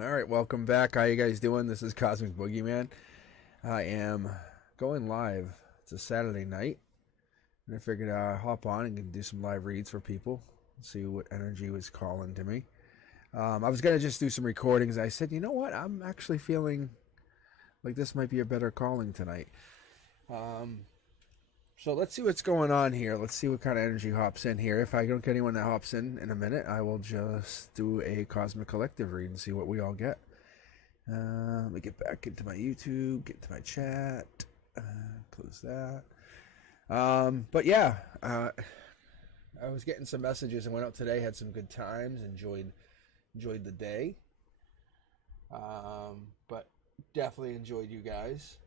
All right, welcome back. How you guys doing? This is Cosmic Boogeyman. I am going live. It's a Saturday night, and I figured I'd hop on and do some live reads for people, see what energy was calling to me. I was going to just do some recordings. I said, you know what? I'm actually feeling like this might be a better calling tonight. So let's see what's going on here. Let's see what kind of energy hops in here. If I don't get anyone that hops in a minute, I will just do a Cosmic Collective read and see what we all get. Let me get back into my YouTube, get to my chat, close that. But yeah, I was getting some messages and went out today, had some good times, enjoyed the day. But definitely enjoyed you guys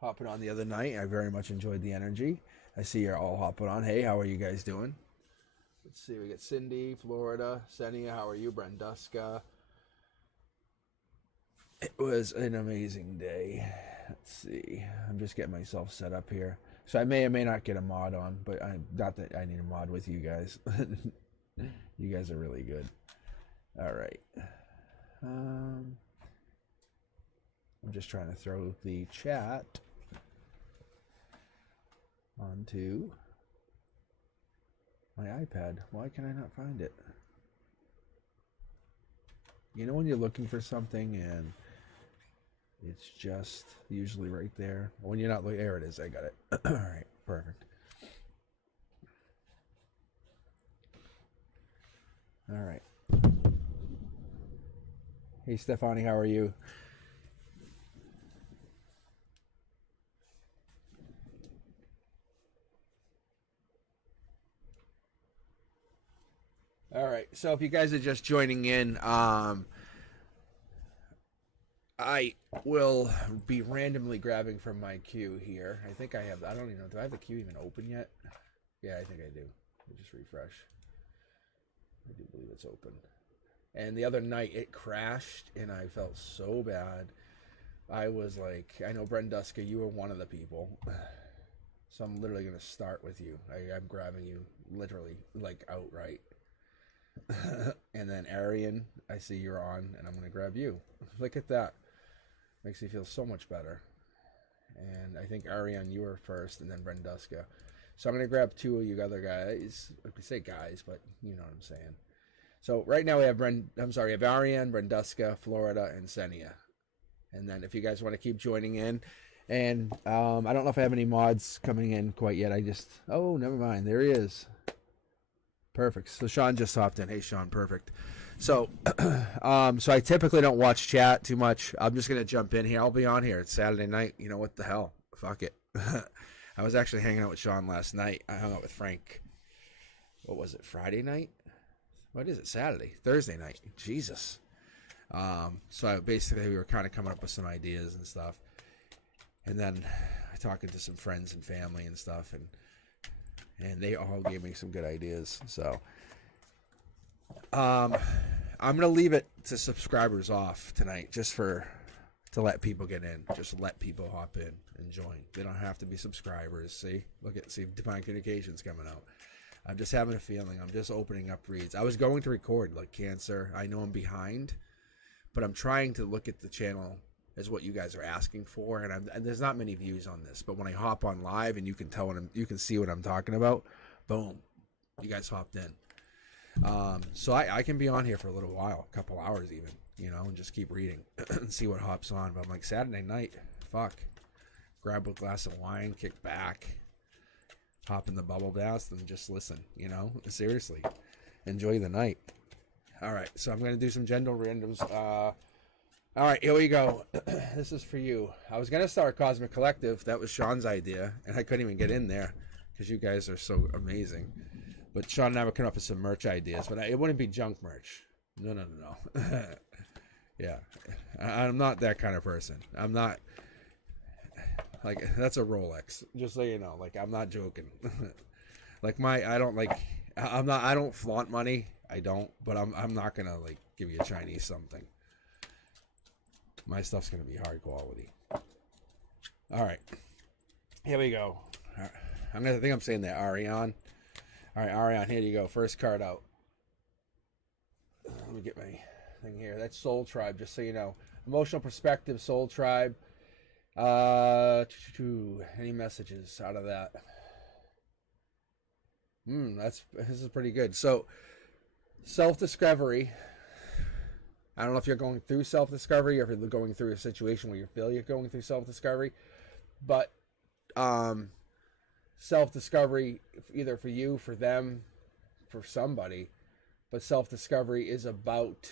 hopping on the other night. I very much enjoyed the energy. I see you're all hopping on. Hey, how are you guys doing? Let's see, we got Cindy, Florida, Senia, how are you? Brandusa. It was an amazing day. Let's see. I'm just getting myself set up here. So I may or may not get a mod on, but not that I need a mod with you guys. You guys are really good. All right. I'm just trying to throw the chat onto my iPad. Why can I not find it? You know when you're looking for something and it's just usually right there. When you're not looking, there it is. I got it. All right, perfect. All right. Hey, Stefani, how are you? All right, so if you guys are just joining in, I will be randomly grabbing from my queue here. I think I have, I don't even know, do I have the queue even open yet? Yeah, I think I do. Let me just refresh. I do believe it's open. And the other night it crashed and I felt so bad. I was like, I know Brandusa, you were one of the people. So I'm literally going to start with you. I'm grabbing you literally, like outright. And then Arion, I see you're on, and I'm going to grab you. Look at that. Makes me feel so much better. And I think Arion, you were first, and then Brandusa. So I'm going to grab two of you other guys. I could say guys, but you know what I'm saying. So right now we have we have Arion, Brandusa, Florida, and Senia. And then if you guys want to keep joining in, and I don't know if I have any mods coming in quite yet. Oh, never mind. There he is. Perfect. So Sean just hopped in. Hey, Sean. Perfect. So, so I typically don't watch chat too much. I'm just gonna jump in here. I'll be on here. It's Saturday night. You know what the hell? Fuck it. I was actually hanging out with Sean last night. I hung out with Frank. What was it? Friday night? What is it? Saturday? Thursday night? Jesus. So basically we were kind of coming up with some ideas and stuff, and then talking to some friends and family and stuff, and they all gave me some good ideas. So I'm gonna leave it to subscribers off tonight, just to let people get in. Just let people hop in and join. They don't have to be subscribers. See Divine Communications coming out. I'm just having a feeling. I'm just opening up reads. I was going to record like Cancer. I know I'm behind, but I'm trying to look at the channel as what you guys are asking for, and there's not many views on this, but when I hop on live and you can tell you can see what I'm talking about, boom, you guys hopped in. So I can be on here for a little while, a couple hours even, and just keep reading and see what hops on. But I'm like, Saturday night, fuck, grab a glass of wine, kick back, hop in the bubble bath, and just listen. Seriously, enjoy the night. All right, so I'm gonna do some gender randoms. All right, here we go. This is for you. I was going to start Cosmic Collective. That was Sean's idea, and I couldn't even get in there because you guys are so amazing. But Sean and I were coming up with some merch ideas, but it wouldn't be junk merch. No. Yeah, I'm not that kind of person. I'm not, like, that's a Rolex, just so you know. Like, I'm not joking. Like, I don't flaunt money. I don't, but I'm not going to, like, give you a Chinese something. My stuff's going to be high quality. All right. Here we go. Right. I think I'm saying that. Arion. All right, Arion, here you go. First card out. Let me get my thing here. That's Soul Tribe, just so you know. Emotional perspective, Soul Tribe. Any messages out of that? This is pretty good. So, self-discovery. I don't know if you're going through self-discovery or if you're going through a situation where you feel you're going through self-discovery, but self-discovery, either for you, for them, for somebody, but self-discovery is about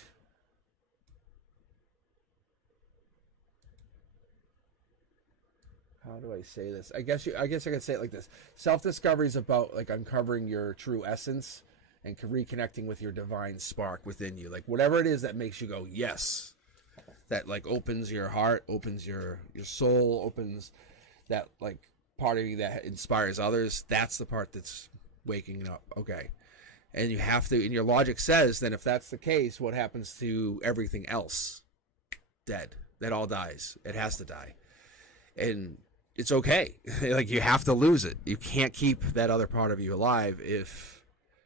how do I say this? I guess I could say it like this. Self-discovery is about like uncovering your true essence and reconnecting with your divine spark within you. Like whatever it is that makes you go, yes. That like opens your heart, opens your soul, opens that like part of you that inspires others. That's the part that's waking up. Okay. And you have to, and your logic says, then if that's the case, what happens to everything else? Dead. That all dies. It has to die. And it's okay. Like you have to lose it. You can't keep that other part of you alive if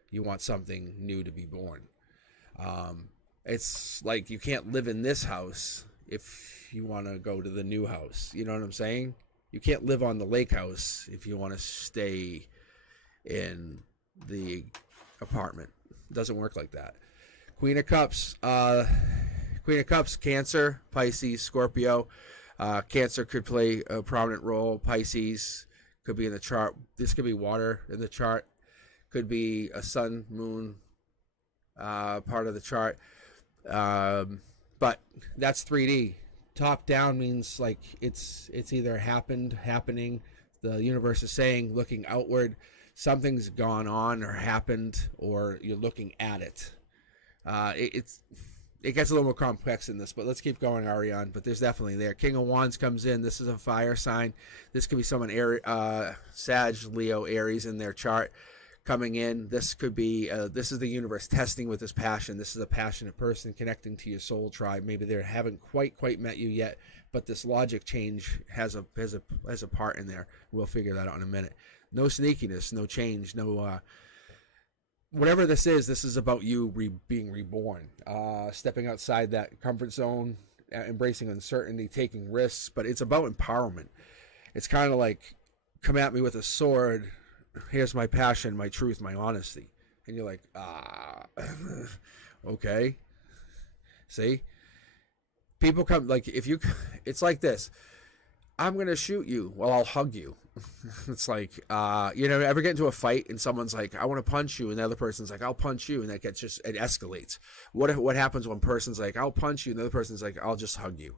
you want something new to be born. It's like you can't live in this house if you want to go to the new house. You know what I'm saying? You can't live on the lake house if you want to stay in the apartment. It doesn't work like that. Queen of Cups. Queen of Cups, Cancer, Pisces, Scorpio. Cancer could play a prominent role. Pisces could be in the chart. This could be water in the chart. Could be a sun, moon part of the chart. But that's 3D. Top down means like it's either happening. The universe is saying, looking outward, something's gone on or happened, or you're looking at it. It gets a little more complex in this, but let's keep going, Arion. But there's definitely there. King of Wands comes in. This is a fire sign. This could be someone Sag, Leo, Aries in their chart coming in. This could be this is the universe testing with this passion. This is a passionate person connecting to your soul tribe. Maybe they haven't quite met you yet, but this logic change has a part in there. We'll figure that out in a minute. No sneakiness, no change, no whatever this is about you being reborn, stepping outside that comfort zone, embracing uncertainty, taking risks, but it's about empowerment. It's kind of like, come at me with a sword, here's my passion, my truth, my honesty. And you're like, okay. See? People come, like, it's like this. I'm going to shoot you. Well, I'll hug you. It's like, ever get into a fight and someone's like, I want to punch you. And the other person's like, I'll punch you. And that it escalates. What happens when person's like, I'll punch you. And the other person's like, I'll just hug you.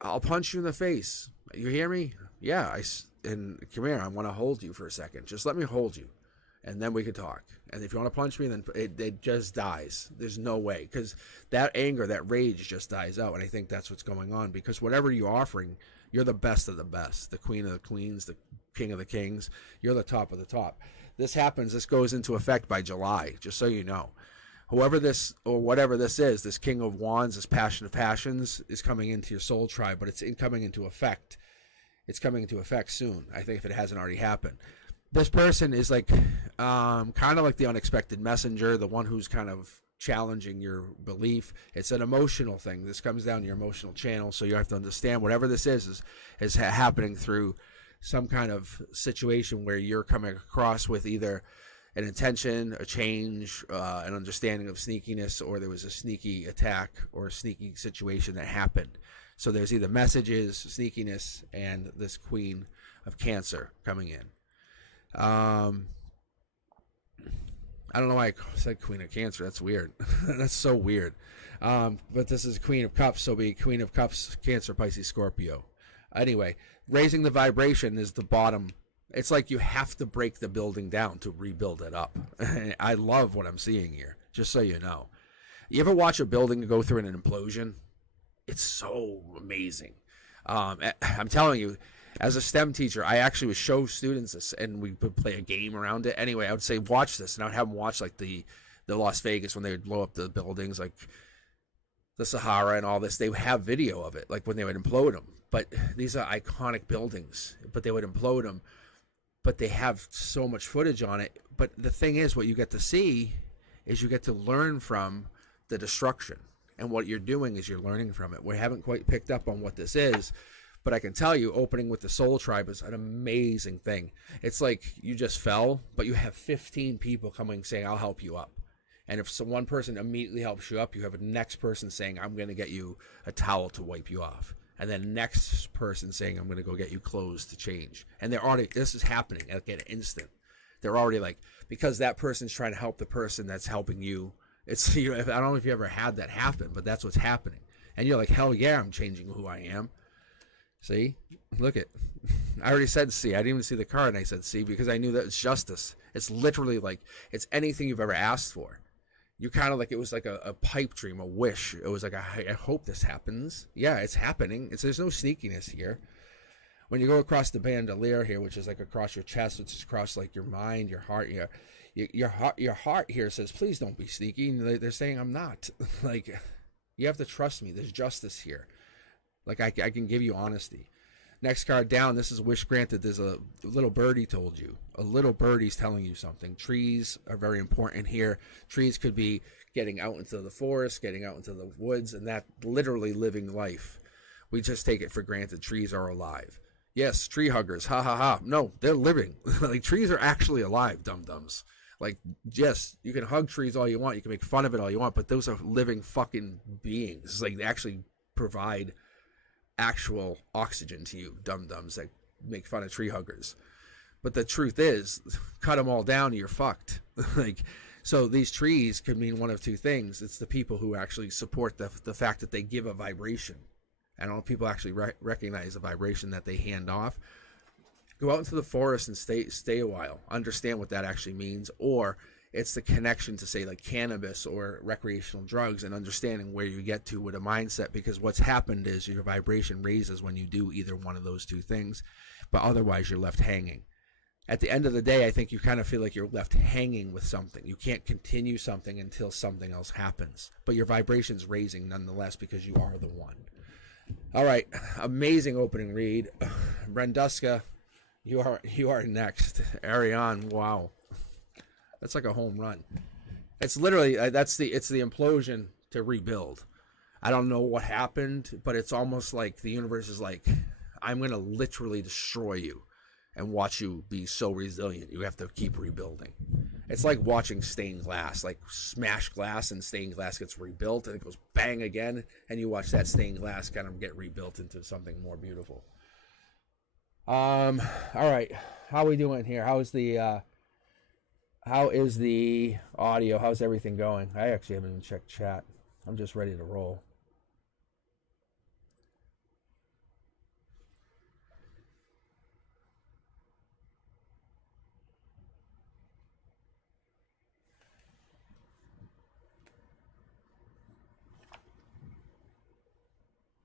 I'll punch you in the face. You hear me? Yeah. And come here. I want to hold you for a second. Just let me hold you. And then we can talk. And if you want to punch me, then it just dies. There's no way. Because that anger, that rage just dies out. And I think that's what's going on. Because whatever you're offering, you're the best of the best. The queen of the queens, the king of the kings. You're the top of the top. This goes into effect by July, just so you know. Whoever this, or whatever this is, this king of wands, this passion of passions, is coming into your soul tribe. But it's coming into effect. It's coming into effect soon, I think, if it hasn't already happened. This person is like kind of like the unexpected messenger, the one who's kind of challenging your belief. It's an emotional thing. This comes down to your emotional channel, so you have to understand whatever this is happening through some kind of situation where you're coming across with either an intention, a change, an understanding of sneakiness, or there was a sneaky attack or a sneaky situation that happened. So there's either messages, sneakiness, and this queen of Cancer coming in. I don't know why I said Queen of Cancer. That's weird. That's so weird. But this is Queen of Cups, so be Queen of Cups, Cancer, Pisces, Scorpio. Anyway, raising the vibration is the bottom. It's like you have to break the building down to rebuild it up. I love what I'm seeing here, just so you know. You ever watch a building go through an implosion? It's so amazing. I'm telling you, as a STEM teacher, I actually would show students this, and we would play a game around it. Anyway, I would say, watch this, and I would have them watch like the Las Vegas when they would blow up the buildings, like the Sahara and all this. They would have video of it, like when they would implode them. But these are iconic buildings, but they would implode them. But they have so much footage on it. But the thing is, what you get to see is you get to learn from the destruction. And what you're doing is you're learning from it. We haven't quite picked up on what this is, but I can tell you, opening with the Soul Tribe is an amazing thing. It's like you just fell, but you have 15 people coming saying, I'll help you up. And if one person immediately helps you up, you have a next person saying, I'm going to get you a towel to wipe you off. And then next person saying, I'm going to go get you clothes to change. And they're already, this is happening like an instant. They're already like, because that person's trying to help the person that's helping you. It's, you know, I don't know if you ever had that happen, but that's what's happening. And you're like, hell yeah, I'm changing who I am. See, look at, I already said C. I didn't even see the card, and I said C because I knew that it's justice. It's literally like, it's anything you've ever asked for. You kind of like, it was like a pipe dream, a wish. It was like, I hope this happens. Yeah, it's happening. There's no sneakiness here. When you go across the bandolier here, which is like across your chest, which is across like your mind, your heart, your heart here says, please don't be sneaky. And they're saying, I'm not. Like, you have to trust me. There's justice here. Like, I can give you honesty. Next card down, this is wish granted. There's a little birdie told you. A little birdie's telling you something. Trees are very important here. Trees could be getting out into the forest, getting out into the woods, and that literally living life. We just take it for granted. Trees are alive. Yes, tree huggers. Ha ha ha. No, they're living. Like, trees are actually alive, dum-dums. Like, yes, you can hug trees all you want. You can make fun of it all you want, but those are living fucking beings. Like, they actually provide actual oxygen to you, dum-dums that make fun of tree huggers. But the truth is, cut them all down, you're fucked. Like, so these trees could mean one of two things. It's the people who actually support the fact that they give a vibration. I don't know if people actually recognize the vibration that they hand off. Go out into the forest and stay a while. Understand what that actually means. Or it's the connection to, say, like cannabis or recreational drugs, and understanding where you get to with a mindset, because what's happened is your vibration raises when you do either one of those two things, but otherwise you're left hanging. At the end of the day, I think you kind of feel like you're left hanging with something. You can't continue something until something else happens, but your vibration's raising nonetheless because you are the one. All right, amazing opening read. Brandusa, you are next. Arion, wow. That's like a home run. It's literally, it's the implosion to rebuild. I don't know what happened, but it's almost like the universe is like, I'm going to literally destroy you and watch you be so resilient. You have to keep rebuilding. It's like watching stained glass, like smash glass, and stained glass gets rebuilt and it goes bang again, and you watch that stained glass kind of get rebuilt into something more beautiful. All right. How are we doing here? How is the audio? How's everything going? I actually haven't even checked chat. I'm just ready to roll.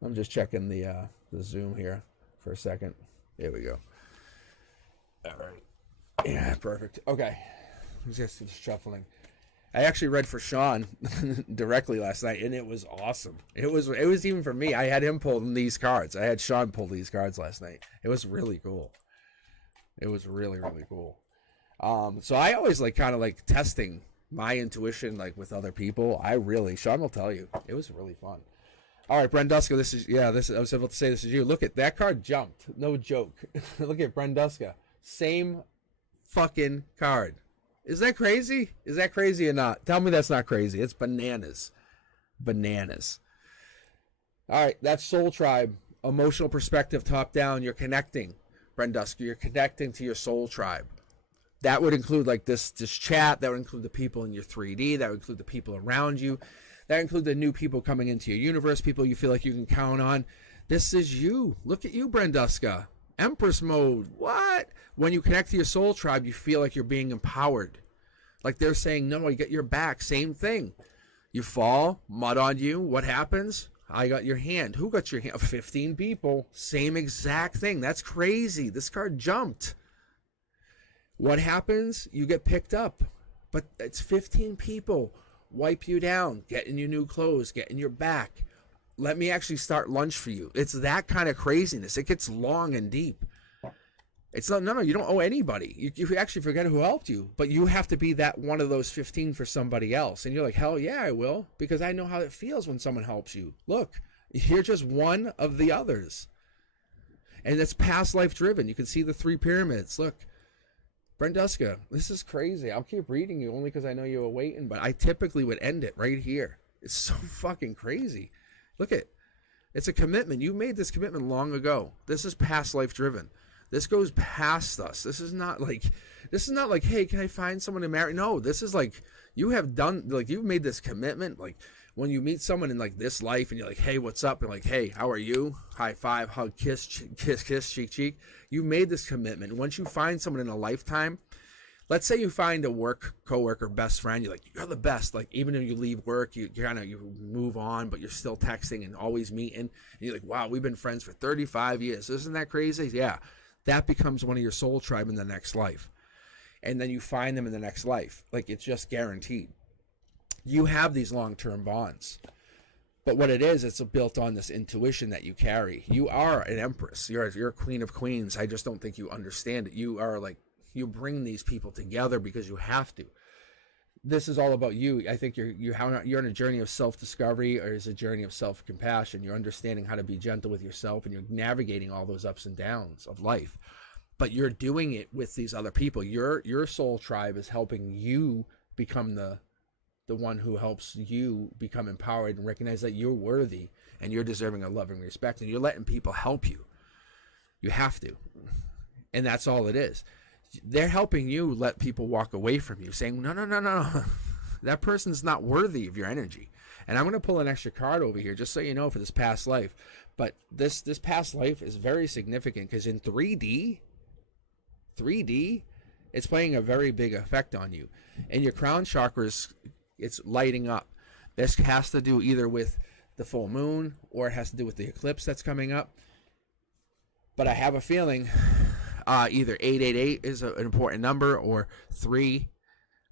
I'm just checking the Zoom here for a second. There we go. All right. Yeah, perfect. Okay. Just shuffling. I actually read for Sean directly last night, and it was awesome. It was even for me. I had him pull these cards. I had Sean pull these cards last night. It was really cool. It was really, really cool. So I always kind of testing my intuition with other people. Sean will tell you, it was really fun. All right, Brandusa, I was able to say this is you. Look at that card jumped. No joke. Look at Brandusa. Same fucking card. Is that crazy? Is that crazy or not? Tell me that's not crazy. It's bananas. Bananas. All right, that's Soul Tribe. Emotional perspective, top down. You're connecting, Brandusa. You're connecting to your Soul Tribe. That would include this chat. That would include the people in your 3D. That would include the people around you. That would include the new people coming into your universe, people you feel like you can count on. This is you. Look at you, Brandusa. Empress mode. What? When you connect to your Soul Tribe, you feel like you're being empowered. Like they're saying, no, you get your back. Same thing. You fall, mud on you. What happens? I got your hand. Who got your hand? 15 people. Same exact thing. That's crazy. This card jumped. What happens? You get picked up. But it's 15 people. Wipe you down. Get in your new clothes. Get in your back. Let me actually start lunch for you. It's that kind of craziness. It gets long and deep. It's not, no, you don't owe anybody. You actually forget who helped you, but you have to be that one of those 15 for somebody else. And you're like, hell yeah, I will, because I know how it feels when someone helps you. Look, you're just one of the others. And it's past life driven. You can see the 3 pyramids. Look, Brandusa, this is crazy. I'll keep reading you only because I know you were waiting, but I typically would end it right here. It's so fucking crazy. Look at, it's a commitment. You made this commitment long ago. This is past life driven. This goes past us. This is not like, hey, can I find someone to marry? No, this is like, you have done, like, you've made this commitment. Like, when you meet someone in like this life and you're like, hey, what's up? And like, hey, how are you? High five, hug, kiss, cheek, cheek. You made this commitment. Once you find someone in a lifetime, let's say you find a coworker, best friend, you're like, you're the best. Like, even if you leave work, you move on, but you're still texting and always meeting. And you're like, wow, we've been friends for 35 years. Isn't that crazy? Yeah. That becomes one of your soul tribe in the next life. And then you find them in the next life. Like, it's just guaranteed. You have these long-term bonds. But what it is, it's built on this intuition that you carry. You are an empress. You're a queen of queens. I just don't think you understand it. You are like, you bring these people together because you have to. This is all about you. I think you're on a journey of self-discovery, or is a journey of self-compassion. You're understanding how to be gentle with yourself, and you're navigating all those ups and downs of life. But you're doing it with these other people. Your soul tribe is helping you become the one who helps you become empowered and recognize that you're worthy and you're deserving of love and respect, and you're letting people help you. You have to. And that's all it is. They're helping you let people walk away from you, saying, no. That person's not worthy of your energy. And I'm going to pull an extra card over here just so you know for this past life. But this past life is very significant because in 3D, it's playing a very big effect on you. And your crown chakras, it's lighting up. This has to do either with the full moon or it has to do with the eclipse that's coming up. But I have a feeling either 888 is an important number or 3.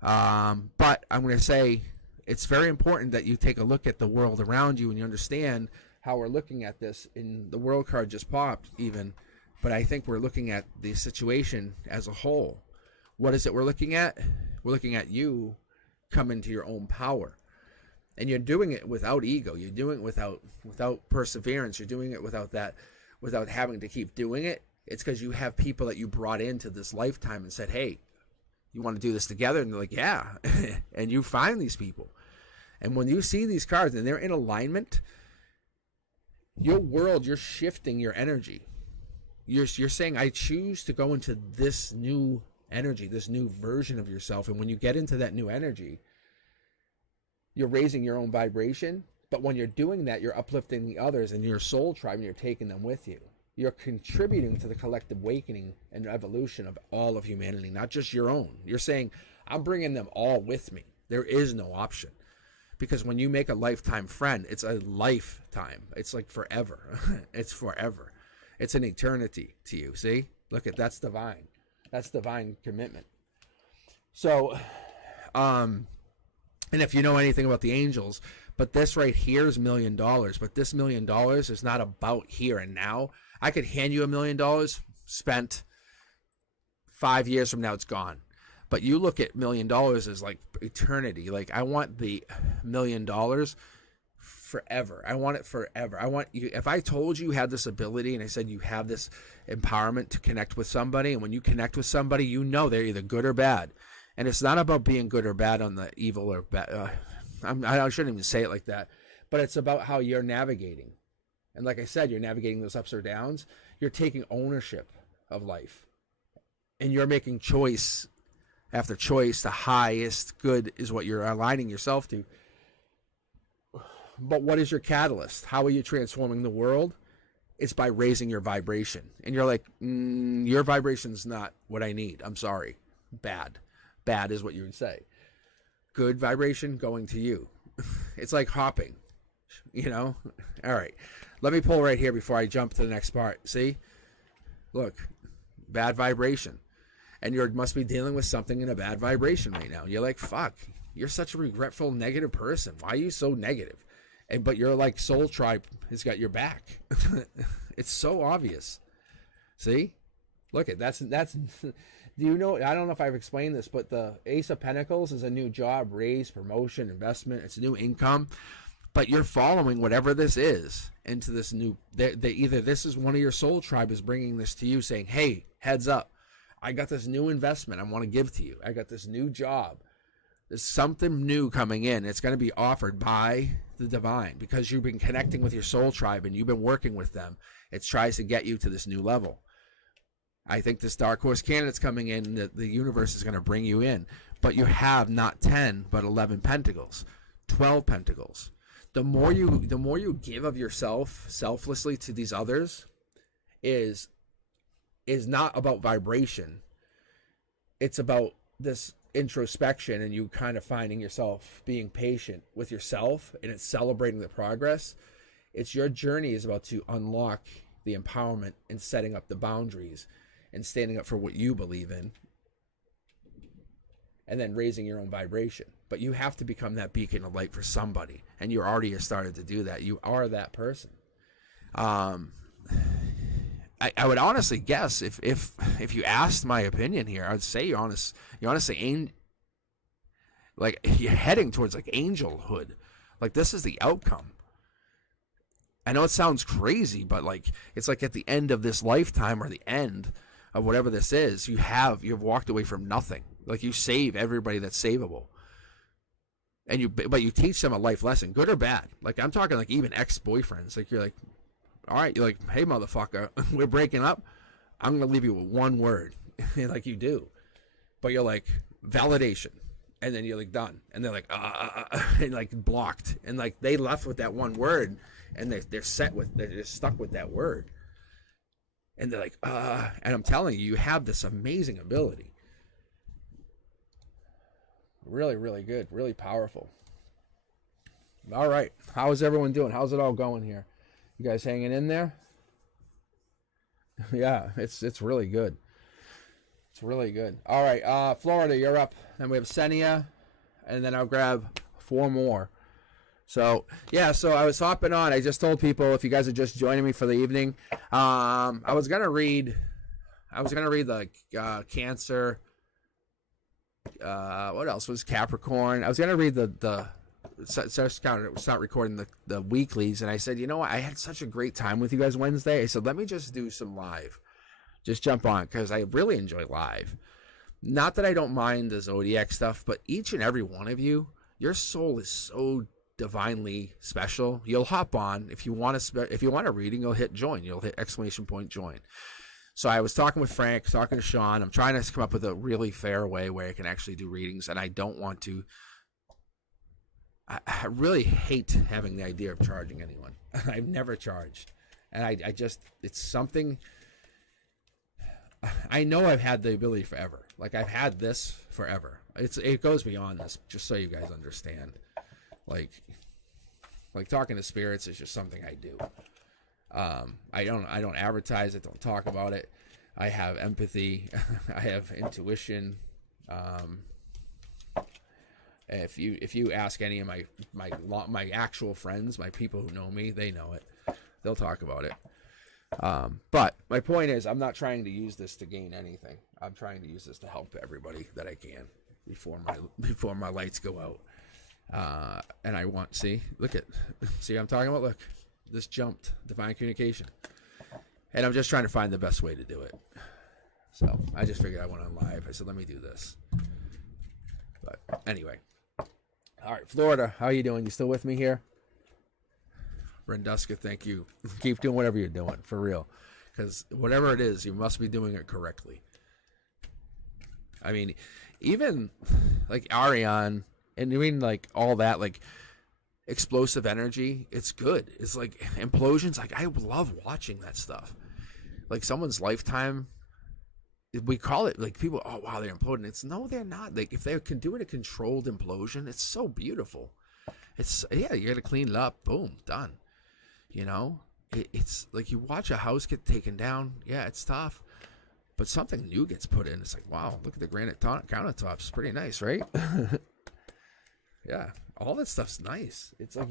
But I'm going to say it's very important that you take a look at the world around you and you understand how we're looking at this. In the world card just popped even, but I think we're looking at the situation as a whole. What is it we're looking at? We're looking at you come into your own power. And you're doing it without ego. You're doing it without perseverance. You're doing it without having to keep doing it. It's because you have people that you brought into this lifetime and said, hey, you want to do this together? And they're like, yeah. And you find these people. And when you see these cards and they're in alignment, your world, you're shifting your energy. You're saying, I choose to go into this new energy, this new version of yourself. And when you get into that new energy, you're raising your own vibration. But when you're doing that, you're uplifting the others and your soul tribe, and you're taking them with you. You're contributing to the collective awakening and evolution of all of humanity, not just your own. You're saying, I'm bringing them all with me. There is no option. Because when you make a lifetime friend, it's a lifetime. It's like forever. It's forever. It's an eternity to you. See? Look at, that's divine. That's divine commitment. So, and if you know anything about the angels, but this right here is $1 million. But this $1 million is not about here and now. I could hand you $1 million, spent 5 years from now, it's gone. But you look at $1 million as like eternity. Like, I want the $1 million forever. I want it forever. I want you. If I told you had this ability and I said you have this empowerment to connect with somebody, and when you connect with somebody, you know they're either good or bad. And it's not about being good or bad on the evil or bad. I shouldn't even say it like that. But it's about how you're navigating. And like I said, you're navigating those ups or downs. You're taking ownership of life. And you're making choice after choice. The highest good is what you're aligning yourself to. But what is your catalyst? How are you transforming the world? It's by raising your vibration. And you're like, your vibration's not what I need. I'm sorry. Bad. Bad is what you would say. Good vibration going to you. It's like hopping, you know? All right. Let me pull right here before I jump to the next part. See? Look. Bad vibration. And you must be dealing with something in a bad vibration right now. You're like, fuck. You're such a regretful, negative person. Why are you so negative? But you're like, soul tribe has got your back. It's so obvious. See? Look at that's do you know, I don't know if I've explained this, but the Ace of Pentacles is a new job, raise, promotion, investment. It's new income, but you're following whatever this is into this new, they either this is one of your soul tribe is bringing this to you saying, hey, heads up, I got this new investment I want to give to you. I got this new job. There's something new coming in. It's going to be offered by the divine because you've been connecting with your soul tribe and you've been working with them. It tries to get you to this new level. I think this dark horse candidate's coming in. The universe is going to bring you in. But you have not 10, but 11 pentacles, 12 pentacles. The more you give of yourself selflessly to these others is not about vibration. It's about this introspection and you kind of finding yourself being patient with yourself, and it's celebrating the progress. It's your journey is about to unlock the empowerment and setting up the boundaries and standing up for what you believe in, and then raising your own vibration. But you have to become that beacon of light for somebody, and you already started to do that. You are that person. I would honestly guess if you asked my opinion here, I'd say you honestly like you're heading towards like angelhood. Like this is the outcome. I know it sounds crazy, but like it's like at the end of this lifetime or the end of whatever this is, you've walked away from nothing. Like you save everybody that's savable. And but you teach them a life lesson, good or bad. Like I'm talking like even ex-boyfriends. Like you're like, all right, you're like, hey motherfucker, we're breaking up. I'm gonna leave you with one word. Like you do. But you're like, validation. And then you're like done. And they're like, and like blocked. And like they left with that one word and they're stuck with that word. And they're like, and I'm telling you, you have this amazing ability. Really, really good. Really powerful. All right. How is everyone doing? How's it all going here? You guys hanging in there? Yeah, it's really good. It's really good. All right, Florida, you're up. Then we have Senia, and then I'll grab 4 more. So yeah, so I was hopping on. I just told people if you guys are just joining me for the evening, I was gonna read the Cancer. What else was Capricorn? I was gonna read start recording the weeklies, and I said, you know what? I had such a great time with you guys Wednesday. I said, let me just do some live. Just jump on because I really enjoy live. Not that I don't mind the zodiac stuff, but each and every one of you, your soul is so divinely special. You'll hop on if you want a reading. You'll hit join. You'll hit / join. So I was talking with Frank, talking to Sean. I'm trying to come up with a really fair way where I can actually do readings, and I don't want to. I really hate having the idea of charging anyone. I've never charged, and I just it's something. I know I've had the ability forever. Like I've had this forever. It goes beyond this. Just so you guys understand, like talking to spirits is just something I do. I don't advertise it. Don't talk about it. I have empathy. I have intuition. If you ask any of my actual friends, my people who know me, they know it. They'll talk about it. But my point is, I'm not trying to use this to gain anything. I'm trying to use this to help everybody that I can before my lights go out. And I want see what I'm talking about. Look, this jumped divine communication, and I'm just trying to find the best way to do it. So I just figured I went on live. I said, let me do this. But anyway, all right, Florida, how you doing? You still with me here? Brandusa, thank you. Keep doing whatever you're doing, for real. Because whatever it is, you must be doing it correctly. I mean, even like Arion, and you mean like all that, like explosive energy, it's good. It's like implosions. Like I love watching that stuff. Like someone's lifetime, we call it like people, oh wow, they're imploding. No, they're not. Like if they can do it a controlled implosion, it's so beautiful. It's you gotta clean it up, boom, done. You know, it's like you watch a house get taken down. Yeah, it's tough, but something new gets put in. It's like, wow, look at the granite countertops. It's pretty nice, right? Yeah, all that stuff's nice. It's like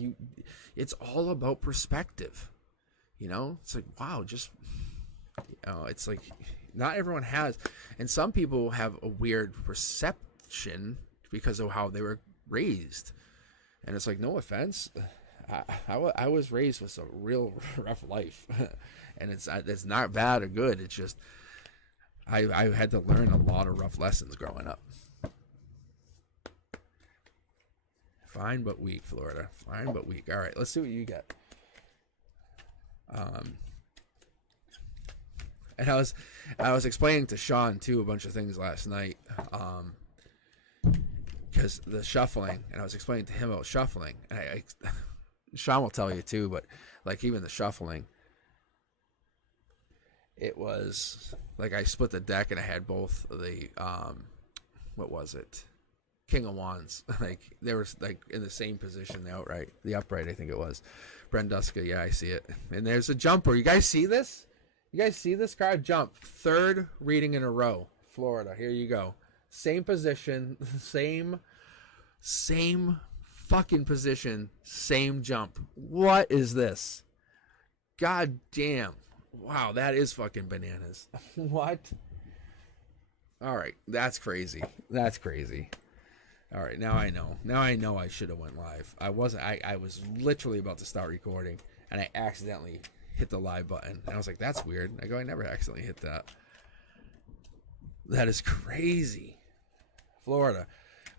it's all about perspective. You know, it's like, wow, just It's like not everyone has, and some people have a weird perception because of how they were raised. And it's like, no offense, I was raised with a real rough life, and it's not bad or good. It's just I had to learn a lot of rough lessons growing up. Fine but weak, Florida. Fine but weak. All right, let's see what you get. And I was explaining to Sean too a bunch of things last night, because the shuffling, and I was explaining to him about shuffling, and Sean will tell you too, but like even the shuffling, it was like I split the deck and I had both the what was it, King of Wands, like they were like in the same position, the outright, the upright, I think it was. Brandusa, yeah, I see it. And there's a jumper. You guys see this? You guys see this card? Jump. Third reading in a row. Florida. Here you go. Same position. Same fucking position. Same jump. What is this? God damn. Wow, that is fucking bananas. What? All right. That's crazy. That's crazy. All right, now I know. Now I know I should have went live. I wasn't. I was literally about to start recording, and I accidentally hit the live button. And I was like, that's weird. I go, I never accidentally hit that. That is crazy. Florida.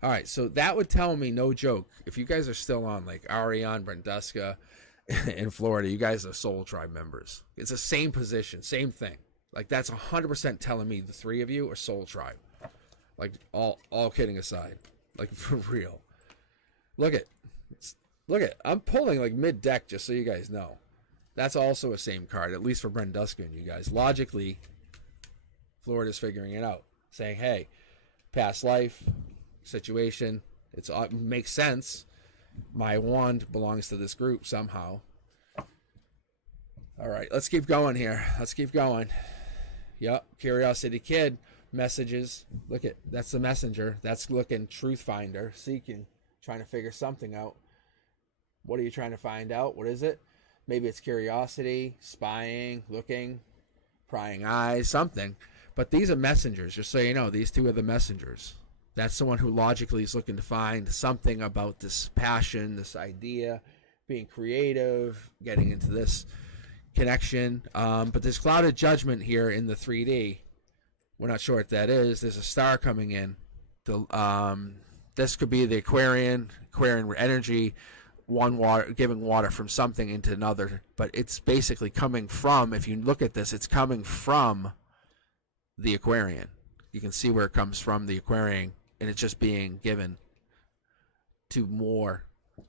All right, so that would tell me, no joke, if you guys are still on, like Arion, Brandusa, in Florida, you guys are Soul Tribe members. It's the same position, same thing. Like, that's 100% telling me the three of you are Soul Tribe. Like, all kidding aside. Like, for real. Look at. I'm pulling, like, mid-deck, just so you guys know. That's also a same card, at least for Brandusa and you guys. Logically, Florida's figuring it out. Saying, hey, past life, situation, it makes sense. My wand belongs to this group somehow. All right, let's keep going here. Let's keep going. Yep, Curiosity Kid. Messages. Look at, that's the messenger. That's looking truth finder, seeking, trying to figure something out. What are you trying to find out? What is it? Maybe it's curiosity, spying, looking, prying eyes, something. But these are messengers, just so you know. These two are the messengers. That's the one who logically is looking to find something about this passion, this idea, being creative, getting into this connection. But there's clouded judgment here in the 3D. We're not sure what that is. There's a star coming in. This could be the Aquarian energy, giving water from something into another. But it's basically coming from, if you look at this, it's coming from the Aquarian. You can see where it comes from, the Aquarian, and it's just being given to more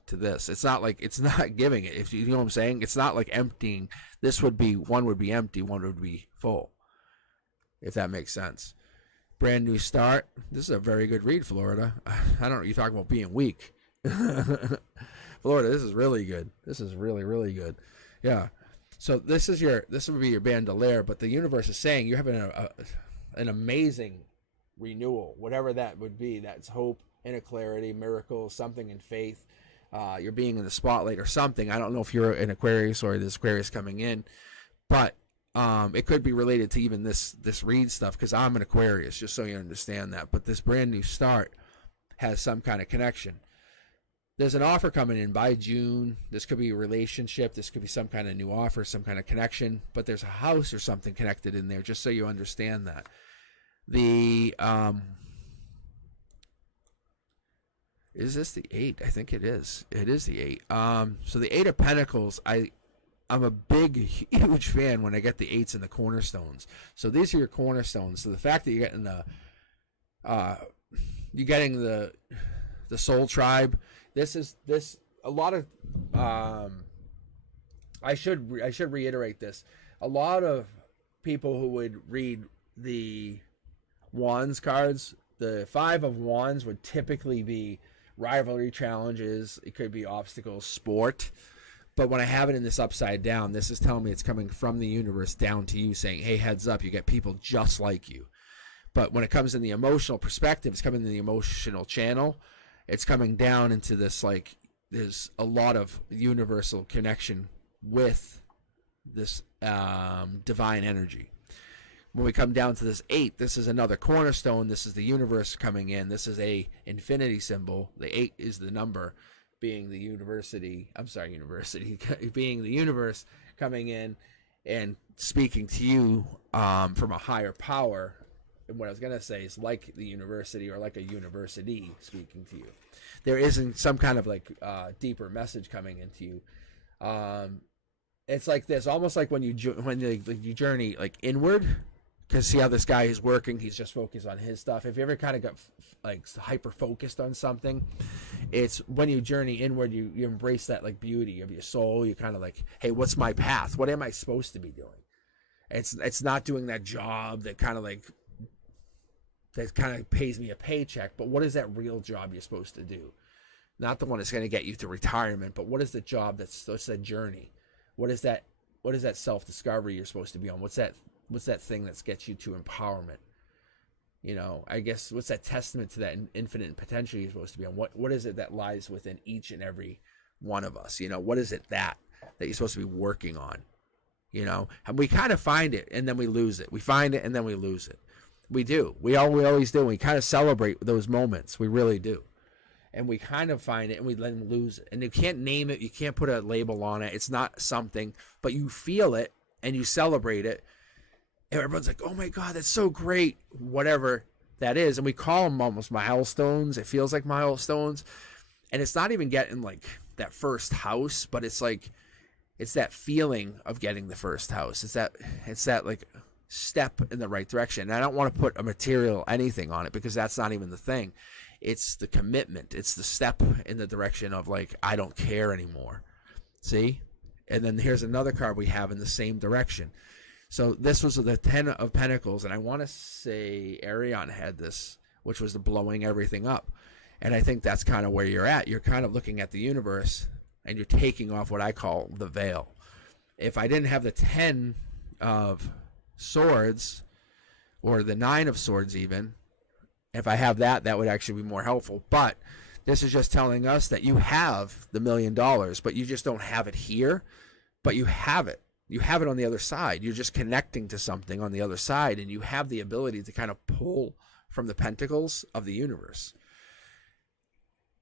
to this. It's not like, it's not giving it. If you know what I'm saying, it's not like emptying. This would be, one would be empty, one would be full. If that makes sense. Brand new start. This is a very good read, Florida. I don't know. You talk about being weak. Florida, this is really good. This is really, really good. Yeah. So this would be your bandolier, but the universe is saying you're having an amazing renewal, whatever that would be. That's hope, inner clarity, miracle, something in faith. You're being in the spotlight or something. I don't know if you're an Aquarius or this Aquarius coming in, but it could be related to even this read stuff, because I'm an Aquarius, just so you understand that. But this brand new start has some kind of connection. There's an offer coming in by June. This could be a relationship. This could be some kind of new offer, some kind of connection. But there's a house or something connected in there, just so you understand that. Is this the 8? I think it is. It is the 8. So the 8 of Pentacles, I'm a big, huge fan when I get the 8s and the cornerstones. So these are your cornerstones. So the fact that you're getting the Soul Tribe, a lot of I should reiterate this. A lot of people who would read the Wands cards, the 5 of Wands would typically be rivalry challenges. It could be obstacles, sport. But when I have it in this upside down, this is telling me it's coming from the universe down to you, saying, hey, heads up, you get people just like you. But when it comes in the emotional perspective, it's coming in the emotional channel. It's coming down into this, like, there's a lot of universal connection with this divine energy. When we come down to this 8, this is another cornerstone. This is the universe coming in. This is a infinity symbol. The 8 is the number, being the university. I'm sorry, university, being the universe coming in and speaking to you from a higher power. And what I was going to say is like the university, or like a university speaking to you. There isn't some kind of like deeper message coming into you. It's like this, almost like when you journey like inward. Because see how this guy is working, he's just focused on his stuff. If you ever kind of got like hyper focused on something, it's when you journey inward, you embrace that like beauty of your soul. You kind of like, hey, what's my path? What am I supposed to be doing? It's not doing that job that kind of pays me a paycheck, but what is that real job you're supposed to do? Not the one that's going to get you to retirement, but what is the job that's that journey? What is that self-discovery you're supposed to be on? What's that thing that gets you to empowerment? You know, I guess what's that testament to that infinite potential you're supposed to be on? What is it that lies within each and every one of us? You know, what is it that you're supposed to be working on? You know, and we kind of find it and then we lose it. We find it and then we lose it. We do. We always do. We kind of celebrate those moments. We really do. And we kind of find it and we then lose it. And you can't name it. You can't put a label on it. It's not something, but you feel it and you celebrate it. And everyone's like, oh my God, that's so great. Whatever that is. And we call them almost milestones. It feels like milestones. And it's not even getting like that first house, but it's like, it's that feeling of getting the first house. It's that like step in the right direction. And I don't want to put a material anything on it because that's not even the thing. It's the commitment. It's the step in the direction of like, I don't care anymore. See? And then here's another card we have in the same direction. So this was the 10 of Pentacles, and I want to say Arion had this, which was the blowing everything up. And I think that's kind of where you're at. You're kind of looking at the universe, and you're taking off what I call the veil. If I didn't have the 10 of Swords, or the 9 of Swords even, if I have that, that would actually be more helpful. But this is just telling us that you have the $1 million, but you just don't have it here, but you have it. You have it on the other side. You're just connecting to something on the other side, and you have the ability to kind of pull from the pentacles of the universe.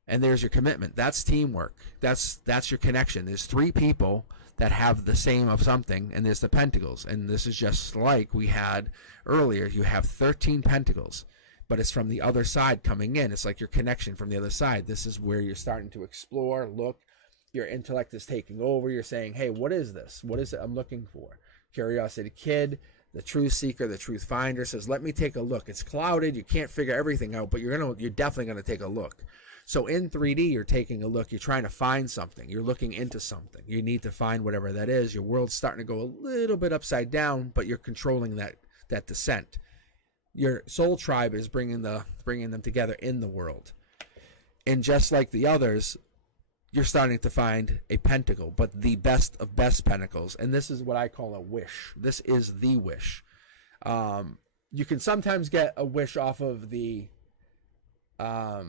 And there's your commitment. That's teamwork. That's your connection. There's 3 people that have the same of something, and there's the pentacles. And this is just like we had earlier. You have 13 pentacles, but it's from the other side coming in. It's like your connection from the other side. This is where you're starting to explore, look. Your intellect is taking over. You're saying, hey, what is this? What is it I'm looking for? Curiosity kid, the truth seeker, the truth finder says, let me take a look. It's clouded. You can't figure everything out, but you're definitely going to take a look. So in 3D, you're taking a look. You're trying to find something. You're looking into something. You need to find whatever that is. Your world's starting to go a little bit upside down, but you're controlling that descent. Your soul tribe is bringing them together in the world. And just like the others, you're starting to find a pentacle, but the best of best pentacles. And this is what I call a wish. This is the wish. You can sometimes get a wish off of the... I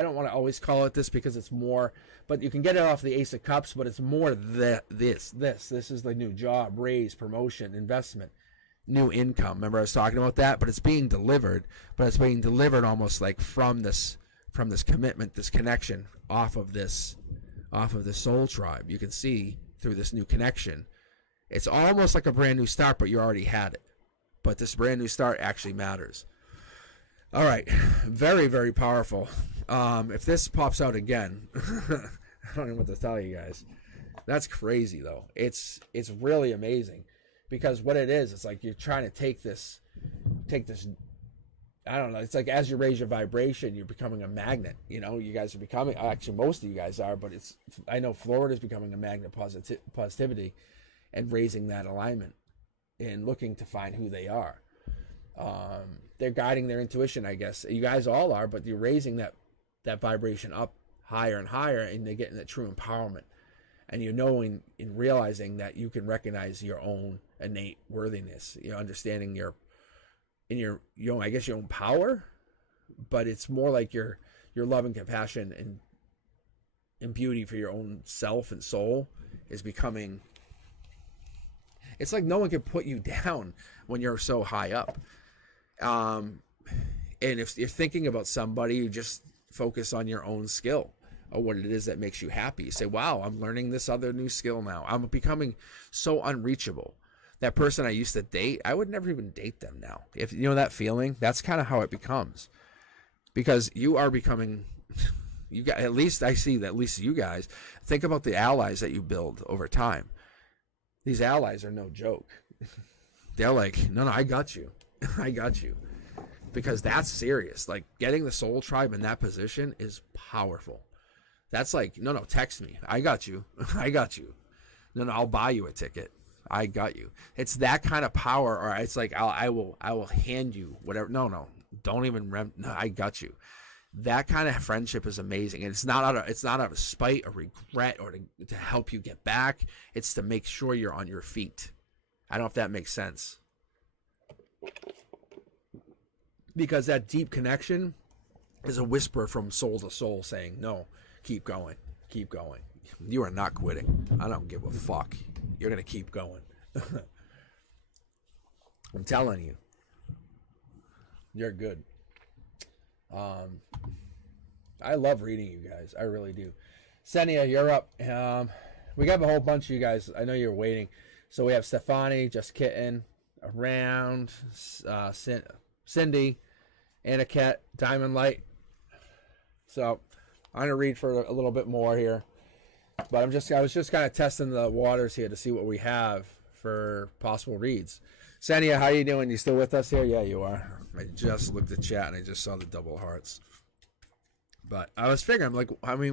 don't want to always call it this because it's more... But you can get it off the Ace of Cups, but it's more this. This is the new job, raise, promotion, investment, new income. Remember I was talking about that? But it's being delivered. But it's being delivered almost like from this commitment, this connection off of the soul tribe. You can see through this new connection. It's almost like a brand new start, but you already had it. But this brand new start actually matters. All right. Very, very powerful. If this pops out again, I don't know what to tell you guys. That's crazy though. It's really amazing because what it is, it's like you're trying to take this, I don't know. It's like as you raise your vibration, you're becoming a magnet. You know, you guys are becoming, actually most of you guys are, but I know Florida is becoming a magnet positivity and raising that alignment and looking to find who they are. They're guiding their intuition, I guess. You guys all are, but you're raising that vibration up higher and higher, and they're getting that true empowerment. And you're knowing and realizing that you can recognize your own innate worthiness, you know, understanding your own, I guess your own power, but it's more like your love and compassion and beauty for your own self and soul is becoming, It's like no one can put you down when you're so high up. And if you're thinking about somebody, you just focus on your own skill or what it is that makes you happy. You say, wow, I'm learning this other new skill now. I'm becoming so unreachable. That person I used to date, I would never even date them now. If you know that feeling, that's kind of how it becomes. Because you are becoming, you got, at least I see that, at least you guys, think about the allies that you build over time. These allies are no joke. They're like, no, I got you. I got you. Because that's serious. Like, getting the soul tribe in that position is powerful. That's like, no, text me. I got you. I got you. No, I'll buy you a ticket. I got you. It's that kind of power. Or it's like, I will hand you whatever. No, don't even. No, I got you. That kind of friendship is amazing, and it's not out of spite or regret or to help you get back. It's to make sure you're on your feet. I don't know if that makes sense. Because that deep connection is a whisper from soul to soul saying, no, keep going. Keep going. You are not quitting. I don't give a fuck. You're going to keep going. I'm telling you. You're good. I love reading you guys. I really do. Senia, you're up. We got a whole bunch of you guys. I know you're waiting. So we have Stefani, Just Kitten, Around, Cindy, Anette, Diamond Light. So I'm gonna read for a little bit more here, but I was just kind of testing the waters here to see what we have for possible reads. Senia, how you doing? You still with us here? Yeah, you are. I just looked at chat and I just saw the double hearts. But I was figuring,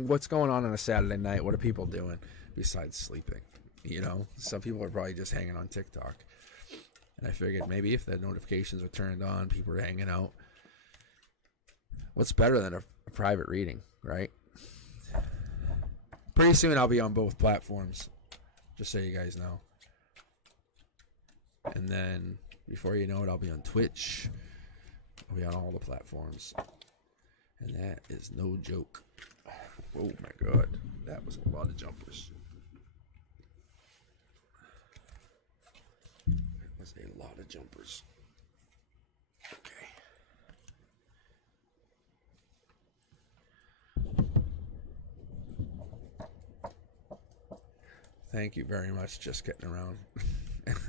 what's going on a Saturday night? What are people doing besides sleeping? You know, some people are probably just hanging on TikTok. And I figured maybe if the notifications were turned on, people were hanging out. What's better than a private reading, right? Pretty soon I'll be on both platforms, just so you guys know. And then before you know it, I'll be on Twitch. I'll be on all the platforms. And that is no joke. Oh my god, that was a lot of jumpers. That was a lot of jumpers. Okay. Thank you very much, Just Getting Around.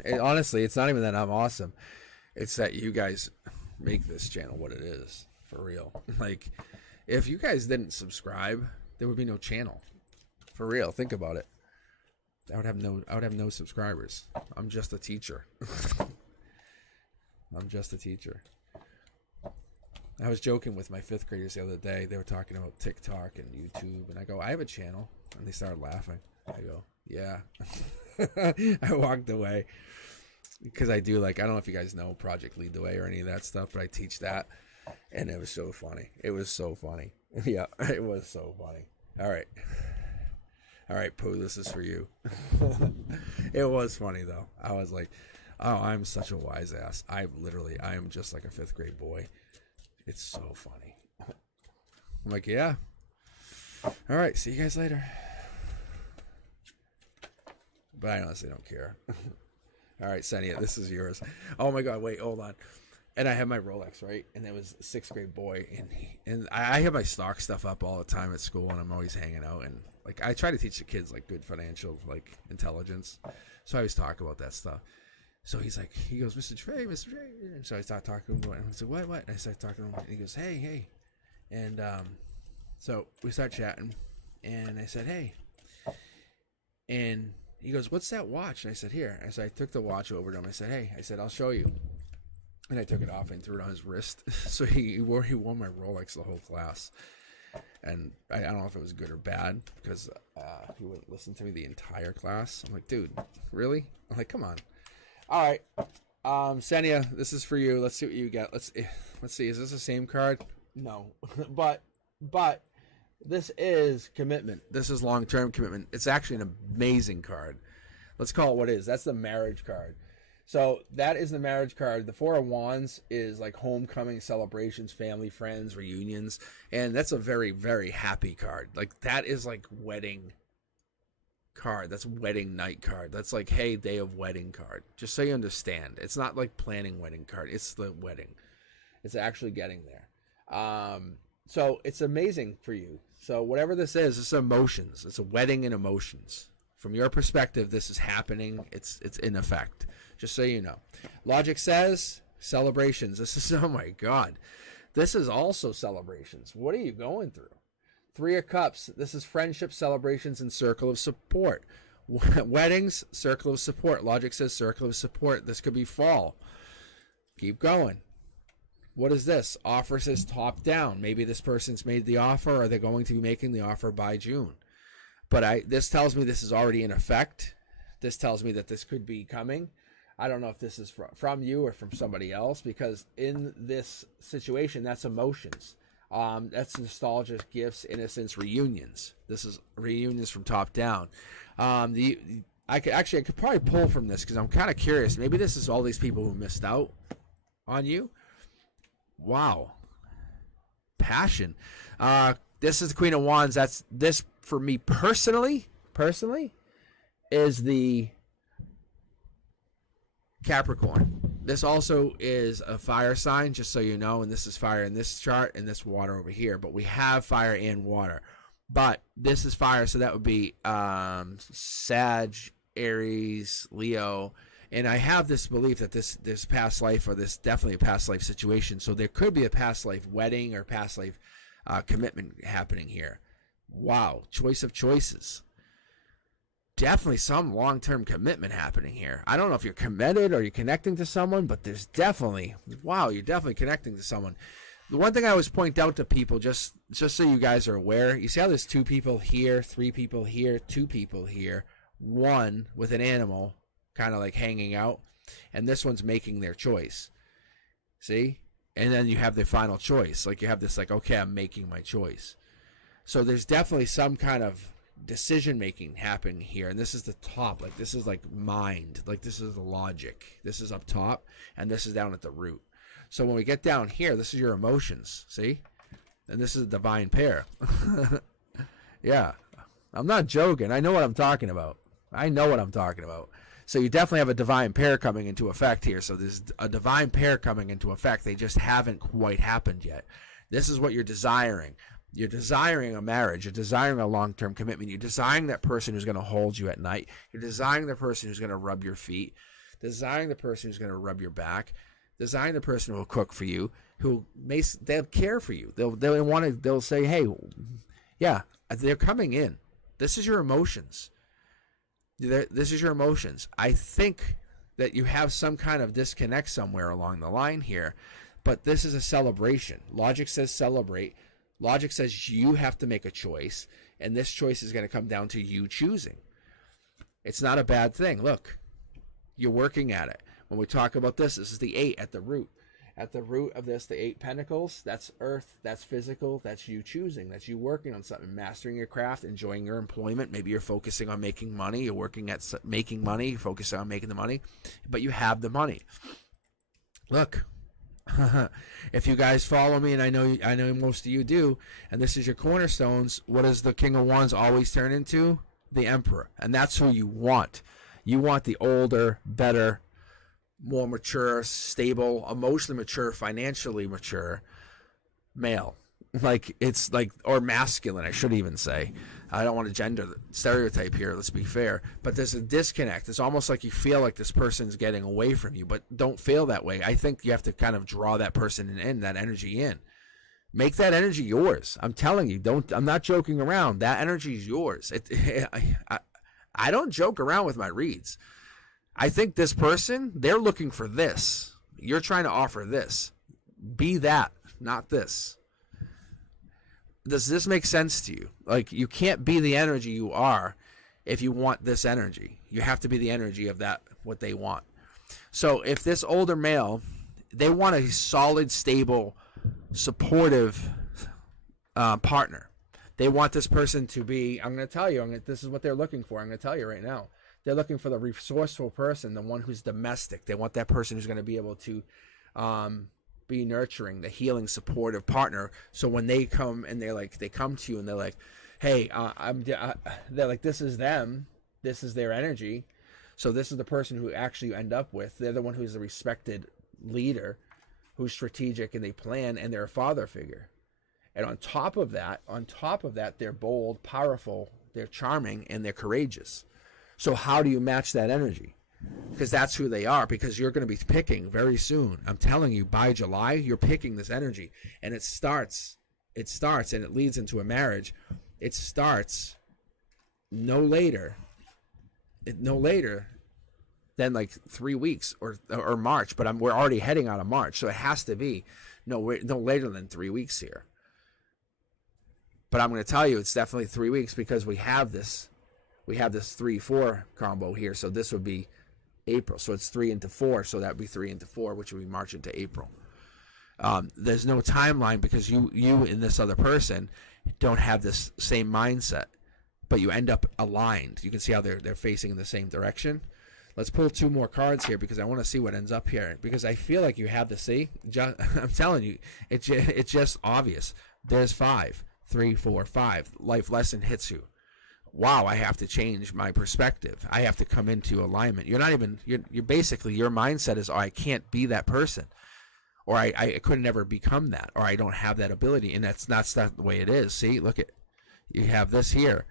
And honestly, it's not even that I'm awesome. It's that you guys make this channel what it is, for real. Like, if you guys didn't subscribe, there would be no channel. For real, think about it. I would have no subscribers. I'm just a teacher. I'm just a teacher. I was joking with my 5th graders the other day. They were talking about TikTok and YouTube, and I go, I have a channel. And they started laughing. I go, yeah. I walked away because I do, like, I don't know if you guys know Project Lead the Way or any of that stuff, but I teach that, and it was so funny. It was so funny. Yeah, it was so funny. All right, Pooh, this is for you. It was funny though. I was like, oh, I'm such a wise ass. I am just like a 5th grade boy. It's so funny. I'm like, yeah. All right, see you guys later. But I honestly don't care. All right, Senia, this is yours. Oh my god, wait, hold on. And I have my Rolex, right? And it was a 6th grade boy, and I have my stock stuff up all the time at school, and I'm always hanging out, and like I try to teach the kids like good financial like intelligence. So I always talk about that stuff. So he goes, Mr. Trey. And so I start talking to him, and I said, what? And I start talking to him, and he goes, hey. And so we start chatting, and I said, hey. And he goes, what's that watch? And I said, here. And so I took the watch over to him. I said, hey. I said, I'll show you. And I took it off and threw it on his wrist. So he wore my Rolex the whole class. And I don't know if it was good or bad, because he wouldn't listen to me the entire class. I'm like, dude, really? I'm like, come on. All right. Senia, this is for you. Let's see what you get. Let's see. Is this the same card? No. but this is commitment. This is long-term commitment. It's actually an amazing card. Let's call it what it is. That's the marriage card. So that is the marriage card. The 4 of Wands is like homecoming, celebrations, family, friends, reunions. And that's a very, very happy card. Like, that is like wedding card. That's wedding night card. That's like, hey, day of wedding card. Just so you understand. It's not like planning wedding card. It's the wedding. It's actually getting there. So it's amazing for you. So whatever this is emotions. It's a wedding in emotions. From your perspective, this is happening. It's in effect. Just so you know. Logic says celebrations. This is, oh my God. This is also celebrations. What are you going through? Three of Cups. This is friendship, celebrations, and circle of support. Weddings, circle of support. Logic says circle of support. This could be fall. Keep going. What is this? Offer says top down. Maybe this person's made the offer, or they're going to be making the offer by June. But this tells me this is already in effect. This tells me that this could be coming. I don't know if this is from you or from somebody else, because in this situation, that's emotions. That's nostalgia, gifts, innocence, reunions. This is reunions from top down. I could probably pull from this because I'm kind of curious. Maybe this is all these people who missed out on you. Wow. Passion. This is the Queen of Wands. That's this for me personally is the Capricorn. This also is a fire sign, just so you know, and this is fire in this chart and this water over here, but we have fire and water. But this is fire, so that would be Sag, Aries, Leo, and I have this belief that this past life, or this definitely a past life situation, so there could be a past life wedding or past life commitment happening here. Wow, choice of choices. Definitely some long-term commitment happening here. I don't know if you're committed or you're connecting to someone, but there's definitely, wow, you're definitely connecting to someone. The one thing I always point out to people, just so you guys are aware, you see how there's 2 people here, 3 people here, 2 people here, 1 with an animal kind of like hanging out, and this one's making their choice. See? And then you have the final choice. Like you have this like, okay, I'm making my choice. So there's definitely some kind of decision making happening here, and this is the top. Like this is like mind. Like this is the logic. This is up top, and this is down at the root. So when we get down here, this is your emotions. See? And this is a divine pair. Yeah. I'm not joking. I know what I'm talking about. So you definitely have a divine pair coming into effect here. So there's a divine pair coming into effect. They just haven't quite happened yet. This is what you're desiring. You're desiring a marriage. You're desiring a long-term commitment. You're desiring that person who's going to hold you at night. You're desiring the person who's going to rub your feet. Desiring the person who's going to rub your back. Desiring the person who will cook for you. They'll care for you. They'll say, hey, yeah, they're coming in. This is your emotions. This is your emotions. I think that you have some kind of disconnect somewhere along the line here, but this is a celebration. Logic says celebrate. Logic says you have to make a choice, and this choice is going to come down to you choosing. It's not a bad thing. Look, you're working at it. When we talk about this is the 8 at the root. At the root of this, the 8 pentacles, that's earth, that's physical, that's you choosing, that's you working on something, mastering your craft, enjoying your employment. Maybe you're focusing on making money, you're working at making money, you're focusing on making the money, but you have the money. Look. If you guys follow me, and I know most of you do, and this is your cornerstones, what does the King of Wands always turn into? The Emperor. And that's who you want. You want the older, better, more mature, stable, emotionally mature, financially mature male. Like, it's like, or masculine, I should even say. I don't want to gender stereotype here, let's be fair. But there's a disconnect. It's almost like you feel like this person's getting away from you, but don't feel that way. I think you have to kind of draw that person in, that energy in. Make that energy yours. I'm telling you, I'm not joking around. That energy is yours. I don't joke around with my reads. I think this person, they're looking for this. You're trying to offer this. Be that, not this. Does this make sense to you? Like, you can't be the energy you are if you want this energy. You have to be the energy of that, what they want. So if this older male, they want a solid, stable, supportive partner. They want this person to be, I'm going to tell you, this is what they're looking for. I'm going to tell you right now. They're looking for the resourceful person, the one who's domestic. They want that person who's going to be able to be nurturing, the healing, supportive partner. So when they come and they come to you and they're like, hey, they're like, this is them. This is their energy. So this is the person who actually you end up with. They're the one who's a respected leader, who's strategic and they plan, and they're a father figure. And on top of that, they're bold, powerful, they're charming, and they're courageous. So how do you match that energy? Because that's who they are, because you're going to be picking very soon. I'm telling you, by July, you're picking this energy. And it starts, and it leads into a marriage. It starts no later than like 3 weeks or March, but we're already heading out of March, so it has to be no later than 3 weeks here. But I'm going to tell you, it's definitely 3 weeks, because we have this 3-4 combo here, so this would be April, so it's 3 into 4, so that would be 3 into 4, which would be March into April. There's no timeline, because you and this other person don't have this same mindset, but you end up aligned. You can see how they're facing in the same direction. Let's pull 2 more cards here, because I want to see what ends up here, because I feel like you have to see. I'm telling you, it's just obvious. There's 5, 3, 4, 5. Life lesson hits you. Wow, I have to change my perspective. I have to come into alignment. You're basically, your mindset is, oh, I can't be that person, or I could never become that, or I don't have that ability, and that's not the way it is. See, look at, you have this here.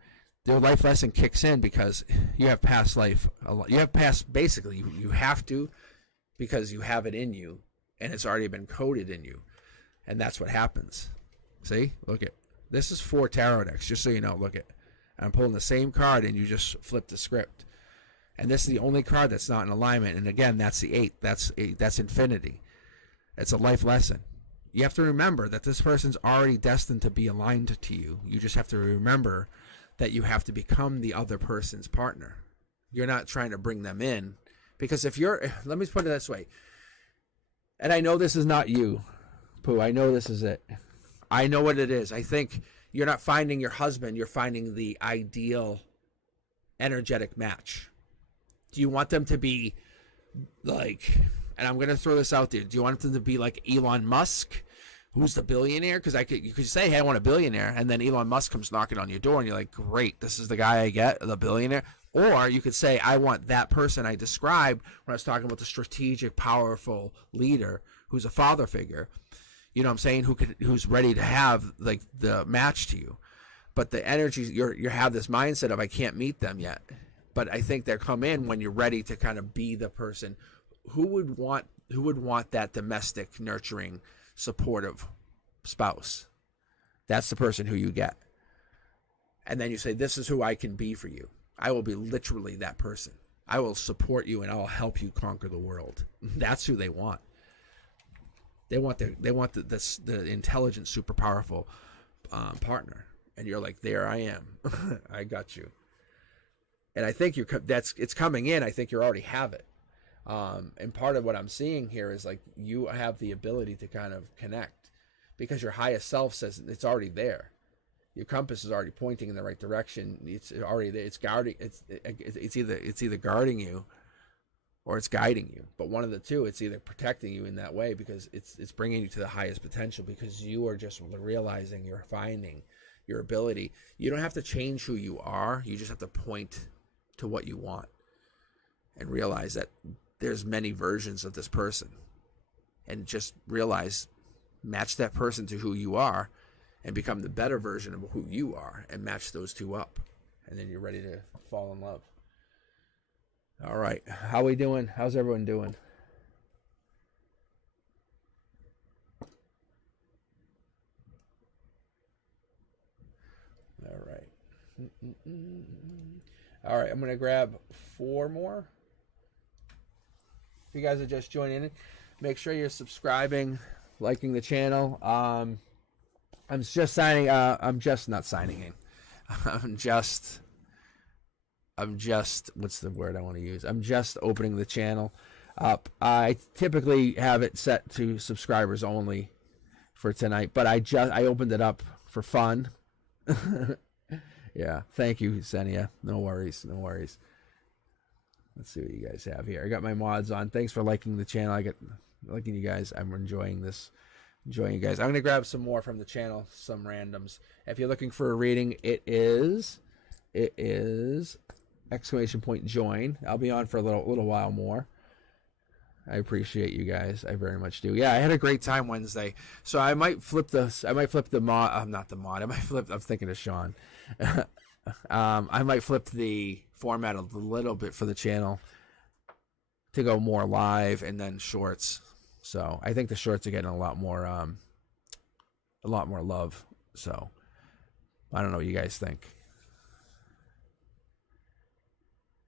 The life lesson kicks in because you have past life. You have past, basically, you have to, because you have it in you, and it's already been coded in you, and that's what happens. See, look at, this is 4 tarot decks, just so you know. Look at, I'm pulling the same card, and you just flip the script, and this is the only card that's not in alignment. And again, that's the 8. That's infinity. It's a life lesson. You have to remember that this person's already destined to be aligned to you. You just have to remember that you have to become the other person's partner. You're not trying to bring them in, because if you're, let me put it this way, and I know this is not you, Pooh, I know this is it. I know what it is. I think you're not finding your husband, you're finding the ideal energetic match. Do you want them to be like, and I'm going to throw this out there, do you want them to be like Elon Musk, who's the billionaire? Because you could say, hey, I want a billionaire, and then Elon Musk comes knocking on your door, and you're like, great, this is the guy I get, the billionaire. Or you could say, I want that person I described when I was talking about the strategic, powerful leader who's a father figure. You know what I'm saying? Who's ready to have like the match to you. But the energy, you have this mindset of, I can't meet them yet. But I think they come in when you're ready to kind of be the person who would want that domestic, nurturing, supportive spouse. That's the person who you get. And then you say, this is who I can be for you. I will be literally that person. I will support you, and I will help you conquer the world. That's who they want. They want the intelligent, super powerful partner. And you're like, there I am. I got you. And I think it's coming in. I think you already have it. And part of what I'm seeing here is like you have the ability to kind of connect, because your highest self says it's already there. Your compass is already pointing in the right direction. It's already there. It's guarding. It's either guarding you, or it's guiding you. But one of the two. It's either protecting you in that way, because it's bringing you to the highest potential, because you are just realizing, you're finding your ability. You don't have to change who you are. You just have to point to what you want, and realize that there's many versions of this person, and just realize, match that person to who you are, and become the better version of who you are, and match those two up, and then you're ready to fall in love. All right, how we doing? How's everyone doing? All right. All right, I'm going to grab 4 more. If you guys are just joining in, make sure you're subscribing, liking the channel. I'm just signing. I'm just not signing in. I'm just. What's the word I want to use? I'm just opening the channel up. I typically have it set to subscribers only for tonight, but I opened it up for fun. Yeah, thank you, Senia. No worries, no worries. Let's see what you guys have here. I got my mods on. Thanks for liking the channel. I got liking you guys. I'm enjoying this. Enjoying you guys. I'm gonna grab some more from the channel, some randoms. If you're looking for a reading, it is exclamation point join. I'll be on for a little while more. I appreciate you guys. I very much do. Yeah, I had a great time Wednesday. So I might flip the mod. I'm not the mod. I'm thinking of Sean. I might flip the format a little bit for the channel to go more live and then shorts. So I think the shorts are getting a lot more love. So I don't know what you guys think.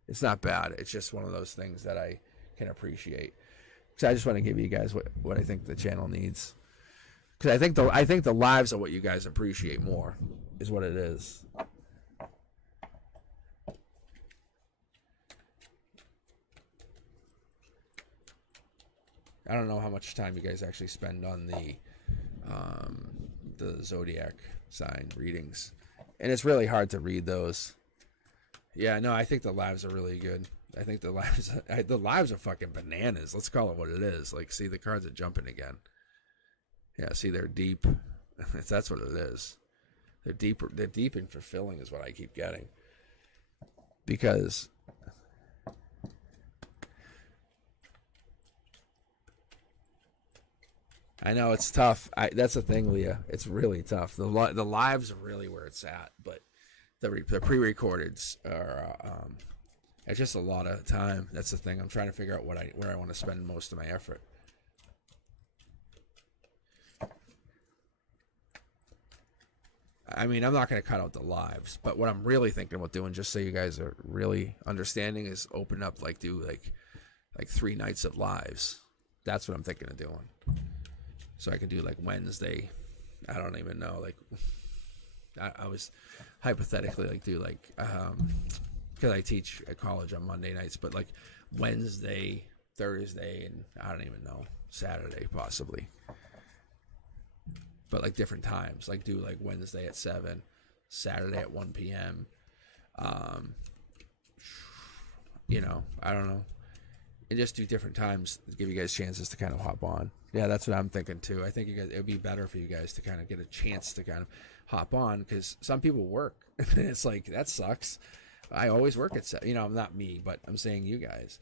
It's not bad. It's just one of those things that I can appreciate. So I just want to give you guys what I think the channel needs. Because I think the lives are what you guys appreciate more, is what it is. I don't know how much time you guys actually spend on the zodiac sign readings, and it's really hard to read those. Yeah, no, I think the lives are really good. I think the lives are fucking bananas. Let's call it what it is. Like, see, the cards are jumping again. Yeah, see, they're deep. That's what it is. They're deeper. They're deep and fulfilling is what I keep getting. Because I know it's tough. That's the thing, Leah. It's really tough. The lives are really where it's at, but the pre-recordeds are. It's just a lot of time. That's the thing. I'm trying to figure out where I want to spend most of my effort. I mean, I'm not going to cut out the lives, but what I'm really thinking about doing, just so you guys are really understanding, is open up, do 3 nights of lives. That's what I'm thinking of doing. So I can do Wednesday. I don't even know. I was hypothetically do because I teach at college on Monday nights, but Wednesday, Thursday, and I don't even know, Saturday possibly. But different times, do Wednesday at 7, Saturday at 1 p.m. I don't know. And just do different times to give you guys chances to kind of hop on. Yeah, that's what I'm thinking too. I think it would be better for you guys to kind of get a chance to kind of hop on, because some people work. It's that sucks. I always work at 7. Not me, but I'm saying you guys.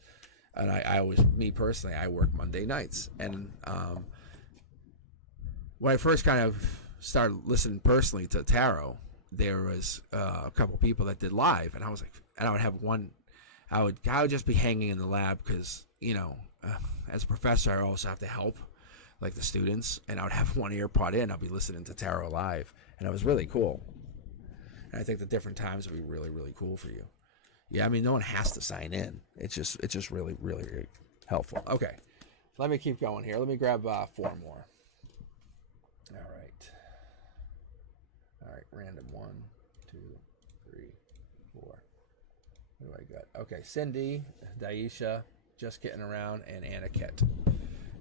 And me personally, I work Monday nights. And when I first kind of started listening personally to tarot, there was a couple people that did live, and I was and I would have one. I would just be hanging in the lab because as a professor, I also have to help the students, and I would have one ear pod in. I'll be listening to tarot live, and it was really cool. And I think the different times would be really, really cool for you. Yeah, I mean, no one has to sign in. It's just really, really, really helpful. Okay, let me keep going here. Let me grab 4 more. All right, random 1, 2, 3, 4. What do I got? Okay, Cindy, Daisha, Just Getting Around, and Anette.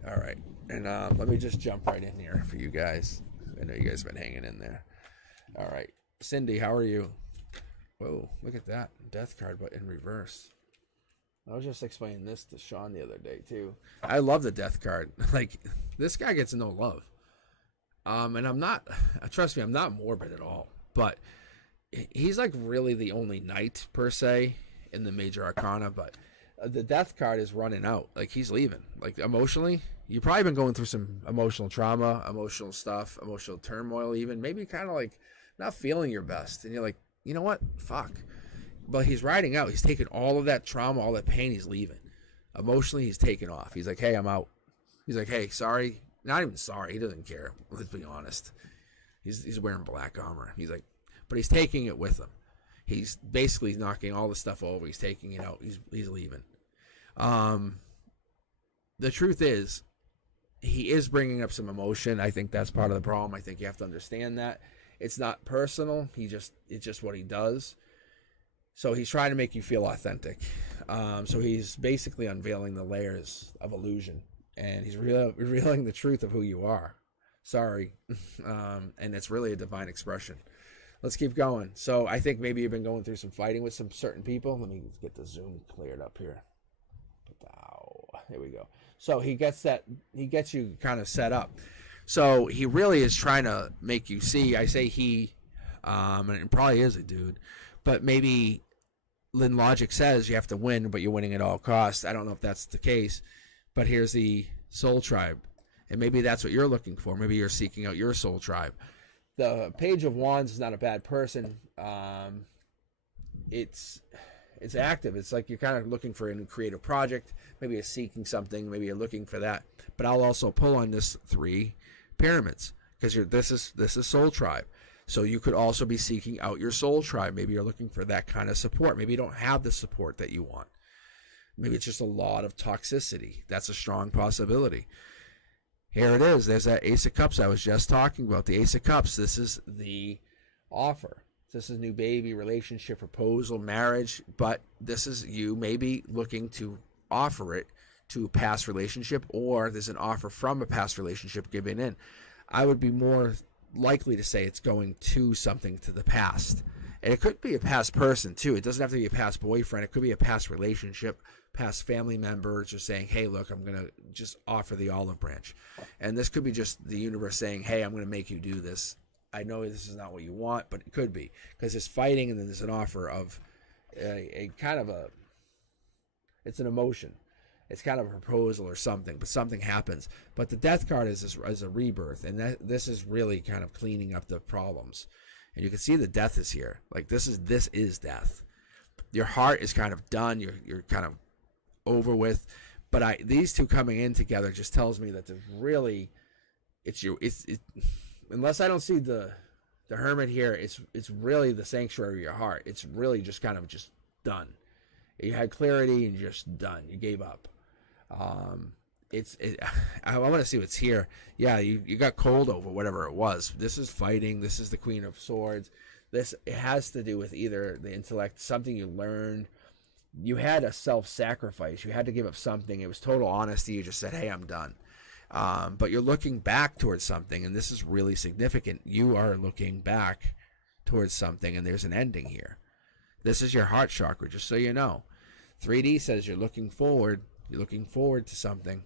All right, and let me just jump right in here for you guys. I know you guys have been hanging in there. All right, Cindy, how are you? Whoa, look at that death card, but in reverse. I was just explaining this to Sean the other day too. I love the death card. This guy gets no love. And I'm not, trust me, I'm not morbid at all, but he's really the only knight per se in the major arcana, but the death card is running out. He's leaving. Emotionally, you've probably been going through some emotional trauma, emotional stuff, emotional turmoil even, maybe kind of not feeling your best. And you're you know what? Fuck. But he's riding out. He's taking all of that trauma, all that pain, he's leaving. Emotionally, he's taking off. He's hey, I'm out. He's hey, sorry. Not even sorry. He doesn't care. Let's be honest. He's wearing black armor. He's but he's taking it with him. He's basically knocking all the stuff over. He's taking it out. He's leaving. The truth is, he is bringing up some emotion. I think that's part of the problem. I think you have to understand that it's not personal. It's just what he does. So he's trying to make you feel authentic. So he's basically unveiling the layers of illusion. And he's revealing the truth of who you are. Sorry. And it's really a divine expression. Let's keep going. So I think maybe you've been going through some fighting with some certain people. Let me get the zoom cleared up here. Here we go. So he gets you kind of set up. So he really is trying to make you see. I say he, and it probably is a dude, but maybe Lynn Logic says you have to win, but you're winning at all costs. I don't know if that's the case, but here's the soul tribe. And maybe that's what you're looking for. Maybe you're seeking out your soul tribe. The Page of Wands is not a bad person. It's active. It's like you're kind of looking for a new creative project. Maybe you're seeking something. Maybe you're looking for that. But I'll also pull on this 3 pyramids because this is soul tribe. So you could also be seeking out your soul tribe. Maybe you're looking for that kind of support. Maybe you don't have the support that you want. Maybe it's just a lot of toxicity. That's a strong possibility. Here it is. There's that Ace of Cups I was just talking about. The Ace of Cups. This is the offer. This is new baby, relationship, proposal, marriage. But this is you maybe looking to offer it to a past relationship, or there's an offer from a past relationship given in. I would be more likely to say it's going to something to the past. And it could be a past person too. It doesn't have to be a past boyfriend. It could be a past relationship, past family member just saying, hey, look, I'm going to just offer the olive branch. And this could be just the universe saying, hey, I'm going to make you do this. I know this is not what you want, but it could be. Because there's fighting and then there's an offer of a kind of a, it's an emotion. It's kind of a proposal or something, but something happens. But the death card is a rebirth, and this is really kind of cleaning up the problems. And you can see the death is here. Like this is death. Your heart is kind of done. You're kind of over with. But these two coming in together just tells me that there's really, unless I don't see the Hermit here, it's really the sanctuary of your heart. It's really just kind of just done. You had clarity and you're just done. You gave up. I want to see what's here. Yeah, you got cold over whatever it was. This is fighting. This is the Queen of Swords. It has to do with either the intellect, something you learned. You had a self-sacrifice. You had to give up something. It was total honesty. You just said, hey, I'm done. But you're looking back towards something, and this is really significant. You are looking back towards something, and there's an ending here. This is your heart chakra, just so you know. 3D says you're looking forward. You're looking forward to something,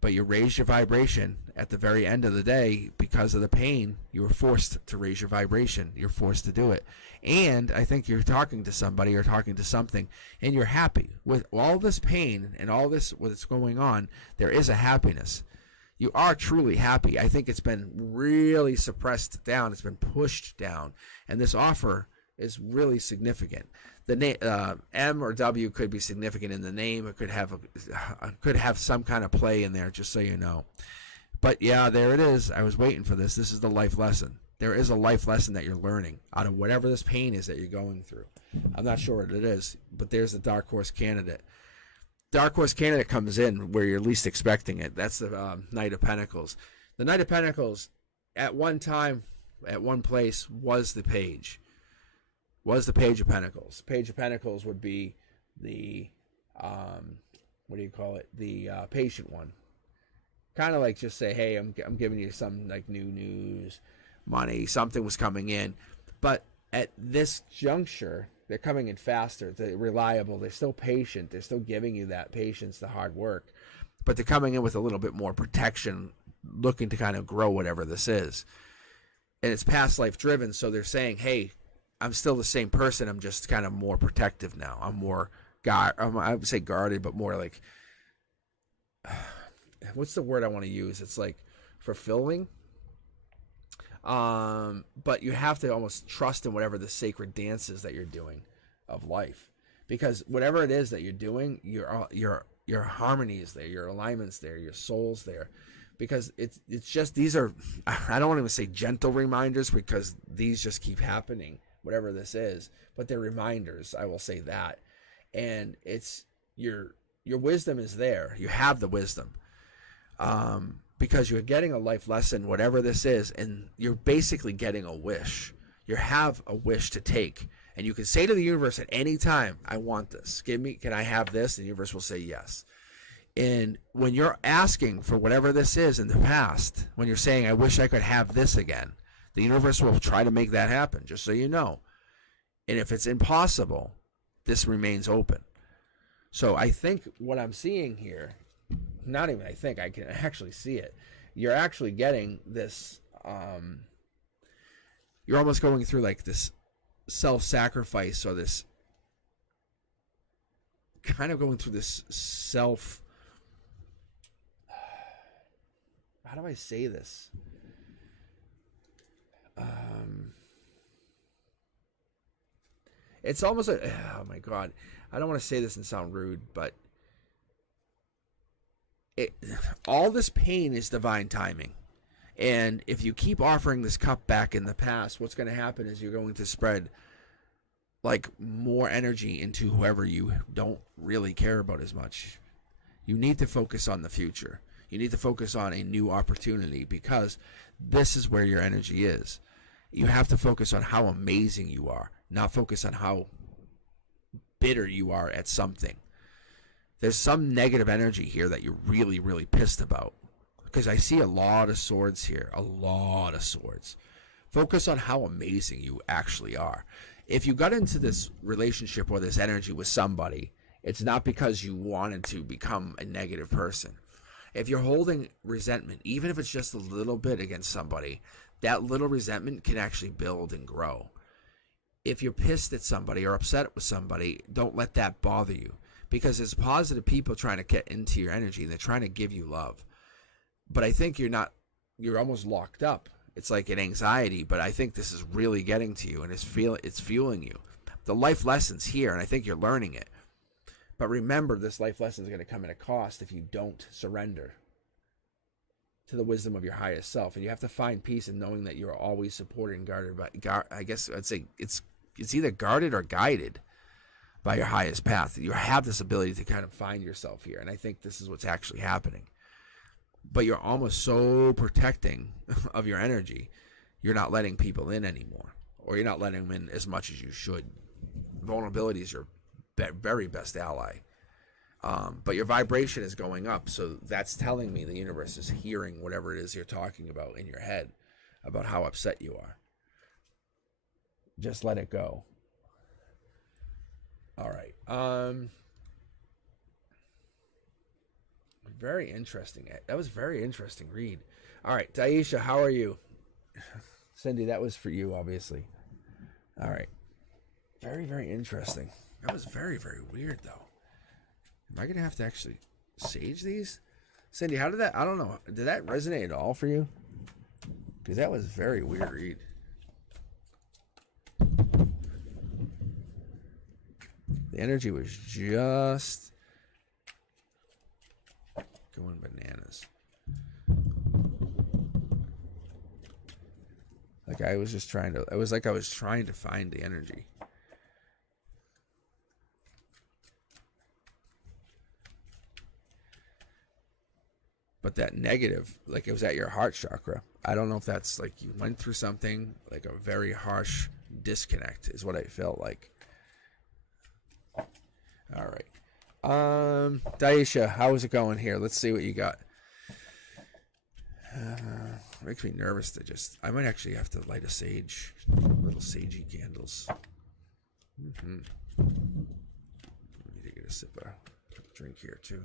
but you raise your vibration at the very end of the day because of the pain. You were forced to raise your vibration. You're forced to do it. And I think you're talking to somebody or talking to something, and you're happy. With all this pain and all this what's going on, there is a happiness. You are truly happy. I think it's been really suppressed down. It's been pushed down. And this offer is really significant. The name M or W could be significant in the name. It could have some kind of play in there, just so you know. But yeah, there it is. I was waiting for this. This is the life lesson. There is a life lesson that you're learning out of whatever this pain is that you're going through. I'm not sure what it is, but there's the Dark Horse candidate. Dark Horse candidate comes in where you're least expecting it. That's the Knight of Pentacles. The Knight of Pentacles, at one time, at one place, was the Page. Was the Page of Pentacles. Page of Pentacles would be the, what do you call it? The patient one. Kind of like just say, hey, I'm giving you some like new news, money, something was coming in. But at this juncture, they're coming in faster. They're reliable. They're still patient. They're still giving you that patience, the hard work. But they're coming in with a little bit more protection, looking to kind of grow whatever this is. And it's past life driven, so they're saying, hey, I'm still the same person. I'm just kind of more protective now. I'm more, I would say guarded, but more like, what's the word I want to use? It's like fulfilling. But you have to almost trust in whatever the sacred dance is that you're doing of life, because whatever it is that you're doing, your harmony is there, your alignment's there, your soul's there. Because it's just, these are, I don't want to even say gentle reminders, because these just keep happening, whatever this is, but they're reminders, I will say that. And it's your wisdom is there. You have the wisdom, because you're getting a life lesson, whatever this is, and you're basically getting a wish. You have a wish to take, and you can say to the universe at any time, I want this, can I have this? And the universe will say yes. And when you're asking for whatever this is in the past, when you're saying, I wish I could have this again, the universe will try to make that happen, just so you know. And if it's impossible, this remains open. So I think what I'm seeing here, not even I think, I can actually see it. You're actually getting this, you're almost going through like this self-sacrifice or this kind of going through this self. How do I say this? It's almost like, oh my God, I don't want to say this and sound rude, but all this pain is divine timing. And if you keep offering this cup back in the past, what's going to happen is you're going to spread like more energy into whoever you don't really care about as much. You need to focus on the future. You need to focus on a new opportunity, because this is where your energy is. You have to focus on how amazing you are, not focus on how bitter you are at something. There's some negative energy here that you're really, really pissed about, because I see a lot of swords here, a lot of swords. Focus on how amazing you actually are. If you got into this relationship or this energy with somebody, it's not because you wanted to become a negative person. If you're holding resentment, even if it's just a little bit against somebody, that little resentment can actually build and grow. If you're pissed at somebody or upset with somebody, don't let that bother you, because there's positive people trying to get into your energy and they're trying to give you love. But I think you're almost locked up. It's like an anxiety, but I think this is really getting to you, and it's fueling you. The life lesson's here, and I think you're learning it. But remember, this life lesson is going to come at a cost if you don't surrender to the wisdom of your highest self. And you have to find peace in knowing that you're always supported and guarded by, I guess I'd say it's either guarded or guided by your highest path. You have this ability to kind of find yourself here, and I think this is what's actually happening. But you're almost so protecting of your energy, you're not letting people in anymore, or you're not letting them in as much as you should. Vulnerability is your very best ally. But your vibration is going up, so that's telling me the universe is hearing whatever it is you're talking about in your head about how upset you are. Just let it go. All right. Very interesting. That was a very interesting read. All right, Daisha, how are you? Cindy, that was for you, obviously. All right. Very, very interesting. That was very, very weird, though. Am I going to have to actually sage these? Cindy, how did that... I don't know. Did that resonate at all for you? Because that was a very weird read. The energy was just going bananas. Like I was just trying to... It was like I was trying to find the energy. But that negative, like it was at your heart chakra. I don't know if that's like you went through something, like a very harsh disconnect is what I felt like. All right. Daisha, how is it going here? Let's see what you got. Makes me nervous to just... I might actually have to light a sage. Little sagey candles. Let me get a sip of drink here too.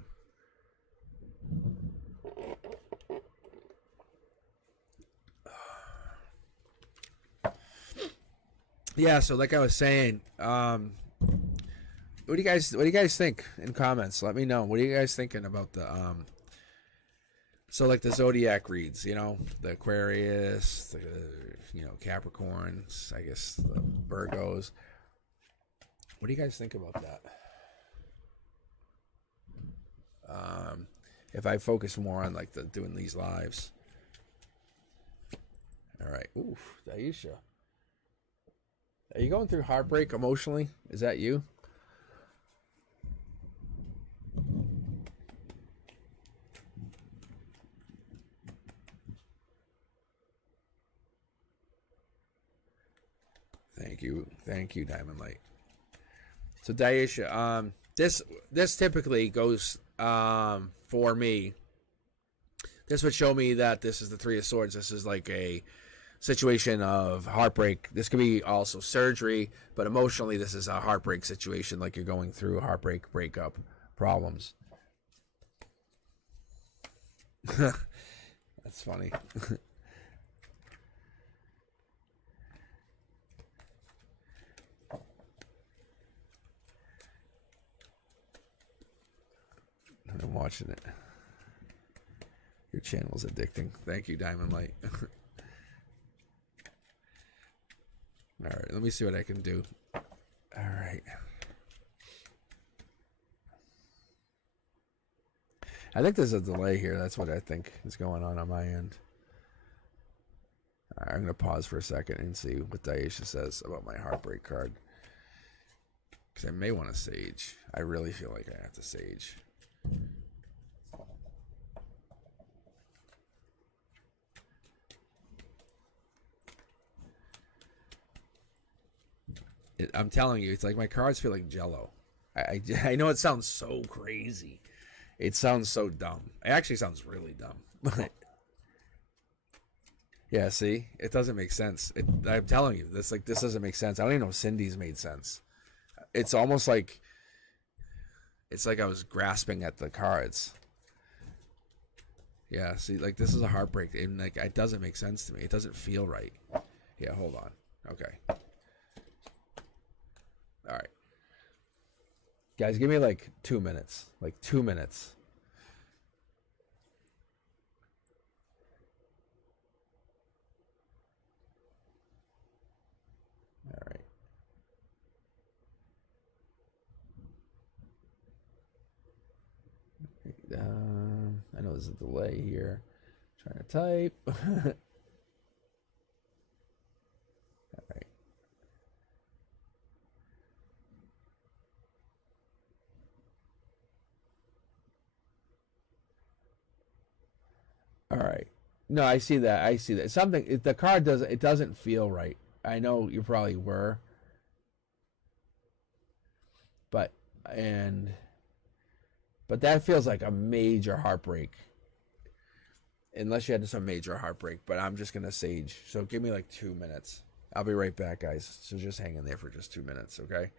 Yeah, so like I was saying, what do you guys think in comments? Let me know. What are you guys thinking about the so like the zodiac reads, you know, the Aquarius, the Capricorns, I guess the Virgos. What do you guys think about that? If I focus more on like doing these lives. All right. Ooh, Daisha. Are you going through heartbreak emotionally? Is that you? Thank you, Diamond Light. So Daisha, this typically goes for me. This would show me that this is the Three of Swords. This is like a situation of heartbreak. This could be also surgery, but emotionally this is a heartbreak situation, like you're going through heartbreak, breakup, problems. That's funny. watching it. Your channel's addicting. Thank you, Diamond Light. All right, let me see what I can do. All right. I think there's a delay here. That's what I think is going on my end. All right, I'm going to pause for a second and see what Daisha says about my heartbreak card. Because I may want to sage. I really feel like I have to sage. I'm telling you, it's like my cards feel like Jello. I know it sounds so crazy. It sounds so dumb. It actually sounds really dumb. But yeah, see, it doesn't make sense. I'm telling you, this doesn't make sense. I don't even know if Cindy's made sense. It's almost like I was grasping at the cards. Yeah, see, like this is a heartbreak, and like it doesn't make sense to me. It doesn't feel right. Yeah, hold on. Okay. All right. Guys, give me like 2 minutes. Like 2 minutes. All right. I know there's a delay here. Trying to type. All right. All right. No, I see that. I see that. The card doesn't feel right. I know you probably were. But that feels like a major heartbreak. Unless you had some major heartbreak, but I'm just gonna sage. So give me like 2 minutes. I'll be right back, guys. So just hang in there for just 2 minutes, okay?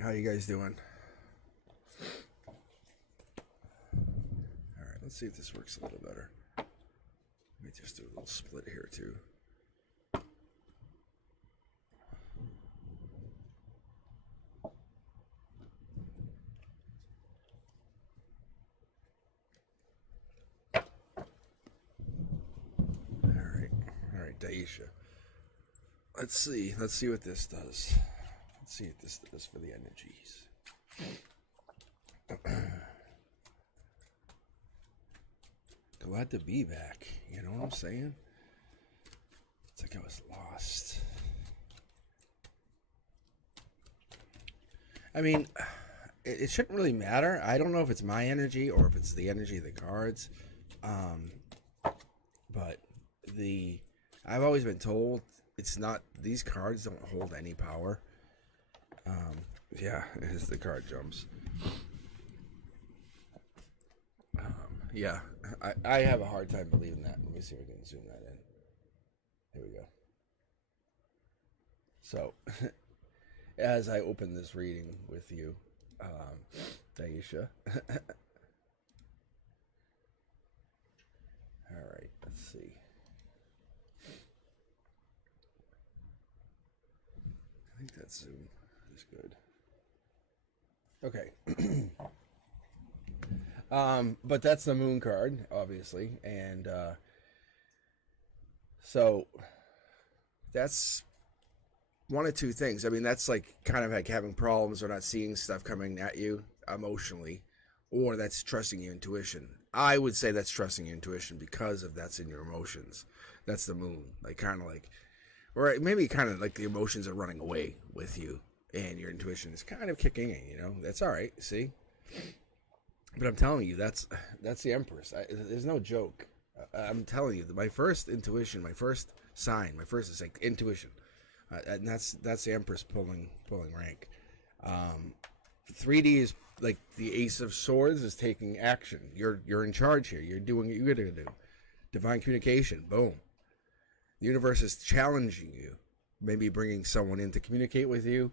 how you guys doing? All right, let's see if this works a little better. Let me just do a little split here too. All right, Daisha. Let's see what this does. Let's see what this does for the energies. Glad to be back. You know what I'm saying? It's like I was lost. I mean, it shouldn't really matter. I don't know if it's my energy or if it's the energy of the cards. But I've always been told it's not, these cards don't hold any power. Yeah, as the card jumps. Yeah, I have a hard time believing that. Let me see if we can zoom that in. Here we go. So, as I open this reading with you, Daisha. All right, let's see. I think that zoom is good. Okay. But that's the moon card, obviously, and so that's one of two things. I mean, that's like kind of like having problems or not seeing stuff coming at you emotionally, or that's trusting your intuition. I would say that's trusting your intuition because of that's in your emotions. That's the moon, like kind of like, or maybe kind of like the emotions are running away with you, and your intuition is kind of kicking in. You know, that's all right. See. But I'm telling you, that's the Empress. There's no joke. I'm telling you, my first intuition, my first sign, my first is like intuition, and that's the Empress pulling rank. 3D is like the Ace of Swords is taking action. You're in charge here. You're doing what you're gonna do. Divine communication. Boom. The universe is challenging you. Maybe bringing someone in to communicate with you.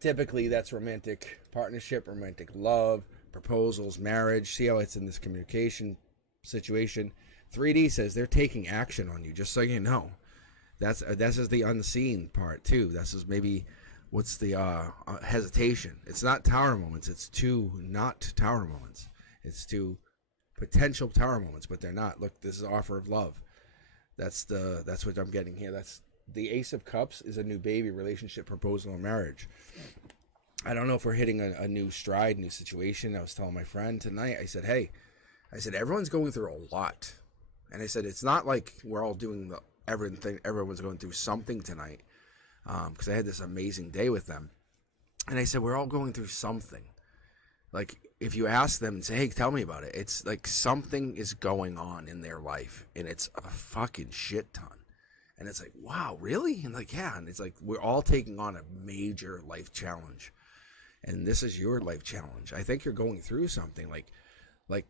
Typically, that's romantic partnership, romantic love, proposals, marriage. See how it's in this communication situation. 3D says they're taking action on you, just so you know. This is the unseen part, too. This is maybe what's the hesitation. It's not tower moments. It's two not tower moments. It's two potential tower moments, but they're not. Look, this is an offer of love. That's what I'm getting here. That's the Ace of Cups is a new baby, relationship, proposal, or marriage. I don't know if we're hitting a new stride, new situation. I was telling my friend tonight, I said, everyone's going through a lot. And I said, it's not like we're all doing everything. Everyone's going through something tonight. Because I had this amazing day with them. And I said, we're all going through something. Like, if you ask them and say, hey, tell me about it. It's like something is going on in their life. And it's a fucking shit ton. And it's like, wow, really? And like, yeah. And it's like, we're all taking on a major life challenge. And this is your life challenge. I think you're going through something like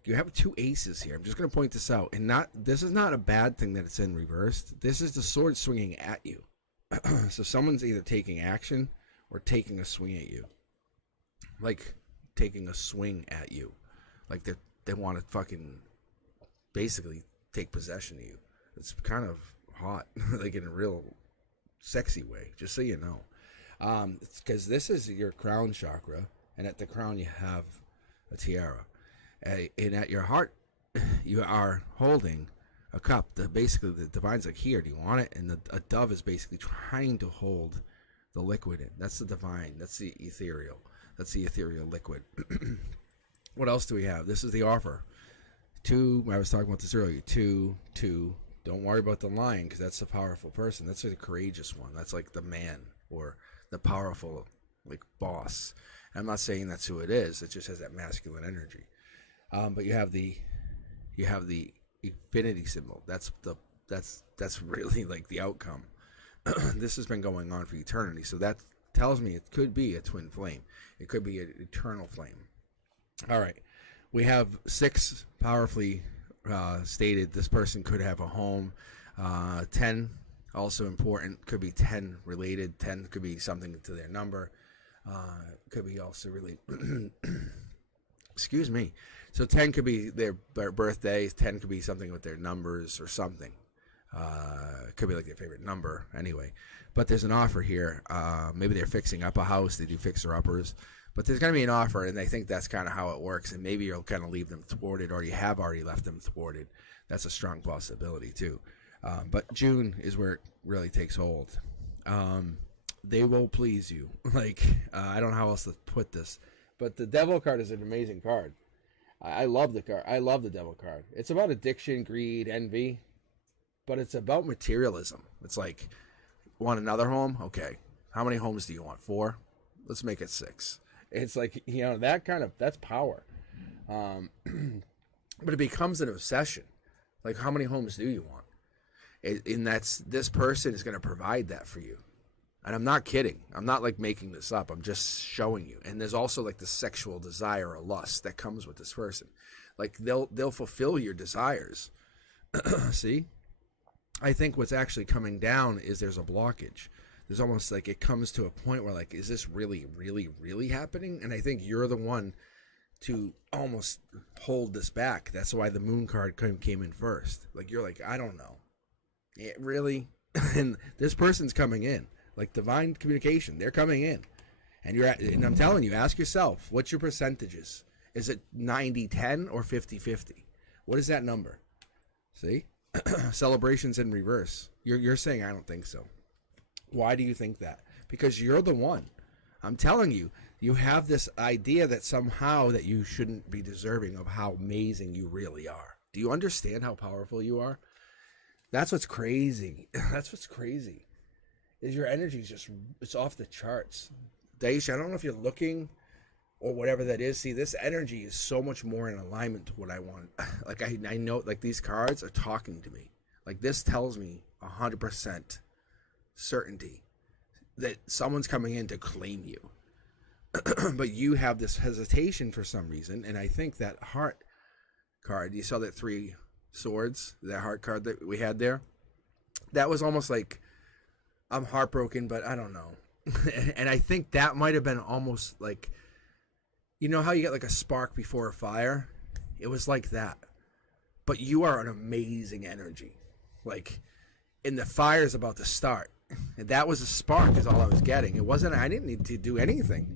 you have two aces here. I'm just going to point this out. And this is not a bad thing that it's in reversed. This is the sword swinging at you. So someone's either taking action or taking a swing at you. Like taking a swing at you. Like they want to fucking basically take possession of you. It's kind of hot, like in a real sexy way, just so you know. Because this is your crown chakra, and at the crown you have a tiara, and at your heart you are holding a cup. Basically the divine's like, here, do you want it? And a dove is basically trying to hold the liquid in. That's the divine. That's the ethereal. That's the ethereal liquid. What else do we have? This is the offer. 2. I was talking about this earlier. 2. Don't worry about the lion, because that's the powerful person. That's the courageous one. That's like the man or the powerful, like, boss. And I'm not saying that's who it is. It just has that masculine energy. But you have the infinity symbol. That's really like the outcome. This has been going on for eternity. So that tells me it could be a twin flame. It could be an eternal flame. All right. We have 6 powerfully stated this person could have a home. 10 Also important, could be 10 related. 10 could be something to their number. Could be also related. Excuse me. So 10 could be their birthdays. 10 could be something with their numbers or something. Could be like their favorite number anyway. But there's an offer here. Maybe they're fixing up a house. They do fixer-uppers. But there's going to be an offer, and I think that's kind of how it works. And maybe you'll kind of leave them thwarted, or you have already left them thwarted. That's a strong possibility, too. But June is where it really takes hold. They will please you. I don't know how else to put this. But the Devil card is an amazing card. I love the card. I love the Devil card. It's about addiction, greed, envy. But it's about materialism. It's like, want another home? Okay. How many homes do you want? 4? Let's make it 6. It's like, that's power. But it becomes an obsession. Like, how many homes do you want? And this person is going to provide that for you. And I'm not kidding. I'm not like making this up. I'm just showing you. And there's also like the sexual desire or lust that comes with this person. Like they'll fulfill your desires. See? I think what's actually coming down is there's a blockage. There's almost like it comes to a point where like, is this really, really, really happening? And I think you're the one to almost hold this back. That's why the Moon card came in first. Like you're like, I don't know. It really? And this person's coming in. Like divine communication, they're coming in. And I'm telling you, ask yourself, what's your percentages? Is it 90-10 or 50-50? What is that number? See? Celebrations in reverse. You're saying I don't think so. Why do you think that? Because you're the one. I'm telling you, you have this idea that somehow that you shouldn't be deserving of how amazing you really are. Do you understand how powerful you are? That's what's crazy. That's what's crazy. Is your energy is just, it's off the charts. Daisha, I don't know if you're looking or whatever that is. See, this energy is so much more in alignment to what I want. Like I know, like these cards are talking to me. Like this tells me 100% certainty that someone's coming in to claim you. But you have this hesitation for some reason. And I think that heart card, you saw that 3 swords, that heart card that we had there. That was almost like, I'm heartbroken, but I don't know. And I think that might have been almost like, you know how you get like a spark before a fire? It was like that. But you are an amazing energy. Like, and the fire's about to start. And that was a spark is all I was getting. It wasn't, I didn't need to do anything.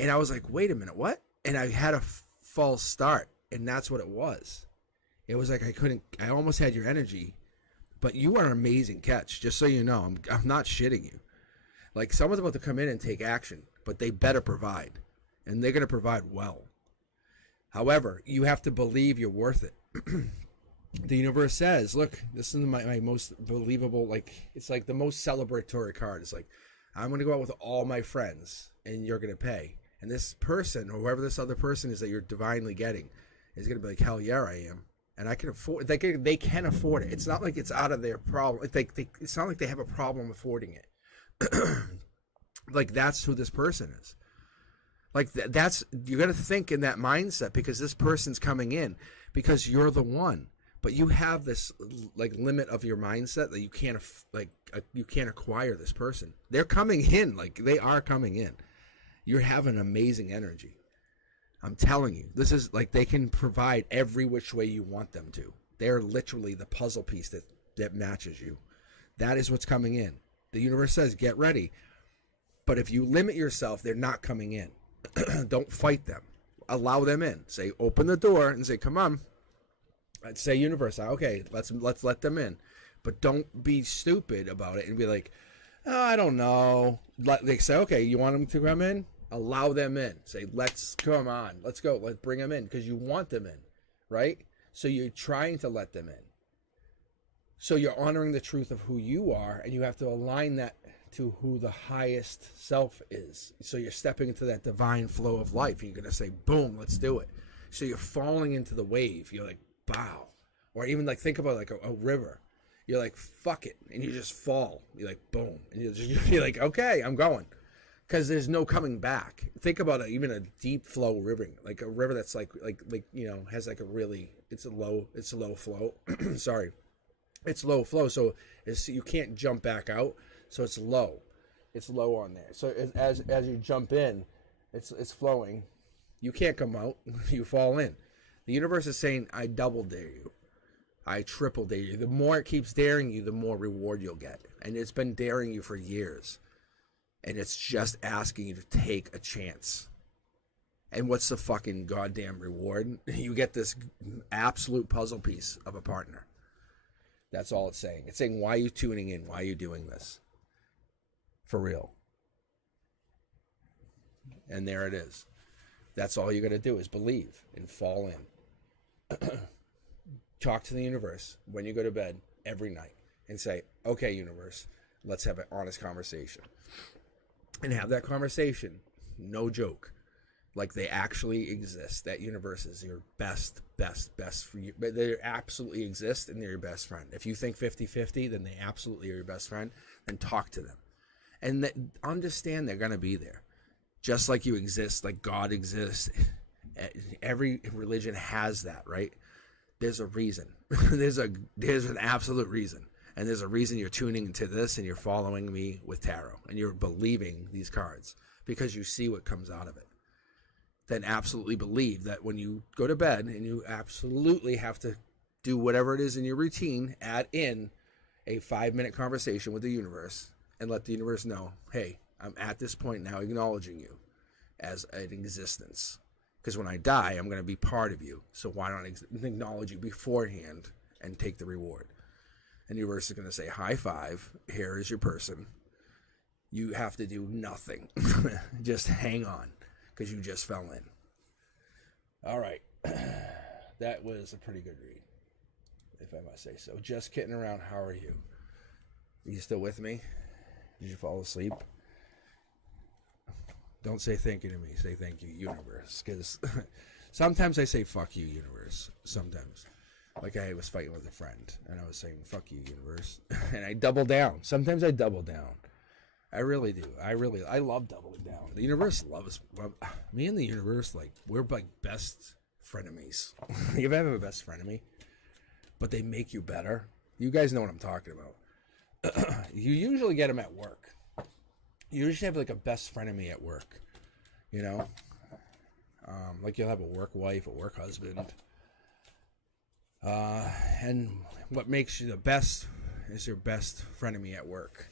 And I was like, wait a minute, what? And I had a false start. And that's what it was. It was like I almost had your energy. But you are an amazing catch, just so you know. I'm not shitting you. Like, someone's about to come in and take action, but they better provide. And they're going to provide well. However, you have to believe you're worth it. The universe says, look, this is my most believable, like, it's like the most celebratory card. It's like, I'm going to go out with all my friends, and you're going to pay. And this person, or whoever this other person is that you're divinely getting, is going to be like, hell yeah, I am. And I can afford. They can afford it. It's not like it's out of their problem. It's not like they have a problem affording it. Like that's who this person is. Like that's you got to think in that mindset because this person's coming in because you're the one. But you have this like limit of your mindset that you can't acquire this person. They're coming in. Like they are coming in. You have an amazing energy. I'm telling you, this is like they can provide every which way you want them to. They're literally the puzzle piece that matches you. That is what's coming in. The universe says, get ready. But if you limit yourself, they're not coming in. Don't fight them. Allow them in. Say, open the door and say, come on. I'd say, universe, okay, let's let them in. But don't be stupid about it and be like, oh, I don't know. They say, okay, you want them to come in? Allow them in. Say, let's come on. Let's go. Let's bring them in because you want them in, right? So you're trying to let them in. So you're honoring the truth of who you are, and you have to align that to who the highest self is. So you're stepping into that divine flow of life. You're going to say, boom, let's do it. So you're falling into the wave. You're like, bow. Or even like think about like a river. You're like, fuck it. And you just fall. You're like, boom. And you're like, okay, I'm going. Because there's no coming back. Think about it, even a deep flow river, like a river that's like you know has like a really it's a low flow. Sorry, It's low flow, so you can't jump back out. So it's low. It's low on there. So as you jump in, it's flowing. You can't come out. You fall in. The universe is saying, I double dare you. I triple dare you. The more it keeps daring you, the more reward you'll get. And it's been daring you for years. And it's just asking you to take a chance. And what's the fucking goddamn reward? You get this absolute puzzle piece of a partner. That's all it's saying. It's saying, why are you tuning in? Why are you doing this? For real. And there it is. That's all you got to do is believe and fall in. Talk to the universe when you go to bed every night and say, okay, universe, let's have an honest conversation. And have that conversation, no joke, like they actually exist. That universe is your best for you. But they absolutely exist, and they're your best friend. If you think 50-50, then they absolutely are your best friend. Then talk to them. And understand they're going to be there. Just like you exist, like God exists. Every religion has that, right? There's a reason. there's an absolute reason. And there's a reason you're tuning into this and you're following me with tarot. And you're believing these cards because you see what comes out of it. Then absolutely believe that when you go to bed and you absolutely have to do whatever it is in your routine, add in a 5-minute conversation with the universe and let the universe know, hey, I'm at this point now acknowledging you as an existence. Because when I die, I'm going to be part of you. So why don't I acknowledge you beforehand and take the reward? And the universe is going to say, high five, here is your person. You have to do nothing. Just hang on, because you just fell in. All right. That was a pretty good read, if I must say so. Just kidding around, how are you? Are you still with me? Did you fall asleep? Don't say thank you to me. Say thank you, universe. Because sometimes I say fuck you, universe. Sometimes. Like I was fighting with a friend, and I was saying fuck you, universe. And I double down. Sometimes I double down. I really do. I love doubling down. The universe loves me and the universe. Like, we're like best frenemies. You ever have a best frenemy? But they make you better. You guys know what I'm talking about. You usually get them at work. You usually have like a best frenemy at work. You know? Like you'll have a work wife, a work husband. And what makes you the best is your best frenemy at work.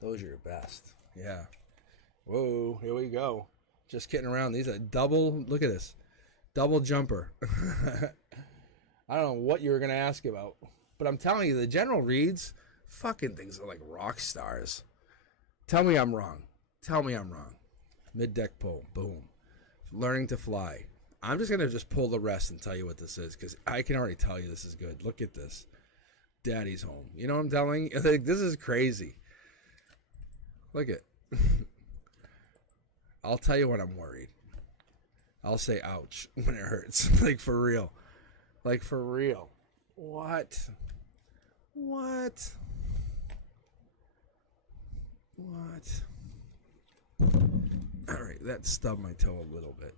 Those are your best. Yeah. Whoa, here we go. Just kidding around. These are double, look at this. Double jumper. I don't know what you were going to ask about. But I'm telling you, the general reads, fucking things are like rock stars. Tell me I'm wrong. Tell me I'm wrong. Mid-deck pull. Boom. Learning to fly. I'm just going to just pull the rest and tell you what this is, because I can already tell you this is good. Look at this. Daddy's home. You know what I'm telling you? Like, this is crazy. Look at. I'll tell you when I'm worried. I'll say ouch when it hurts. Like, for real. Like, for real. What? What? What? All right, that stubbed my toe a little bit.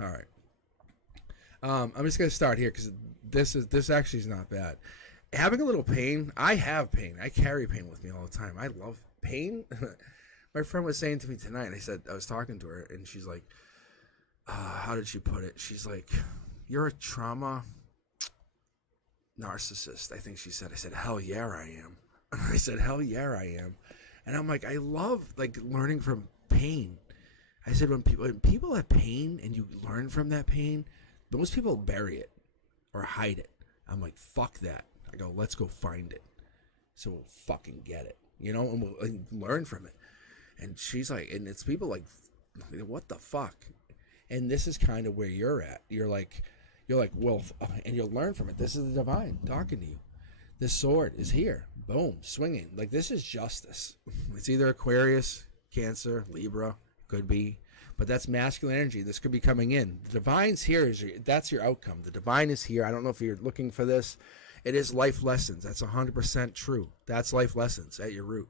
All right. I'm just gonna start here because this actually is not bad. Having a little pain. I have pain. I carry pain with me all the time. I love pain. My friend was saying to me tonight. I was talking to her, and she's like, "How did she put it?" She's like, "You're a trauma narcissist." I think she said. I said, "Hell yeah, I am." I said, "Hell yeah, I am." And I'm like, I love like learning from pain. I said, when people have pain and you learn from that pain, most people bury it or hide it. I'm like, fuck that. I go, let's go find it. So we'll fucking get it, you know, and we'll learn from it. And she's like, and it's people like, what the fuck? And this is kind of where you're at. You're like, well, and you'll learn from it. This is the divine talking to you. This sword is here. Boom. Swinging. Like, this is justice. It's either Aquarius, Cancer, Libra. Could be. But that's masculine energy. This could be coming in. The divine's here. That's your outcome. The divine is here. I don't know if you're looking for this. It is life lessons. That's 100% true. That's life lessons at your root.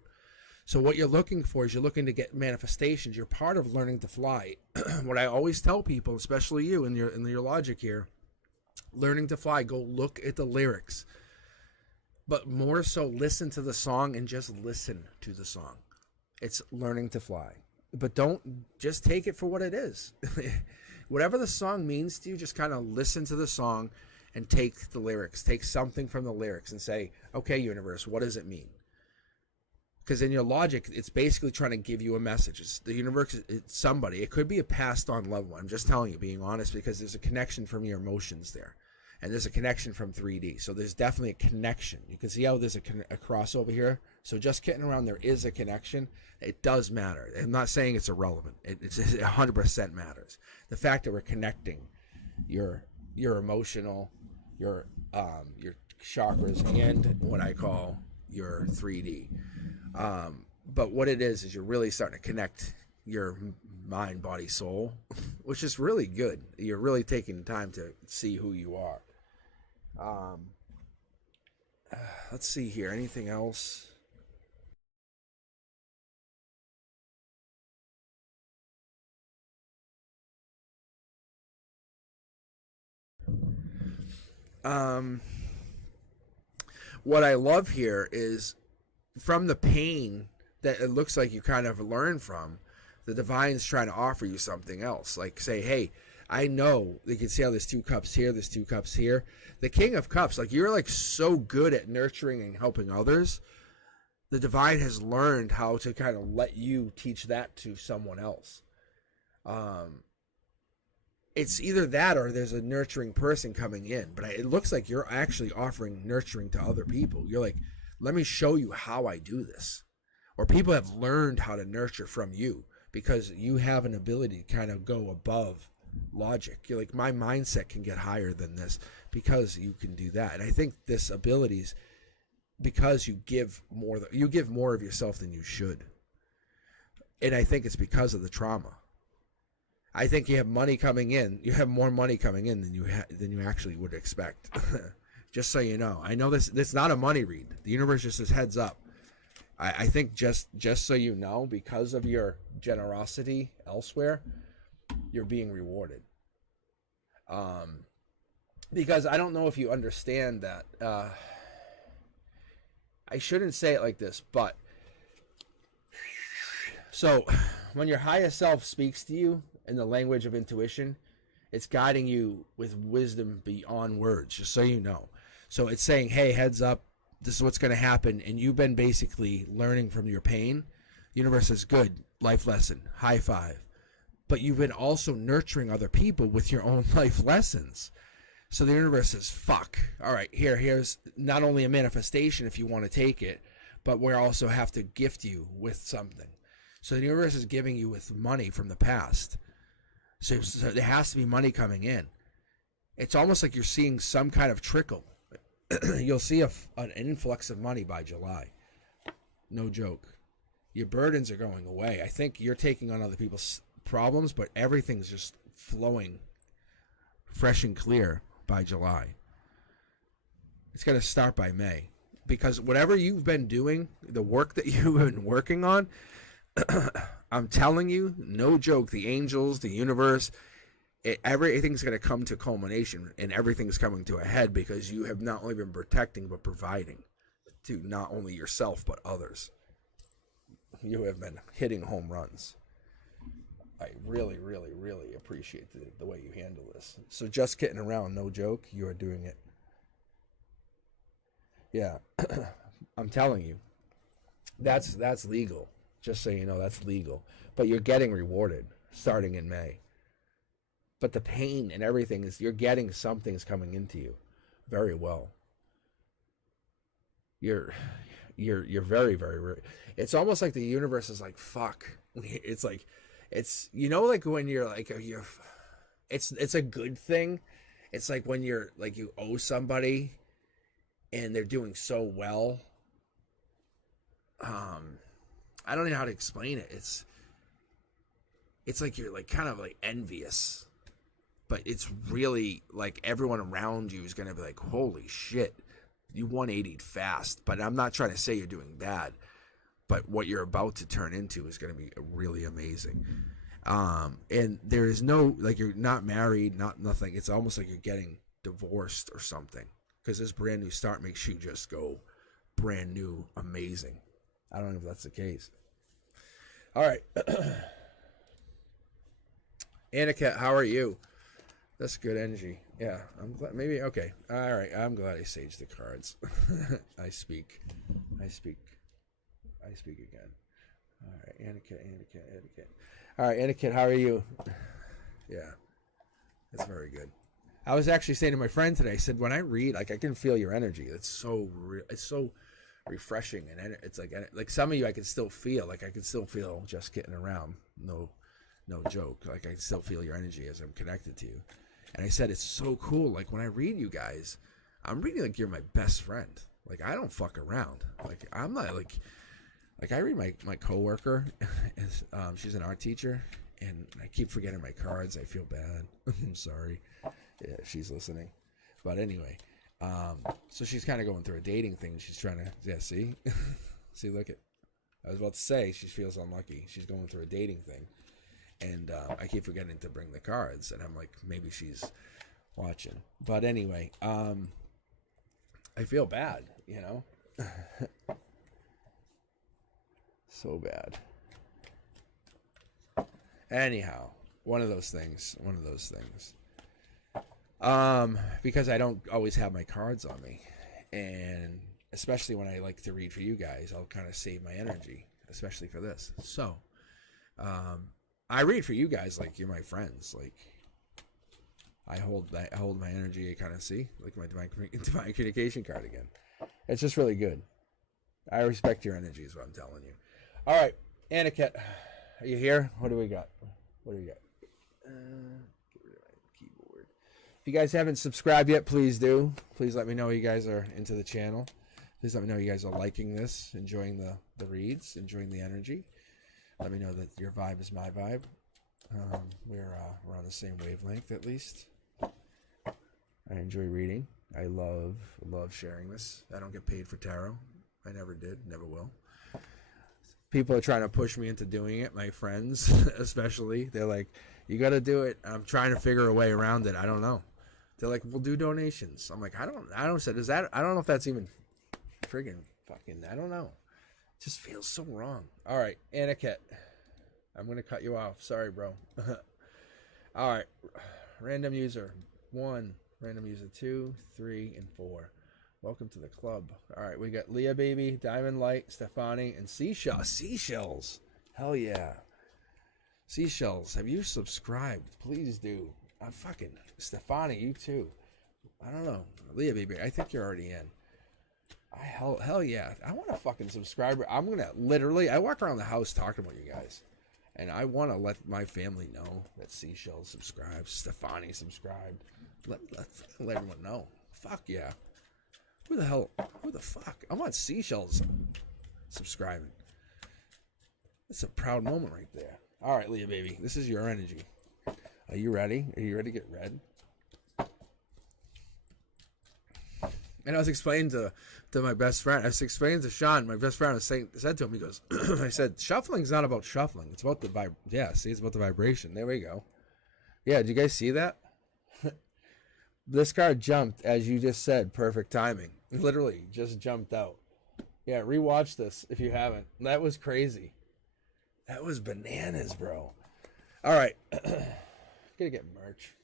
So what you're looking for is you're looking to get manifestations. You're part of learning to fly. What I always tell people, especially you in your logic here, learning to fly, go look at the lyrics. but more so listen to the song and just listen to the song. It's learning to fly. But don't just take it for what it is. Whatever the song means to you, just kind of listen to the song and take the lyrics. Take something from the lyrics and say, okay, universe, what does it mean? Because in your logic, it's basically trying to give you a message. It's the universe, it's somebody. It could be a passed on loved one. I'm just telling you, being honest, because there's a connection from your emotions there. And there's a connection from 3D. So there's definitely a connection. You can see how there's a crossover here. So just kidding around, there is a connection. It does matter. I'm not saying it's irrelevant. It's 100% matters. The fact that we're connecting your emotional, your chakras, and what I call your 3D. But what it is you're really starting to connect your mind, body, soul, which is really good. You're really taking time to see who you are. Let's see here. Anything else? What I love here is from the pain that it looks like you kind of learn from, the divine's trying to offer you something else. Like say, hey, I know you can see how there's 2 cups here, there's 2 cups here. The King of Cups, like you're like so good at nurturing and helping others. The divine has learned how to kind of let you teach that to someone else. It's either that or there's a nurturing person coming in, but it looks like you're actually offering nurturing to other people. You're like, let me show you how I do this. Or people have learned how to nurture from you because you have an ability to kind of go above logic. You're like, my mindset can get higher than this because you can do that. And I think this ability is because you give more of yourself than you should. And I think it's because of the trauma. I think you have money coming in. You have more money coming in than you actually would expect. Just so you know. I know this not a money read. The universe just says heads up. I think just so you know, because of your generosity elsewhere, you're being rewarded. Because I don't know if you understand that. I shouldn't say it like this, but so when your higher self speaks to you in the language of intuition, it's guiding you with wisdom beyond words, just so you know. So it's saying, hey, heads up, this is what's going to happen, and you've been basically learning from your pain. Universe is good, life lesson, high five. But you've been also nurturing other people with your own life lessons. So the universe says, fuck, all right, here's not only a manifestation if you want to take it, but we also have to gift you with something. So the universe is giving you with money from the past. So there has to be money coming in. It's almost like you're seeing some kind of trickle. You'll see an influx of money by July. No joke. Your burdens are going away. I think you're taking on other people's problems, but everything's just flowing fresh and clear by July. It's going to start by May. Because whatever you've been doing, the work that you've been working on, I'm telling you, no joke, the angels, the universe, everything's going to come to culmination, and everything's coming to a head because you have not only been protecting but providing to not only yourself but others. You have been hitting home runs. I really, really, really appreciate the way you handle this. So just kidding around, no joke, you are doing it. Yeah, I'm telling you, that's legal. Just so you know, that's legal. But you're getting rewarded starting in May. But the pain and everything is you're getting something's coming into you very well. You're very, very, very. It's almost like the universe is like, fuck. It's like, it's, you know, like when you're like, it's a good thing. It's like when you're like, you owe somebody and they're doing so well. I don't know how to explain it. It's like you're like kind of like envious, but it's really like everyone around you is going to be like, holy shit, you 180'd fast. But I'm not trying to say you're doing bad, but what you're about to turn into is going to be really amazing. And there is no, like, you're not married, nothing. It's almost like you're getting divorced or something, because this brand new start makes you just go brand new, amazing. I don't know if that's the case. All right. Anette, how are you? That's good energy. Yeah, I'm glad. Maybe, okay. All right, I'm glad I saged the cards. I speak again. All right, Anette. All right, Anette, how are you? Yeah, that's very good. I was actually saying to my friend today, I said, when I read, like, I can feel your energy. It's so refreshing, and it's like some of you I can still feel. Like, I can still feel just getting around. No joke. Like, I can still feel your energy as I'm connected to you. And I said, it's so cool. Like, when I read you guys, I'm reading like you're my best friend. Like, I don't fuck around. Like, I'm not like I read my coworker. She's an art teacher, and I keep forgetting my cards. I feel bad. I'm sorry if she's listening. But anyway, so she's kind of going through a dating thing. She's trying to, yeah, see? See, look at, I was about to say she feels unlucky. She's going through a dating thing. And I keep forgetting to bring the cards. And I'm like, maybe she's watching. But anyway, I feel bad, you know? So bad. Anyhow, one of those things. Because I don't always have my cards on me. And especially when I like to read for you guys, I'll kind of save my energy, especially for this. So, I read for you guys like you're my friends. Like, I hold my energy. I kind of see, like, my divine communication card again. It's just really good. I respect your energy is what I'm telling you. All right, Anette, are you here? What do we got? Get rid of my keyboard. If you guys haven't subscribed yet, please do. Please let me know you guys are into the channel. Please let me know you guys are liking this, enjoying the reads, enjoying the energy. Let me know that your vibe is my vibe. We're on the same wavelength, at least. I enjoy reading. I love sharing this. I don't get paid for tarot. I never did, never will. People are trying to push me into doing it. My friends, especially, they're like, "You got to do it." I'm trying to figure a way around it. I don't know. They're like, "We'll do donations." I'm like, I don't say, is that? I don't know if that's even friggin' fucking. I don't know. Just feels so wrong. All right, Anette, I'm going to cut you off. Sorry, bro. All right, random user 1, random user 2, 3, and 4. Welcome to the club. All right, we got Leah Baby, Diamond Light, Stefani, and Seashells. Hell yeah. Seashells, have you subscribed? Please do. I'm fucking Stefani, you too. I don't know. Leah Baby, I think you're already in. Hell yeah. I want a fucking subscriber. I'm going to literally, I walk around the house talking about you guys. And I want to let my family know that Seashells subscribed, Stefani subscribed. Let everyone know. Fuck yeah. Who the fuck? I want Seashells subscribing. That's a proud moment right there. All right, Leah Baby, this is your energy. Are you ready? Are you ready to get red? And I was explaining to my best friend. I was explaining to Sean, my best friend. I was said to him, he goes, I said, shuffling's not about shuffling. It's about the yeah, see, it's about the vibration. There we go. Yeah, did you guys see that? This card jumped, as you just said. Perfect timing. Literally, just jumped out. Yeah, rewatch this if you haven't. That was crazy. That was bananas, bro. All right. Gonna get merch.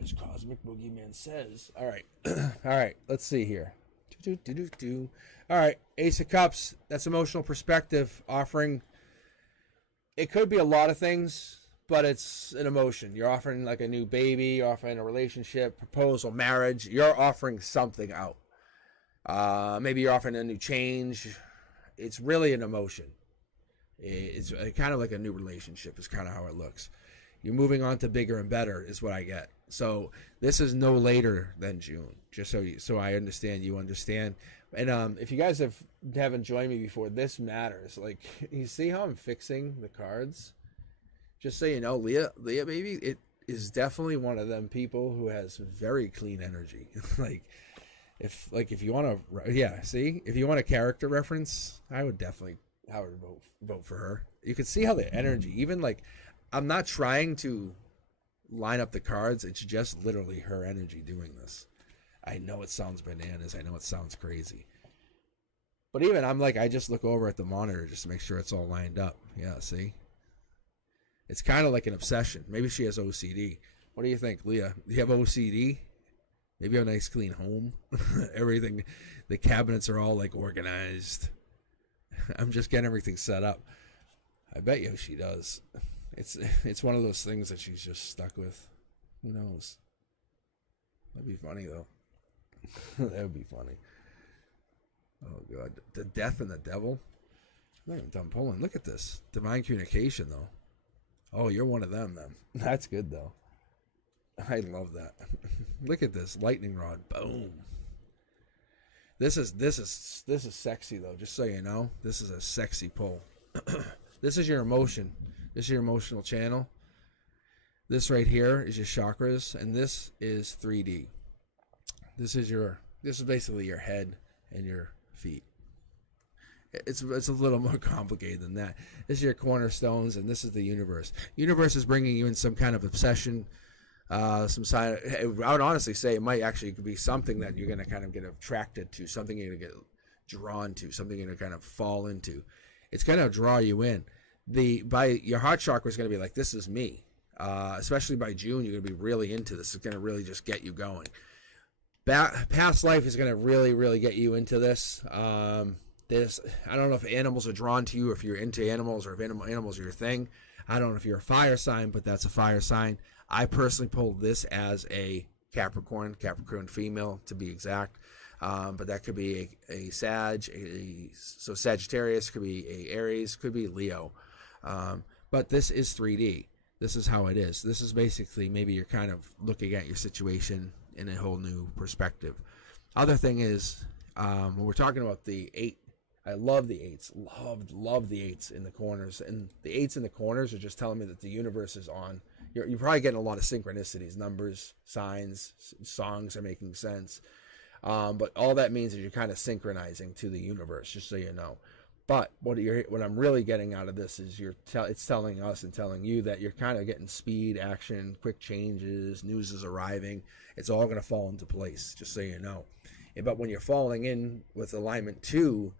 As Cosmic Boogeyman says. All right. All right. Let's see here. All right. Ace of Cups. That's emotional perspective. Offering. It could be a lot of things, but it's an emotion. You're offering like a new baby. You're offering a relationship, proposal, marriage. You're offering something out. Maybe you're offering a new change. It's really an emotion. It's kind of like a new relationship is kind of how it looks. You're moving on to bigger and better is what I get. So this is no later than June, just so I understand you understand. And if you guys haven't joined me before, this matters. Like, you see how I'm fixing the cards? Just so you know, Leah Baby, it is definitely one of them people who has very clean energy. if you want to, yeah, see, if you want a character reference, I would vote for her. You can see how the energy, even like, I'm not trying to line up the cards. It's just literally her energy doing this. I know it sounds bananas. I know it sounds crazy. But even I'm like, I just look over at the monitor just to make sure it's all lined up. Yeah, see? It's kind of like an obsession. Maybe she has OCD. What do you think, Leah? Do you have OCD? Maybe you have a nice clean home. Everything, the cabinets are all like organized. I'm just getting everything set up. I bet you she does. It's one of those things that she's just stuck with. Who knows? That'd be funny though. That would be funny. Oh god, the death and the devil. I'm not even done pulling. Look at this divine communication though. Oh, you're one of them then. That's good though. I love that. Look at this lightning rod. Boom. This is sexy though. Just so you know, this is a sexy pull. This is your emotion. This is your emotional channel. This right here is your chakras, and this is 3D. This is basically your head and your feet. It's a little more complicated than that. This is your cornerstones, and this is the universe. Universe is bringing you in some kind of obsession, some side. I would honestly say it might actually be something that you're going to kind of get attracted to, something you're going to get drawn to, something you're going to kind of fall into. It's going to draw you in. By your heart chakra is going to be like, this is me. Especially by June, you're going to be really into this. It's going to really just get you going. Past life is going to really, really get you into this. I don't know if animals are drawn to you, if you're into animals, or if animals are your thing. I don't know if you're a fire sign, but that's a fire sign. I personally pulled this as a Capricorn female to be exact. But that could be a Sag, so Sagittarius, could be a Aries, could be Leo. But this is 3D. This is how it is. This is basically maybe you're kind of looking at your situation in a whole new perspective. Other thing is, when we're talking about the 8, I love the 8s. Love the 8s in the corners. And the 8s in the corners are just telling me that the universe is on. You're probably getting a lot of synchronicities, numbers, signs, songs are making sense. But all that means is you're kind of synchronizing to the universe, just so you know. But what I'm really getting out of this is it's telling us and telling you that you're kind of getting speed, action, quick changes, news is arriving. It's all going to fall into place, just so you know. But when you're falling in with alignment to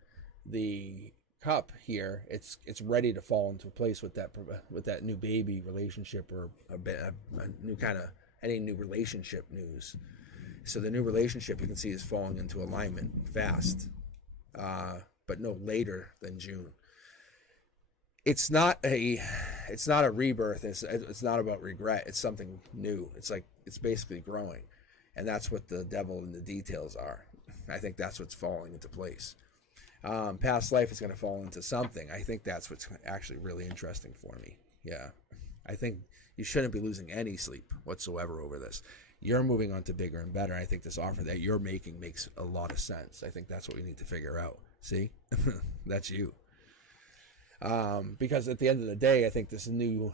the cup here, it's ready to fall into place with that new baby relationship, or a new kind of any new relationship news. So the new relationship you can see is falling into alignment fast, but no later than June. It's not a rebirth. It's not about regret. It's something new. It's basically growing, and that's what the devil in the details are. I think that's what's falling into place. Past life is going to fall into something. I think that's what's actually really interesting for me. Yeah, I think you shouldn't be losing any sleep whatsoever over this. You're moving on to bigger and better. I think this offer that you're making makes a lot of sense. I think that's what we need to figure out. See? That's you. Because at the end of the day, I think this new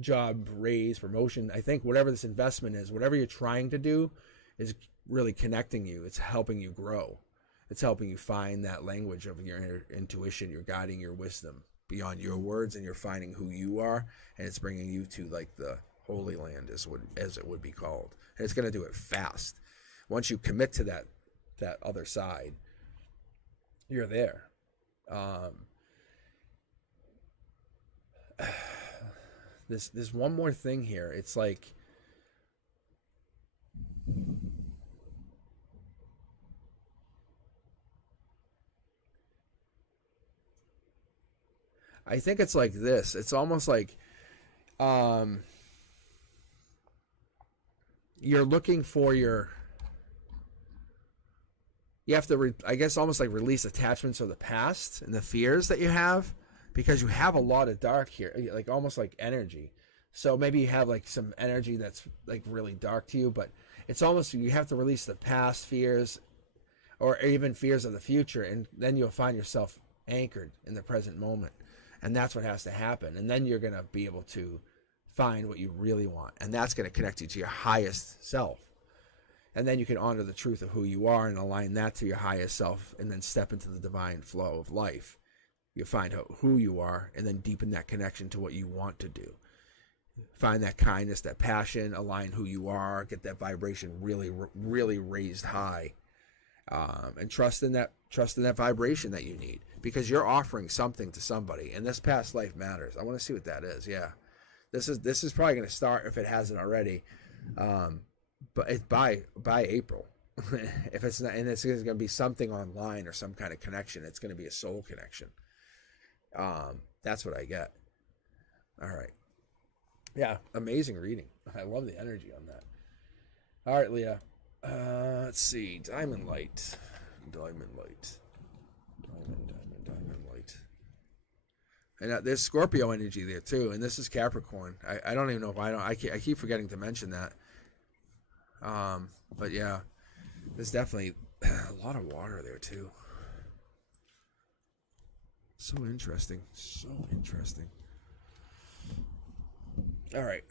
job, raise, promotion, I think whatever this investment is, whatever you're trying to do is really connecting you. It's helping you grow. It's helping you find that language of your intuition. You're guiding your wisdom beyond your words, and you're finding who you are, and it's bringing you to like the Holy Land, as it would be called. And it's going to do it fast. Once you commit to that other side, you're there. There's one more thing here. It's like, I think it's like this. It's almost like you're looking for you have to, I guess, almost like release attachments of the past and the fears that you have, because you have a lot of dark here, like almost like energy. So maybe you have like some energy that's like really dark to you, but it's almost, you have to release the past fears or even fears of the future, and then you'll find yourself anchored in the present moment. And that's what has to happen. And then you're going to be able to find what you really want. And that's going to connect you to your highest self. And then you can honor the truth of who you are and align that to your highest self, and then step into the divine flow of life. You find out who you are, and then deepen that connection to what you want to do. Find that kindness, that passion, align who you are, get that vibration really, really raised high. And trust in Trust in that vibration that you need, because you're offering something to somebody, and this past life matters. I want to see what that is. Yeah, this is probably going to start, if it hasn't already, but it's by April. If it's not, and it's going to be something online or some kind of connection. It's going to be a soul connection. That's what I get. All right. Yeah, amazing reading. I love the energy on that. All right, Leah. Let's see. Diamond light. Diamond light. Diamond light. And there's Scorpio energy there too, and this is Capricorn. I don't even know if I keep forgetting to mention that. But yeah, there's definitely a lot of water there too. So interesting. So interesting. All right.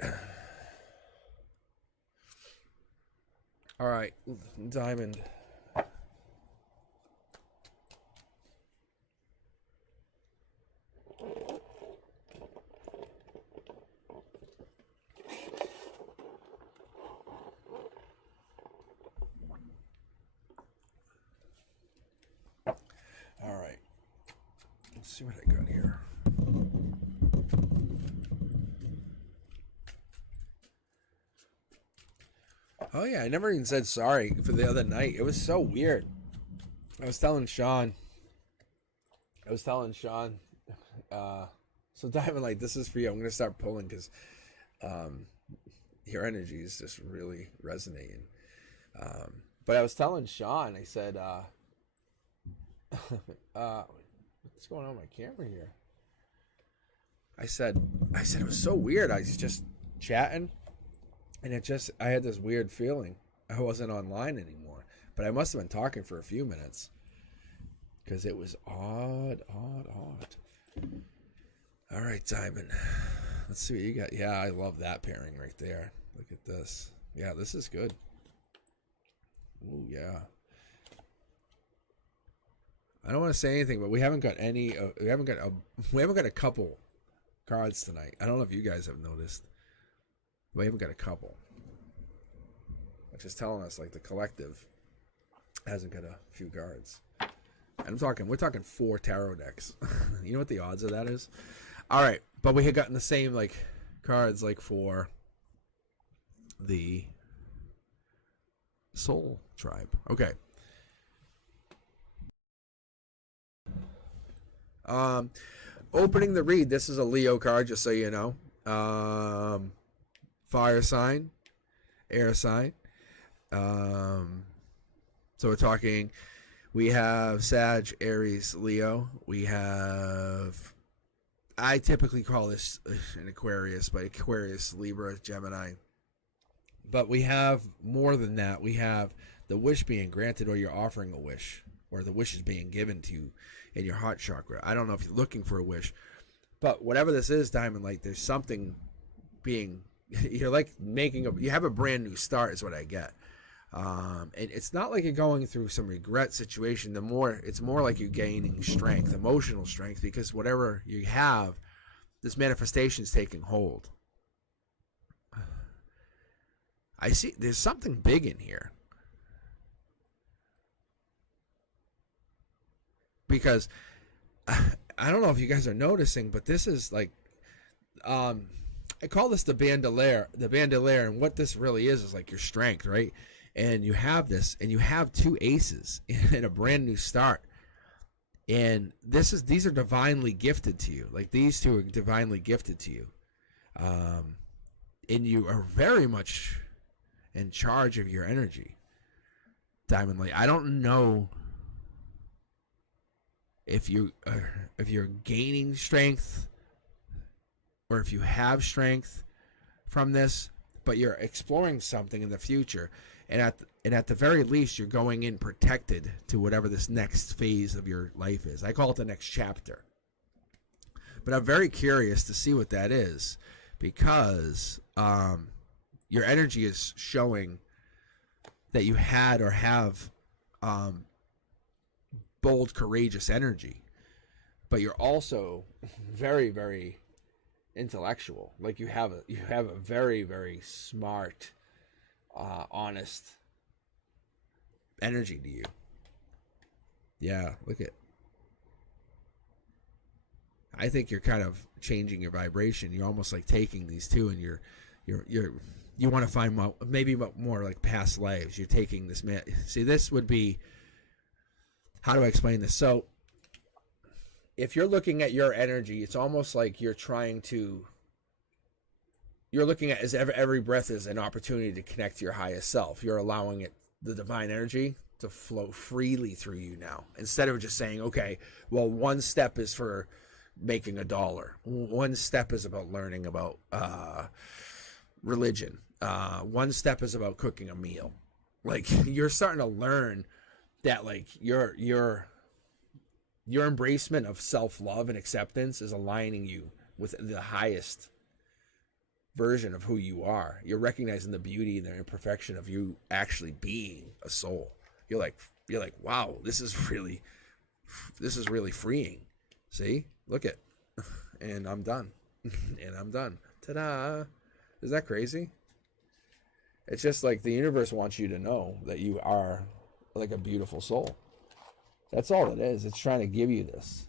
All right. Diamond. All right. Let's see what I got here. Oh yeah, I never even said sorry for the other night. It was so weird. I was telling Sean. So Diamond, like, this is for you. I'm gonna start pulling because your energy is just really resonating. But I was telling Sean, I said, what's going on with my camera here? I said it was so weird. I was just chatting, and I had this weird feeling. I wasn't online anymore, but I must have been talking for a few minutes because it was odd. All right, Diamond. Let's see what you got. Yeah, I love that pairing right there. Look at this. Yeah, this is good. Oh yeah. I don't want to say anything, but we haven't got any. We haven't got a couple cards tonight. I don't know if you guys have noticed. We haven't got a couple. Which is telling us, like, the collective hasn't got a few cards. And we're talking 4 tarot decks. You know what the odds of that is? All right, but we had gotten the same, like, cards, like, for the Soul Tribe. Okay. Opening the read, this is a Leo card, just so you know. Fire sign, air sign. So we're talking, we have Sag, Aries, Leo. We have, I typically call this an Aquarius, but Aquarius, Libra, Gemini. But we have more than that. We have the wish being granted, or you're offering a wish, or the wish is being given to you in your heart chakra. I don't know if you're looking for a wish, but whatever this is, Diamond Light, there's something being, you're like you have a brand new start is what I get. And it's not like you're going through some regret situation. It's more like you're gaining strength, emotional strength, because whatever you have, this manifestation is taking hold. I see there's something big in here. Because I don't know if you guys are noticing, but this is like, I call this the bandolier. The bandolier, and what this really is like your strength, right? And you have this, and you have 2 aces in a brand new start. And these are divinely gifted to you. Like, these 2 are divinely gifted to you. And you are very much in charge of your energy, Diamond Light. I don't know if you're gaining strength or if you have strength from this, but you're exploring something in the future, and at the very least, you're going in protected to whatever this next phase of your life is. I call it the next chapter. But I'm very curious to see what that is, because your energy is showing that you had or have bold, courageous energy, but you're also very, very intellectual. Like, you have a very, very smart, honest energy to you. Yeah, look at. I think you're kind of changing your vibration. You're almost like taking these two, and you want to find maybe more like past lives. You're taking this man. See, this would be. How do I explain this? So, if you're looking at your energy, it's almost like you're looking at as every breath is an opportunity to connect to your highest self. You're allowing it, the divine energy, to flow freely through you now, instead of just saying, okay, well, one step is for making $1. One step is about learning about religion. One step is about cooking a meal. Like, you're starting to learn that, like, your embracement of self-love and acceptance is aligning you with the highest version of who you are. You're recognizing the beauty and the imperfection of you actually being a soul. You're like, wow, this is really freeing. See, look at, and I'm done. And I'm done. Ta-da. Is that crazy? It's just like the universe wants you to know that you are like a beautiful soul. That's all it is. It's trying to give you this.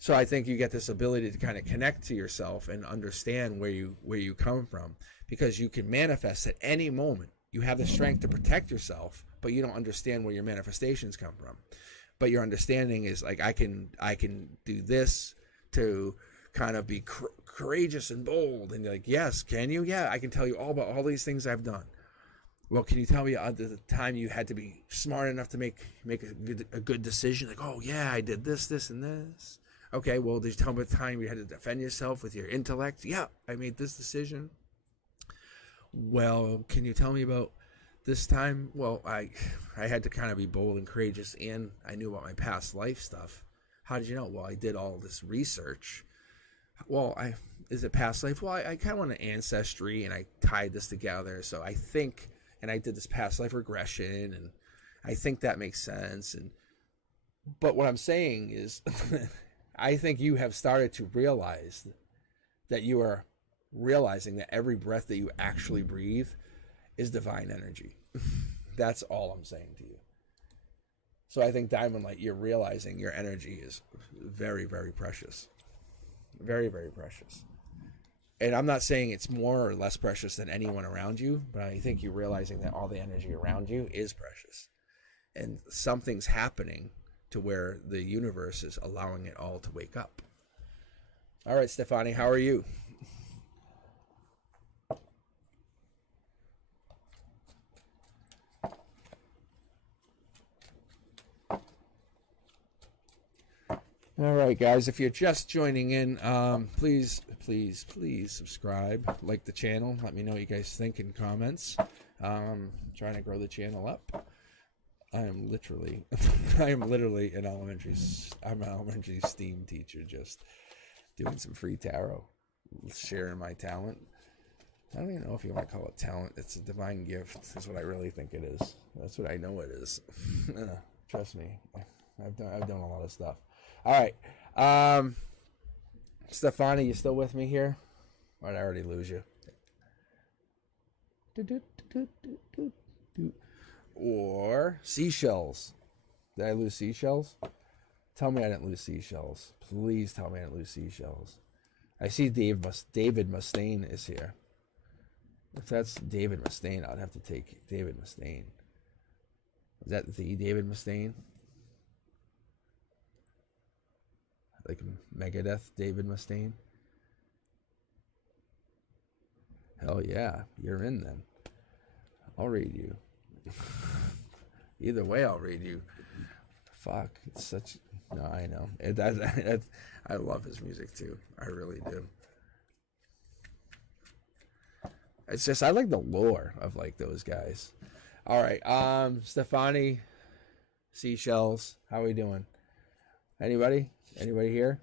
So I think you get this ability to kind of connect to yourself and understand where you come from, because you can manifest at any moment. You have the strength to protect yourself, but you don't understand where your manifestations come from. But your understanding is like, I can do this to kind of be courageous and bold. And you're like, yes, can you? Yeah, I can tell you all about all these things I've done. Well, can you tell me the time you had to be smart enough to make a good decision? Like, oh yeah, I did this, and this. Okay, well, did you tell me the time you had to defend yourself with your intellect? Yeah, I made this decision. Well, can you tell me about this time? Well, I had to kind of be bold and courageous, and I knew about my past life stuff. How did you know? Well, I did all this research. Well, is it past life? Well, I kind of want an ancestry, and I tied this together. So I think, and I did this past life regression, and I think that makes sense. But what I'm saying is, I think you have started to realize that you are realizing that every breath that you actually breathe is divine energy. That's all I'm saying to you. So I think, Diamond Light, you're realizing your energy is very, very precious. Very, very precious. And I'm not saying it's more or less precious than anyone around you, but I think you're realizing that all the energy around you is precious. And something's happening to where the universe is allowing it all to wake up. All right, Stefani, how are you? All right, guys, if you're just joining in, please subscribe, like the channel. Let me know what you guys think in comments. Trying to grow the channel up. I am literally an elementary STEAM teacher, just doing some free tarot, sharing my talent. I don't even know if you want to call it talent. It's a divine gift. That's what I really think it is. That's what I know it is. Trust me, I've done a lot of stuff. All right, Stefani, you still with me here? Or did I already lose you? Or seashells. Did I lose seashells? Tell me I didn't lose seashells. Please tell me I didn't lose seashells. I see David Mustaine is here. If that's David Mustaine, I'd have to take David Mustaine. Is that the David Mustaine? Like Megadeth, David Mustaine? Hell yeah, you're in then. I'll read you. Either way, I'll read you. Fuck, it's such. No, I know. I love his music too. I really do. It's just I like the lore of like those guys. All right, Stefani, seashells. How are we doing? Anybody here?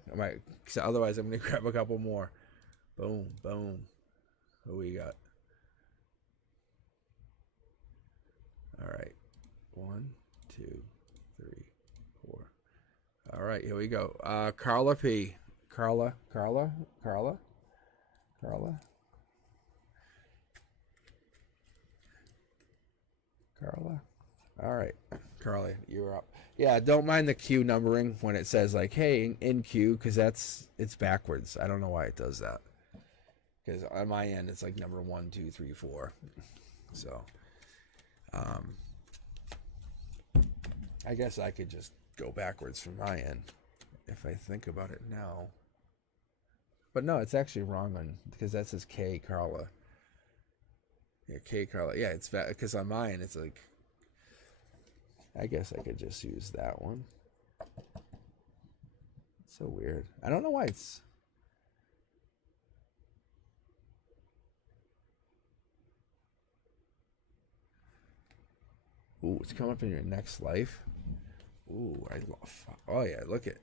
Otherwise, I'm gonna grab a couple more. Boom, boom. Who we got? All right. 1, 2, 3, 4. All right, here we go. Carla P. Carla. All right. Carla, you're up. Yeah, don't mind the queue numbering when it says like, "Hey, in queue," because it's backwards. I don't know why it does that. Because on my end, it's like number 1, 2, 3, 4. So, I guess I could just go backwards from my end if I think about it now. But no, it's actually wrong on because that says K Carla. Yeah, K Carla. Yeah, it's because on mine it's like. I guess I could just use that one. It's so weird. I don't know why it's. Ooh, it's coming up in your next life. Ooh, I love. Oh yeah, look at.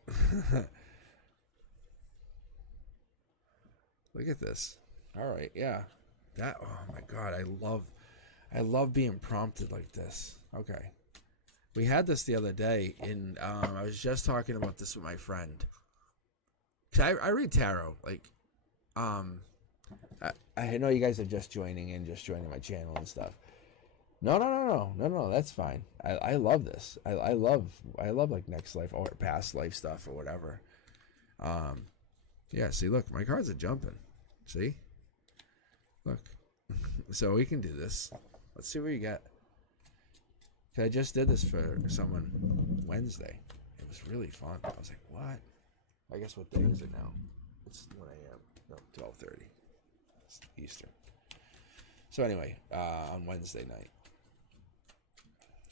Look at this. All right, yeah. That. Oh my God, I love being prompted like this. Okay. We had this the other day, and I was just talking about this with my friend. Cause I read tarot. Like, I know you guys are just joining my channel and stuff. No. That's fine. I love this. I love like next life or past life stuff or whatever. Yeah. See, look, my cards are jumping. See, look. So we can do this. Let's see what you got. I just did this for someone Wednesday. It was really fun. I was like, what? I guess what day is it now? It's 1 a.m. No, 12:30. It's Eastern. So anyway, on Wednesday night.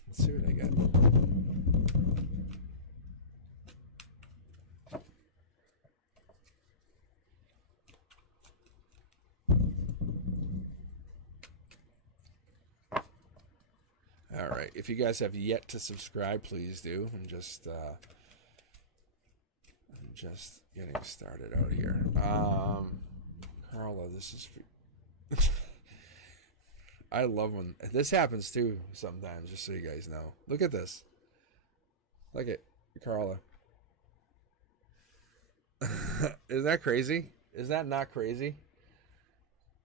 Let's see what I got. All right. If you guys have yet to subscribe, please do. I'm just getting started out here. Carla, this is for... I love when this happens too sometimes, just so you guys know. Look at this. Look at Carla. Isn't that crazy? Is that not crazy?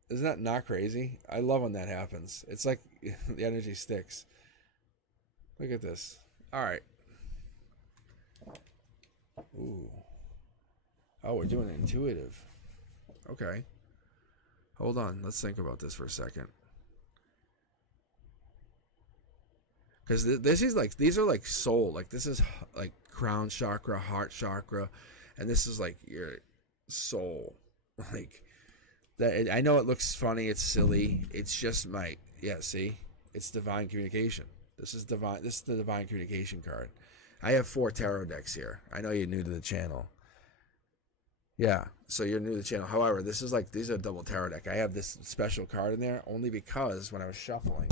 Isn't that not crazy? I love when that happens. It's like the energy sticks. Look at this. All right. Ooh. Oh, we're doing intuitive. Okay. Hold on. Let's think about this for a second. Because this is like, these are like soul. Like this is like crown chakra, heart chakra, and this is like your soul. Like that. I know it looks funny. It's silly. It's just see, it's divine communication. This is divine. This is the divine communication card. I have 4 tarot decks here. I know you're new to the channel. Yeah, so you're new to the channel. However, this is like, these are double tarot deck. I have this special card in there only because when I was shuffling,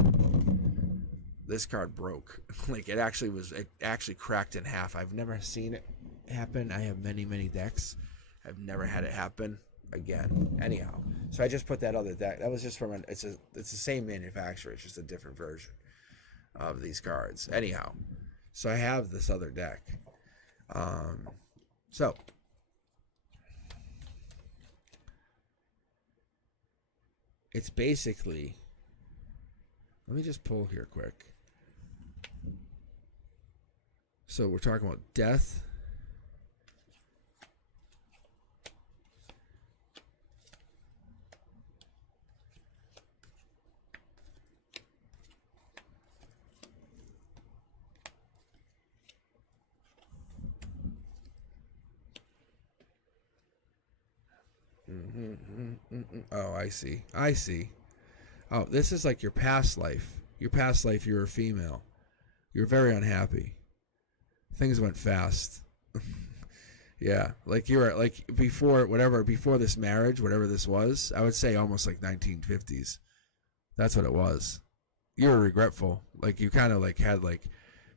this card broke. Like it actually cracked in half. I've never seen it happen. I have many, many decks. I've never had it happen again. Anyhow, so I just put that other deck. That was just from it's the same manufacturer. It's just a different version of these cards. Anyhow, so I have this other deck. So it's basically, let me just pull here quick. So we're talking about death, Oh, I see. Oh, this is like your past life. Your past life, you were a female. You're very unhappy. Things went fast. Yeah, like you were like before this marriage, whatever this was, I would say almost like 1950s. That's what it was. You were regretful. Like you kind of like had like,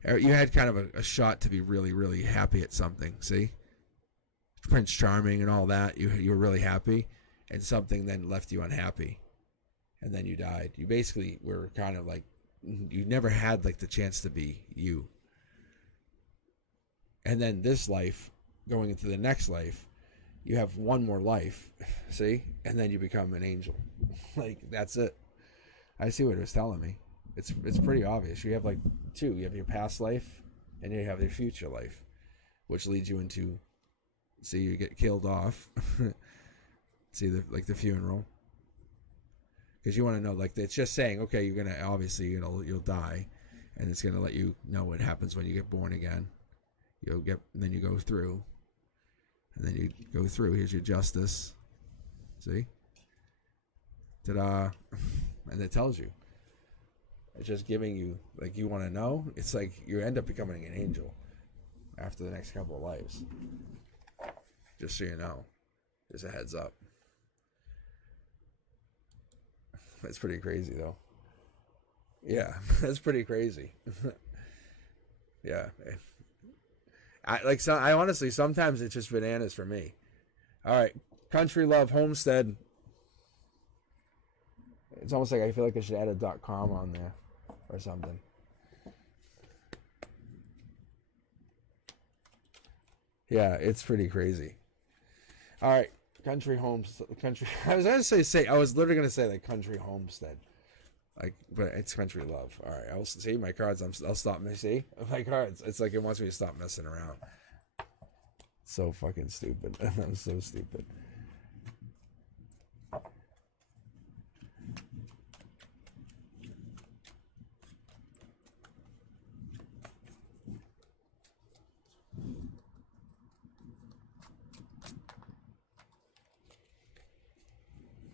you had kind of a shot to be really, really happy at something. See? Prince Charming and all that. You were really happy, and something then left you unhappy, and then you died. You basically were kind of like, you never had like the chance to be you. And then this life, going into the next life, you have one more life, see, and then you become an angel. Like that's it. I see what it was telling me. It's pretty obvious. You have like two. You have your past life, and you have your future life, which leads you into, see, you get killed off. See the funeral, because you want to know, like, it's just saying, okay, you're gonna obviously you'll die, and it's gonna let you know what happens when you get born again. And then you go through, and then you go through. Here's your justice. See, ta-da, and it tells you. It's just giving you, like, you want to know. It's like you end up becoming an angel after the next couple of lives. Just so you know, just a heads up. That's pretty crazy, though. Yeah, that's pretty crazy. Yeah, I honestly, sometimes it's just bananas for me. All right, country love homestead. It's almost like I feel like I should add a .com on there or something. Yeah, it's pretty crazy. All right, country homes, country. I was literally gonna say like country homestead, like, but it's country love. All right, I'll see my cards. I'll stop. See my cards. It's like it wants me to stop messing around. So fucking stupid. I'm so stupid.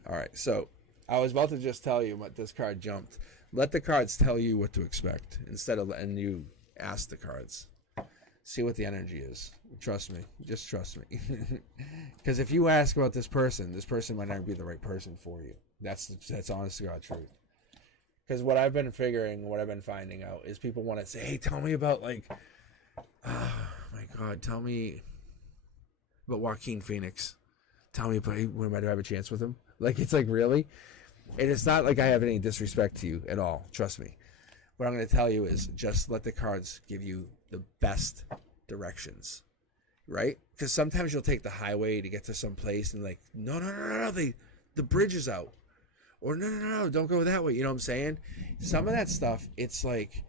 All right, so I was about to just tell you what this card jumped. Let the cards tell you what to expect instead of letting you ask the cards. See what the energy is. Trust me. Just trust me. Because if you ask about this person might not be the right person for you. That's honest to God truth. Because what I've been finding out is people want to say, hey, tell me about, like, oh my God, tell me about Joaquin Phoenix. Tell me about when I have a chance with him. Like, it's like, really? And it's not like I have any disrespect to you at all. Trust me. What I'm going to tell you is just let the cards give you the best directions, right? Because sometimes you'll take the highway to get to some place and like, no, the bridge is out. Or no, don't go that way. You know what I'm saying? Some of that stuff, it's like,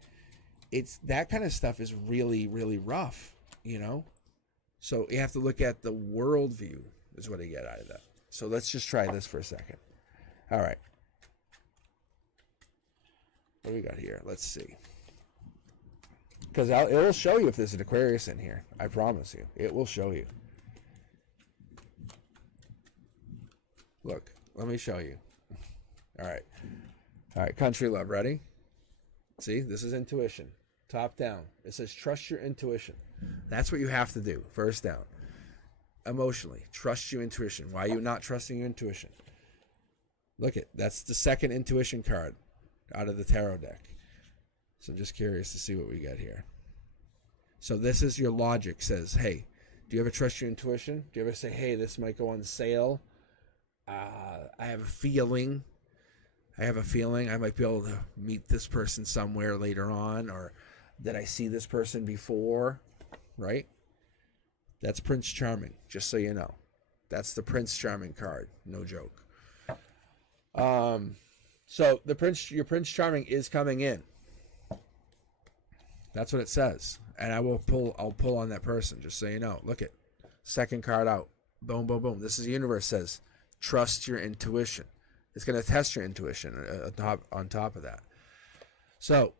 that kind of stuff is really, really rough, you know? So you have to look at the worldview is what I get out of that. So let's just try this for a second. All right. What do we got here? Let's see. Because it will show you if there's an Aquarius in here. I promise you. It will show you. Look, let me show you. All right. All right, country love. Ready? See, this is intuition. Top down. It says trust your intuition. That's what you have to do. First down. Emotionally, trust your intuition. Why are you not trusting your intuition? Look at, that's the second intuition card out of the tarot deck. So I'm just curious to see what we got here. So this is your logic. Says, hey, do you ever trust your intuition? Do you ever say, hey, this might go on sale? I have a feeling I might be able to meet this person somewhere later on, or did I see this person before? Right? That's Prince Charming, just so you know. That's the Prince Charming card. No joke. So your Prince Charming is coming in. That's what it says. And I'll pull on that person, just so you know. Look at second card out. Boom, boom, boom. This is the universe says, trust your intuition. It's going to test your intuition on top of that. So,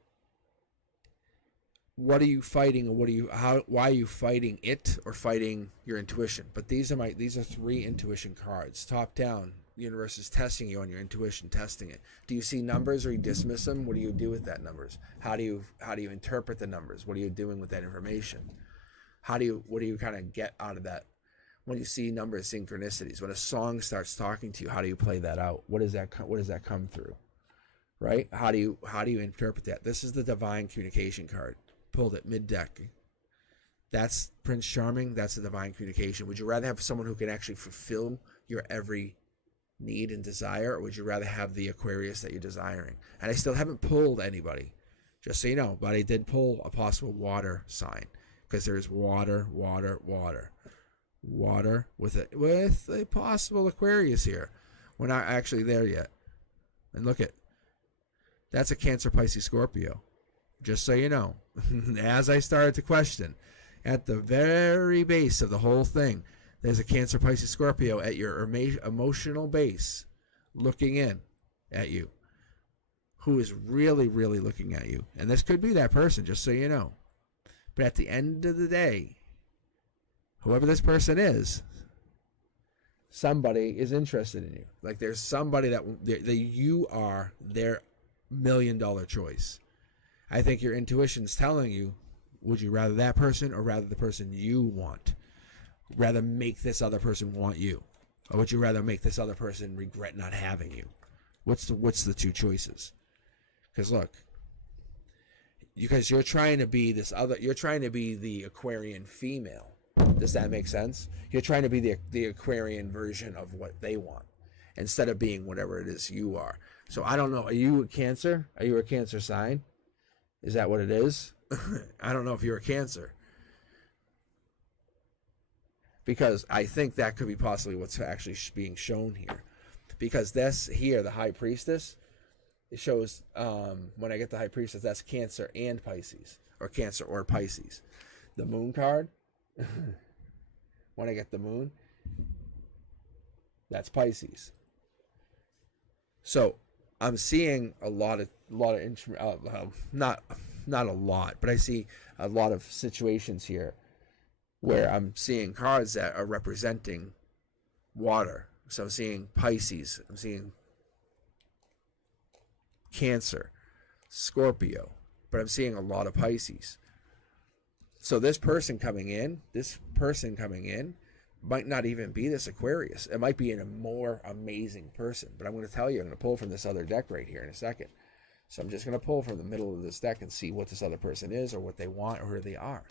what are you fighting, or why are you fighting it or fighting your intuition? But these are three intuition cards. Top down, the universe is testing you on your intuition, testing it. Do you see numbers or you dismiss them? What do you do with that numbers? How do you interpret the numbers? What are you doing with that information? What do you kind of get out of that? When you see numbers, synchronicities, when a song starts talking to you, how do you play that out? What does that come through? Right? How do you interpret that? This is the divine communication card. Pulled it mid-deck. That's Prince Charming. That's the divine communication. Would you rather have someone who can actually fulfill your every need and desire, or would you rather have the Aquarius that you're desiring? And I still haven't pulled anybody, just so you know, but I did pull a possible water sign, because there's water with a possible Aquarius here. We're not actually there yet. And look at That's a Cancer, Pisces, Scorpio. Just so you know. As I started to question, at the very base of the whole thing, there's a Cancer, Pisces, Scorpio at your emotional base looking in at you, who is really, really looking at you. And this could be that person, just so you know. But at the end of the day, whoever this person is, somebody is interested in you. Like there's somebody that you are their $1 million choice. I think your intuition's telling you, would you rather that person or rather the person you want? Rather make this other person want you? Or would you rather make this other person regret not having you? What's the two choices? Because look, because you're trying to be the Aquarian female. Does that make sense? You're trying to be the Aquarian version of what they want instead of being whatever it is you are. So I don't know. Are you a Cancer? Are you a Cancer sign? Is that what it is? I don't know if you're a Cancer. Because I think that could be possibly what's actually being shown here. Because this here, the High Priestess, it shows when I get the High Priestess, that's Cancer and Pisces. Or Cancer or Pisces. The Moon card, when I get the Moon, that's Pisces. So I'm seeing a lot of not a lot, but I see a lot of situations here where I'm seeing cards that are representing water. So I'm seeing Pisces, I'm seeing Cancer, Scorpio, but I'm seeing a lot of Pisces. So this person coming in might not even be this Aquarius. It might be a more amazing person. But I'm going to tell you, I'm going to pull from this other deck right here in a second. So I'm just going to pull from the middle of this deck and see what this other person is or what they want or who they are.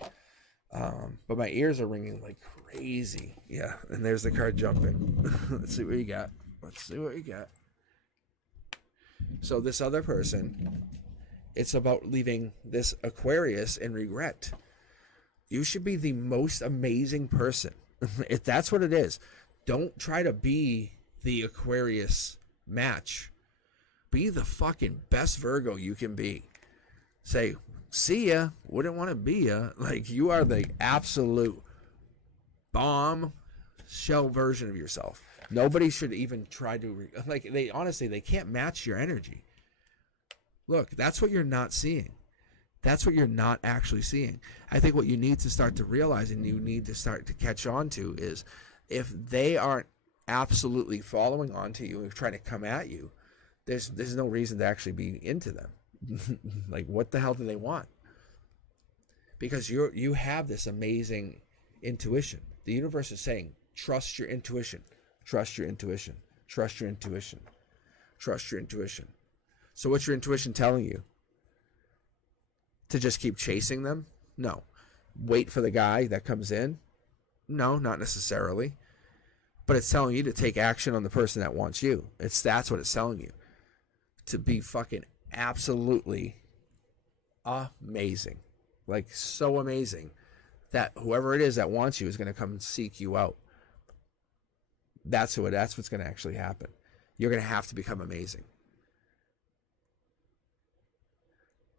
But my ears are ringing like crazy. Yeah, and there's the card jumping. Let's see what you got. So this other person, it's about leaving this Aquarius in regret. You should be the most amazing person. If that's what it is, don't try to be the Aquarius match. Be the fucking best Virgo you can be. Say, see ya, wouldn't want to be ya. Like, you are the absolute bomb shell version of yourself. Nobody should even try to, they can't match your energy. Look, that's what you're not seeing. That's what you're not actually seeing. I think what you need to start to realize and you need to start to catch on to is if they aren't absolutely following on to you and trying to come at you, there's no reason to actually be into them. Like, what the hell do they want? Because you have this amazing intuition. The universe is saying, trust your intuition. Trust your intuition. Trust your intuition. Trust your intuition. So what's your intuition telling you? To just keep chasing them? No. Wait for the guy that comes in? No, not necessarily. But it's telling you to take action on the person that wants you. That's what it's telling you. To be fucking absolutely amazing. Like, so amazing that whoever it is that wants you is going to come seek you out. That's what's going to actually happen. You're going to have to become amazing.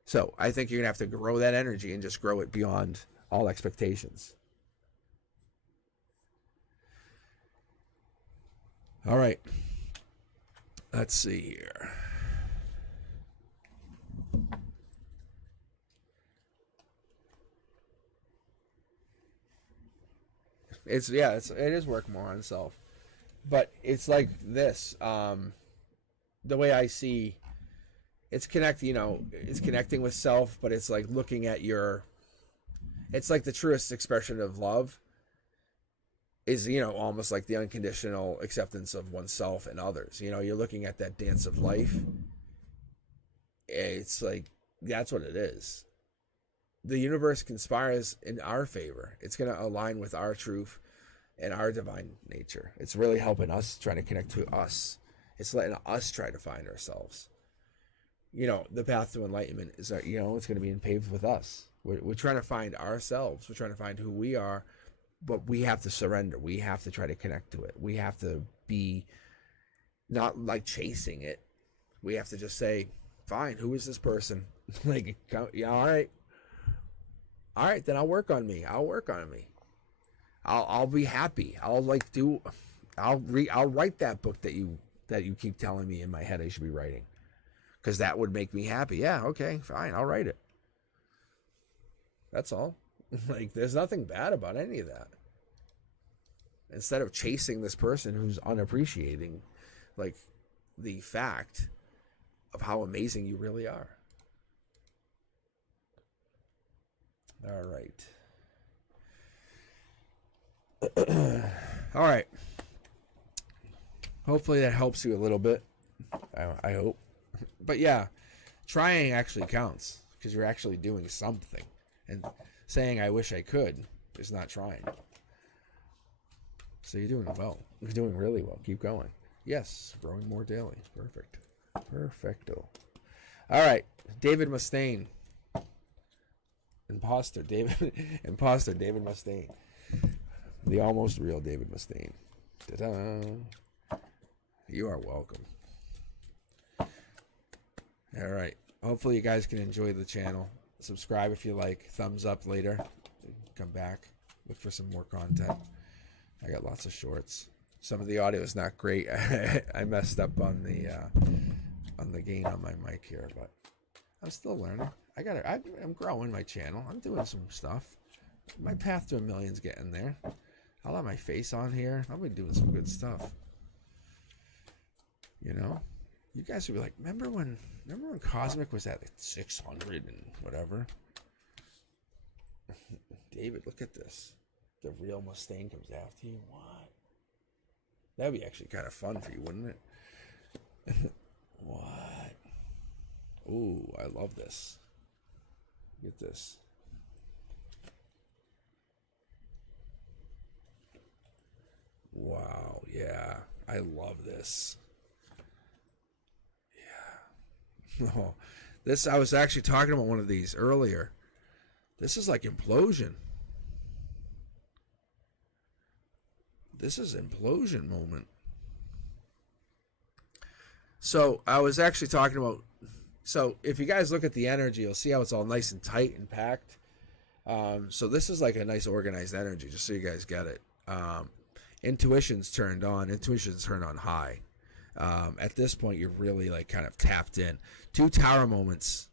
So I think you're going to have to grow that energy and just grow it beyond all expectations. All right. Let's see here. It is work more on self. But it's like this. The way I see it's connecting with self, but it's like looking at it's like the truest expression of love is, almost like the unconditional acceptance of oneself and others. You're looking at that dance of life. It's like, that's what it is. The universe conspires in our favor. It's going to align with our truth and our divine nature. It's really helping us, trying to connect to us. It's letting us try to find ourselves. The path to enlightenment is, it's going to be paved with us. We're trying to find ourselves. We're trying to find who we are, but we have to surrender. We have to try to connect to it. We have to be not like chasing it. We have to just say, fine. Who is this person? Like, yeah, all right. Then I'll work on me. I'll be happy. I'll write that book that you keep telling me in my head I should be writing, because that would make me happy. Yeah, okay, fine. I'll write it. That's all. Like, there's nothing bad about any of that. Instead of chasing this person who's unappreciating, like, the fact of how amazing you really are. All right. All right. Hopefully that helps you a little bit. I hope. But yeah, trying actually counts, because you're actually doing something. And saying I wish I could is not trying. So you're doing well. You're doing really well. Keep going. Yes, growing more daily. Perfect. Perfecto. All right, David Mustaine. Imposter David Mustaine. The almost real David Mustaine. Ta-da. You are welcome. All right. Hopefully you guys can enjoy the channel. Subscribe if you like. Thumbs up later. Come back. Look for some more content. I got lots of shorts. Some of the audio is not great. I messed up on the gain on my mic here, but I'm still learning. I'm growing my channel. I'm doing some stuff. My path to 1 million's getting there. I'll have my face on here. I'll be doing some good stuff. You know, you guys will be like, remember when Cosmic was at like 600 and whatever? David, look at this. The real Mustaine comes after you. What? That'd be actually kind of fun for you, wouldn't it? What? Ooh, I love this. Get this. Wow, yeah. I love this. Yeah. Oh, this, I was actually talking about one of these earlier. This is like implosion. This is implosion moment. So I was actually talking about, so if you guys look at the energy, you'll see how it's all nice and tight and packed. So this is like a nice organized energy, just so you guys get it. Intuition's turned on. Intuition's turned on high. At this point, you're really like kind of tapped in. 2 tower moments.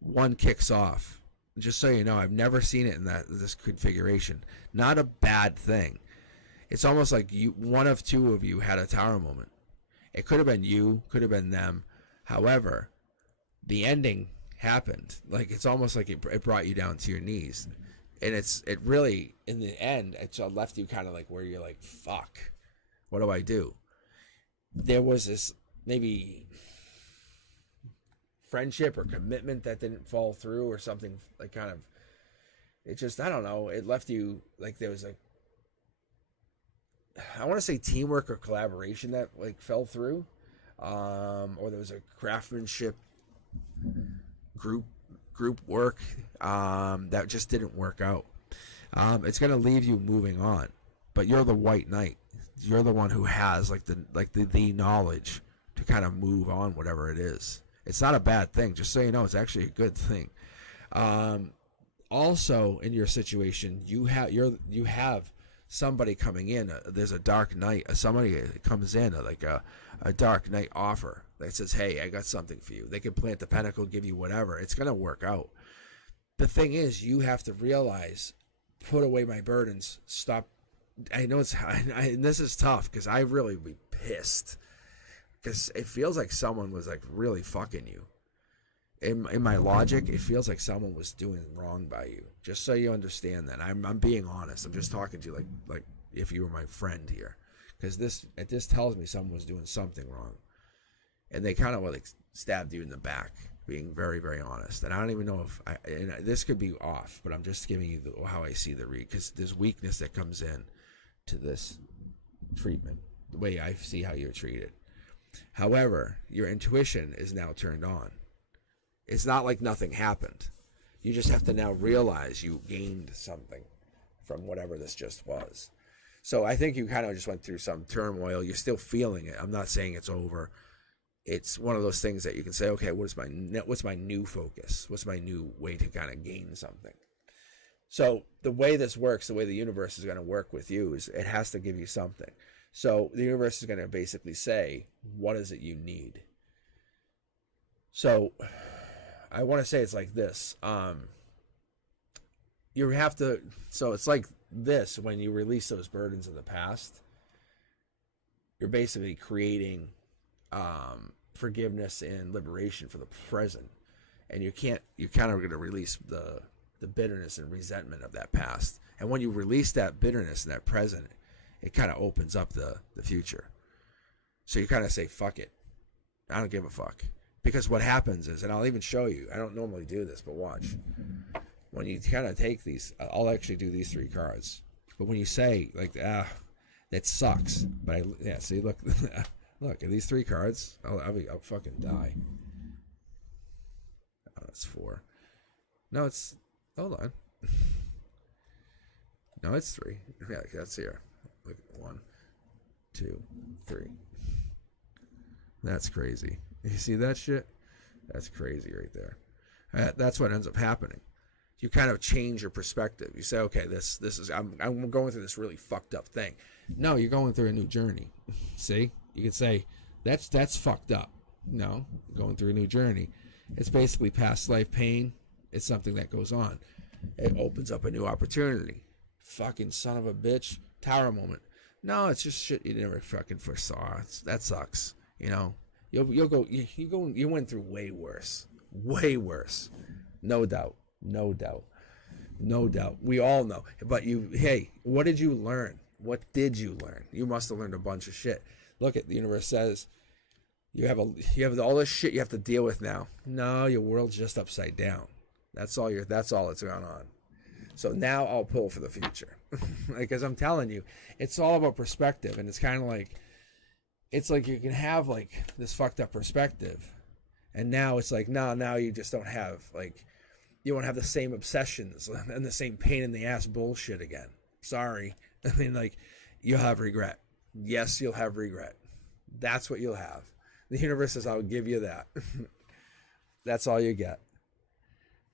1 kicks off. Just so you know, I've never seen it in this configuration. Not a bad thing. It's almost like one of 2 of you had a tower moment. It could have been you, could have been them. However, the ending happened. Like, it's almost like it brought you down to your knees. And it really, in the end, it left you kind of like where you're like, fuck, what do I do? There was this maybe friendship or commitment that didn't fall through or something, like kind of, it just, I don't know, it left you like there was like, I want to say teamwork or collaboration that like fell through, or there was a craftsmanship group work that just didn't work out. It's going to leave you moving on, but you're the white knight. You're the one who has like the knowledge to kind of move on, whatever it is. It's not a bad thing, just so you know. It's actually a good thing. Also, in your situation, you have somebody coming in. There's a dark knight. Somebody comes in like a dark knight offer that says, "Hey, I got something for you." They can plant the pentacle, give you whatever. It's gonna work out. The thing is, you have to realize, put away my burdens. Stop. I know and this is tough because I really be pissed because it feels like someone was like really fucking you. In my logic, it feels like someone was doing wrong by you. Just so you understand that, I'm being honest. I'm just talking to you like if you were my friend here, because this tells me someone was doing something wrong, and they kind of like stabbed you in the back. Being very, very honest, and I don't even know if this could be off, but I'm just giving you how I see the read, because there's weakness that comes in to this treatment, the way I see how you're treated. However, your intuition is now turned on. It's not like nothing happened. You just have to now realize you gained something from whatever this just was. So I think you kind of just went through some turmoil. You're still feeling it. I'm not saying it's over. it's one of those things that you can say, okay, what's my new focus? What's my new way to kind of gain something? So the way this works, the way the universe is going to work with you is it has to give you something. So the universe is going to basically say, what is it you need? So I want to say it's like this. You have to, so it's like this, when you release those burdens of the past, you're basically creating forgiveness and liberation for the present. And you're kind of going to release the bitterness and resentment of that past. And when you release that bitterness and that present, it kind of opens up the future. So you kind of say, fuck it. I don't give a fuck. Because what happens is, and I'll even show you, I don't normally do this, but watch. When you kind of take these, I'll actually do these 3 cards. But when you say, like, that sucks. But see, look, look, at these 3 cards, I'll fucking die. Oh, that's 4. No, it's, hold on. No, it's 3. Yeah, that's here. Look, 1, 2, 3. That's crazy. You see that shit? That's crazy right there. That's what ends up happening. You kind of change your perspective. You say, okay, this is, I'm going through this really fucked up thing. No, you're going through a new journey. See? You could say, that's fucked up. No, going through a new journey. It's basically past life pain. It's something that goes on. It opens up a new opportunity. Fucking son of a bitch. Tower moment. No, it's just shit you never fucking foresaw. That sucks. You know, you went through way worse. No doubt. We all know. But hey, what did you learn? What did you learn? You must have learned a bunch of shit. Look at the universe says you have all this shit you have to deal with now. No, your world's just upside down. That's all that's going on. So now I'll pull for the future. Because I'm telling you, it's all about perspective, and it's kind of like, it's like you can have like this fucked up perspective, and now it's like, now you just don't have, like, you won't have the same obsessions and the same pain in the ass bullshit again. Sorry. I mean, like, you'll have regret. Yes, you'll have regret. That's what you'll have. The universe says, I'll give you that. That's all you get.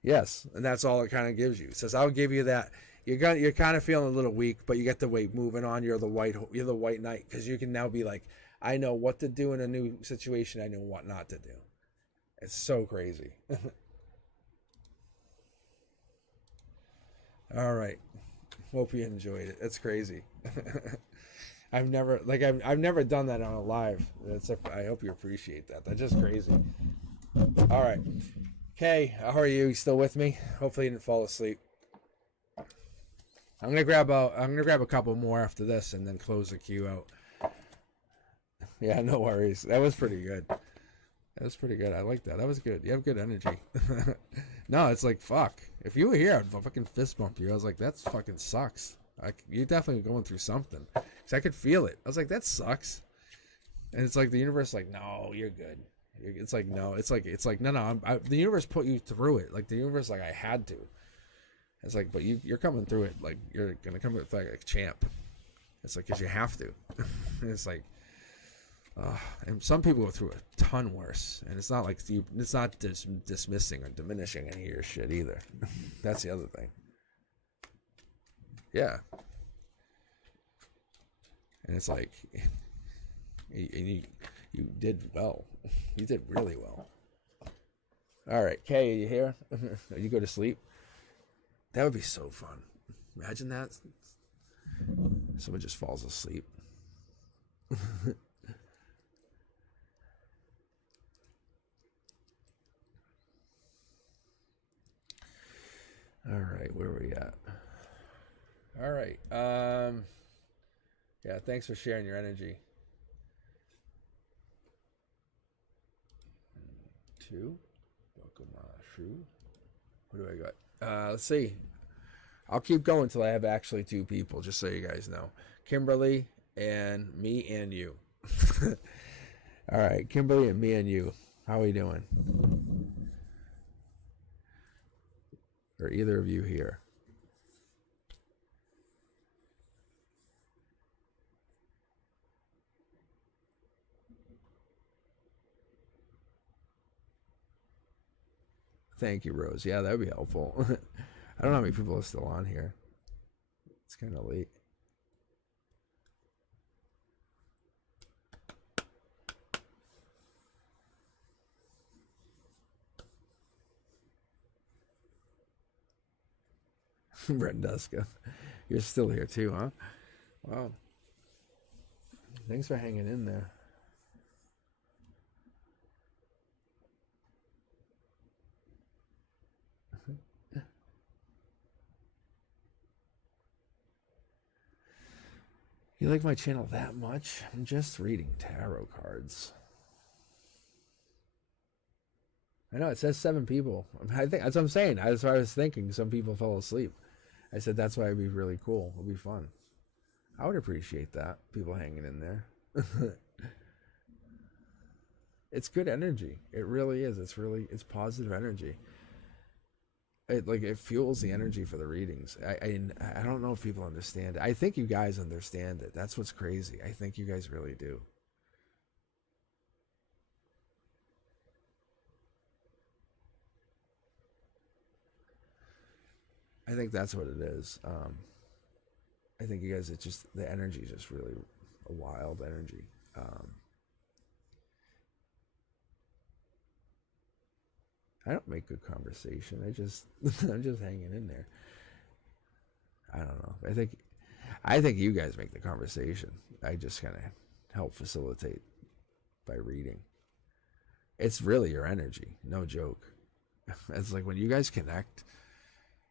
Yes, and that's all it kind of gives you. It says, I'll give you that. You're kind of feeling a little weak, but you get the weight moving on. You're the white knight, because you can now be like, I know what to do in a new situation. I know what not to do. It's so crazy. All right. Hope you enjoyed it. It's crazy. I've never done that on a live. I hope you appreciate that. That's just crazy. All right. Okay, how are you? You still with me? Hopefully you didn't fall asleep. I'm gonna grab a couple more after this and then close the queue out. Yeah, no worries. That was pretty good. I like that. That was good. You have good energy. No, it's like, fuck. If you were here, I'd fucking fist bump you. I was like, that fucking sucks. You're definitely going through something. Because I could feel it. I was like, that sucks. And it's like the universe, like, no, you're good. It's like, no. It's like, no. The universe put you through it. Like, the universe, like, I had to. It's like, but you're coming through it. Like, you're going to come with like a champ. It's like, because you have to. It's like, and some people go through a ton worse, and it's not like it's not dismissing or diminishing any of your shit either. That's the other thing. Yeah, and it's like, and you did well. You did really well. All right, Kay, are you here? You go to sleep. That would be so fun. Imagine that. Someone just falls asleep. All right, where are we at? All right. Yeah, thanks for sharing your energy. 2. What do I got? Let's see. I'll keep going until I have actually 2 people, just so you guys know. Kimberly and me and you. All right, Kimberly and me and you. How are we doing? Are either of you here? Thank you, Rose. Yeah, that would be helpful. I don't know how many people are still on here. It's kind of late. Brandusa. You're still here too, huh? Wow. Thanks for hanging in there. You like my channel that much? I'm just reading tarot cards. I know it says 7 people. I think that's what I'm saying. That's what I was thinking. Some people fell asleep. I said that's why it'd be really cool. It'd be fun. I would appreciate that. People hanging in there. It's good energy. It really is. It's positive energy. It fuels the energy for the readings. I don't know if people understand it. I think you guys understand it. That's what's crazy. I think you guys really do. I think that's what it is. I think you guys, it's just, the energy is just really a wild energy. I don't make good conversation. I'm just hanging in there. I don't know. I think you guys make the conversation. I just kind of help facilitate by reading. It's really your energy, no joke. It's like when you guys connect,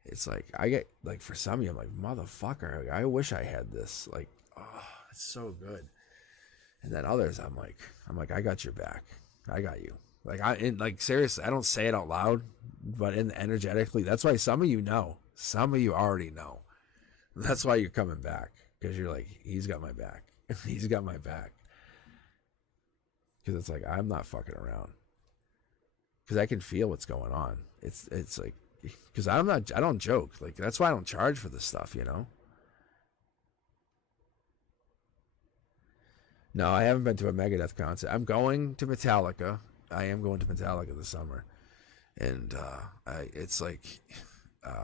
it's like I get like, for some of you, I'm like, motherfucker, I wish I had this. Like, oh, it's so good. And then others, I'm like, I got your back. I got you. Like seriously, I don't say it out loud, but energetically, that's why some of you know. Some of you already know. That's why you're coming back, because you're like, he's got my back. He's got my back. Because it's like, I'm not fucking around. Because I can feel what's going on. It's like, because I don't joke. Like, that's why I don't charge for this stuff, you know? No, I haven't been to a Megadeth concert. I'm going to Metallica. I am going to Metallica this summer. And it's like,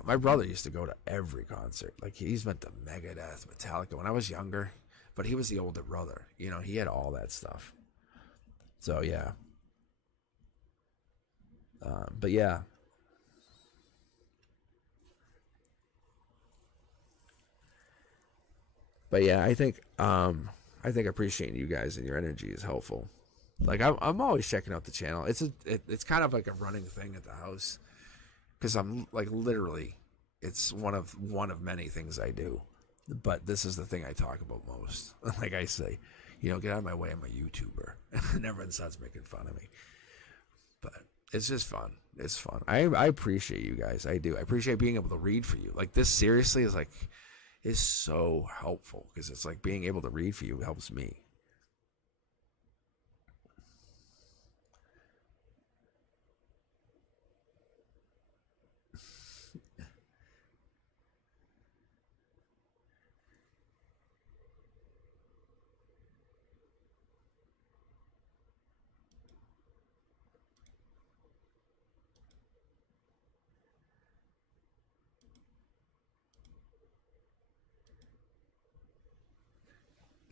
my brother used to go to every concert. Like, he's been to Megadeth, Metallica when I was younger. But he was the older brother. You know, he had all that stuff. So, yeah. But, yeah. But, yeah, I think appreciating you guys and your energy is helpful. Like, I'm always checking out the channel. It's kind of like a running thing at the house, because I'm like, literally, it's one of many things I do, but this is the thing I talk about most. Like I say, you know, get out of my way, I'm a YouTuber, and everyone starts making fun of me. But it's just fun. It's fun. I appreciate you guys. I do. I appreciate being able to read for you. Like, this seriously is so helpful, because it's like being able to read for you helps me.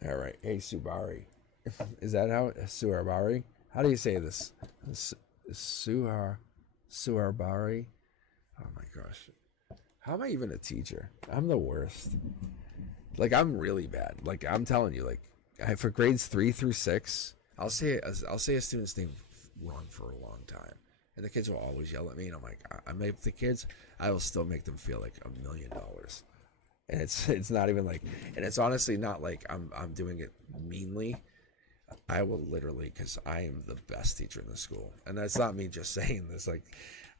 All right. Hey, Subari. Is that how? Suarbari? How do you say this? Suarbari? Oh my gosh. How am I even a teacher? I'm the worst. Like, I'm really bad. Like, I'm telling you, like, for grades 3 through 6, I'll say a student's name wrong for a long time. And the kids will always yell at me, and I'm like, I make the kids, I will still make them feel like $1 million. And it's not even like, and it's honestly not like I'm doing it meanly. I will literally, because I am the best teacher in the school, and that's not me just saying this. Like,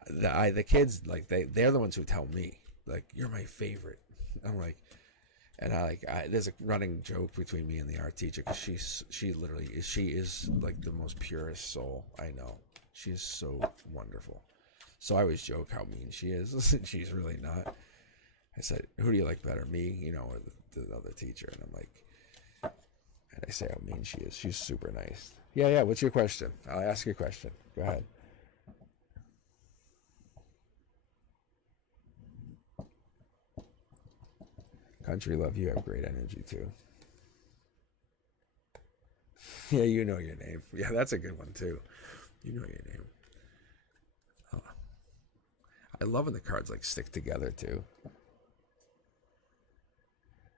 the kids, like, they're the ones who tell me, like, you're my favorite. I'm like, and there's a running joke between me and the art teacher, because she is like the most purest soul I know. She is so wonderful. So I always joke how mean she is. She's really not. I said, who do you like better, me, you know, or the other teacher? And I'm like, and I say how mean she is. She's super nice. Yeah. What's your question? I'll ask you a question. Go ahead. Country Love, you have great energy too. Yeah, you know your name. Yeah, that's a good one too. You know your name. Oh. I love when the cards like stick together too.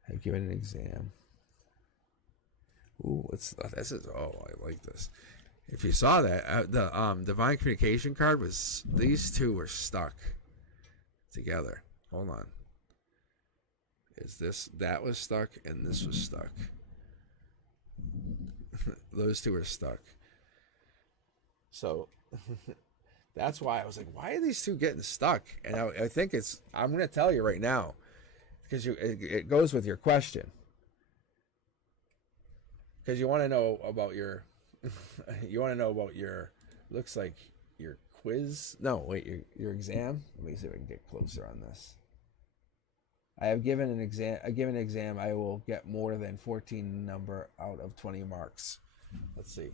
I've given an exam. Ooh, this is, oh, I like this. If you saw that, the divine communication card was, these two were stuck together. Hold on. That was stuck and this was stuck. Those two are stuck. So that's why I was like, why are these two getting stuck? And I think I'm going to tell you right now, because it goes with your question. Because you want to know about your, looks like your quiz. No, wait, your exam. Let me see if I can get closer on this. I have given an exam. I will get more than 14 number out of 20 marks. Let's see.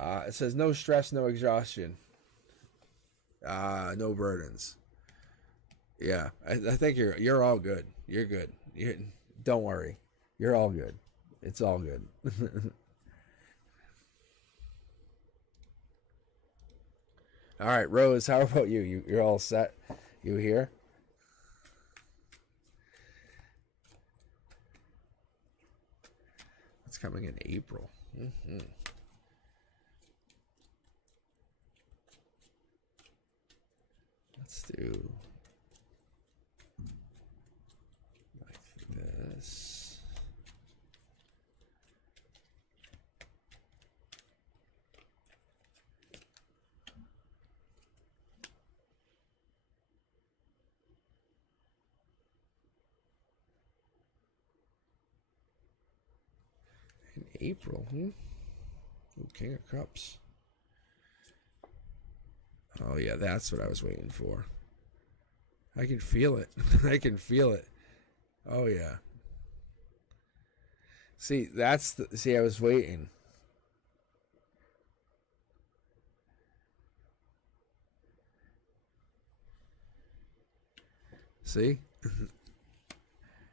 It says no stress, no exhaustion, no burdens. Yeah, I think you're all good. You're good. Don't worry. You're all good. It's all good. All right, Rose, how about you? You're all set? You here? It's coming in April. Mm-hmm. Let's do like this. In April, Ooh, King of Cups. Oh yeah, that's what I was waiting for. I can feel it. I can feel it. Oh yeah. See, I was waiting. See?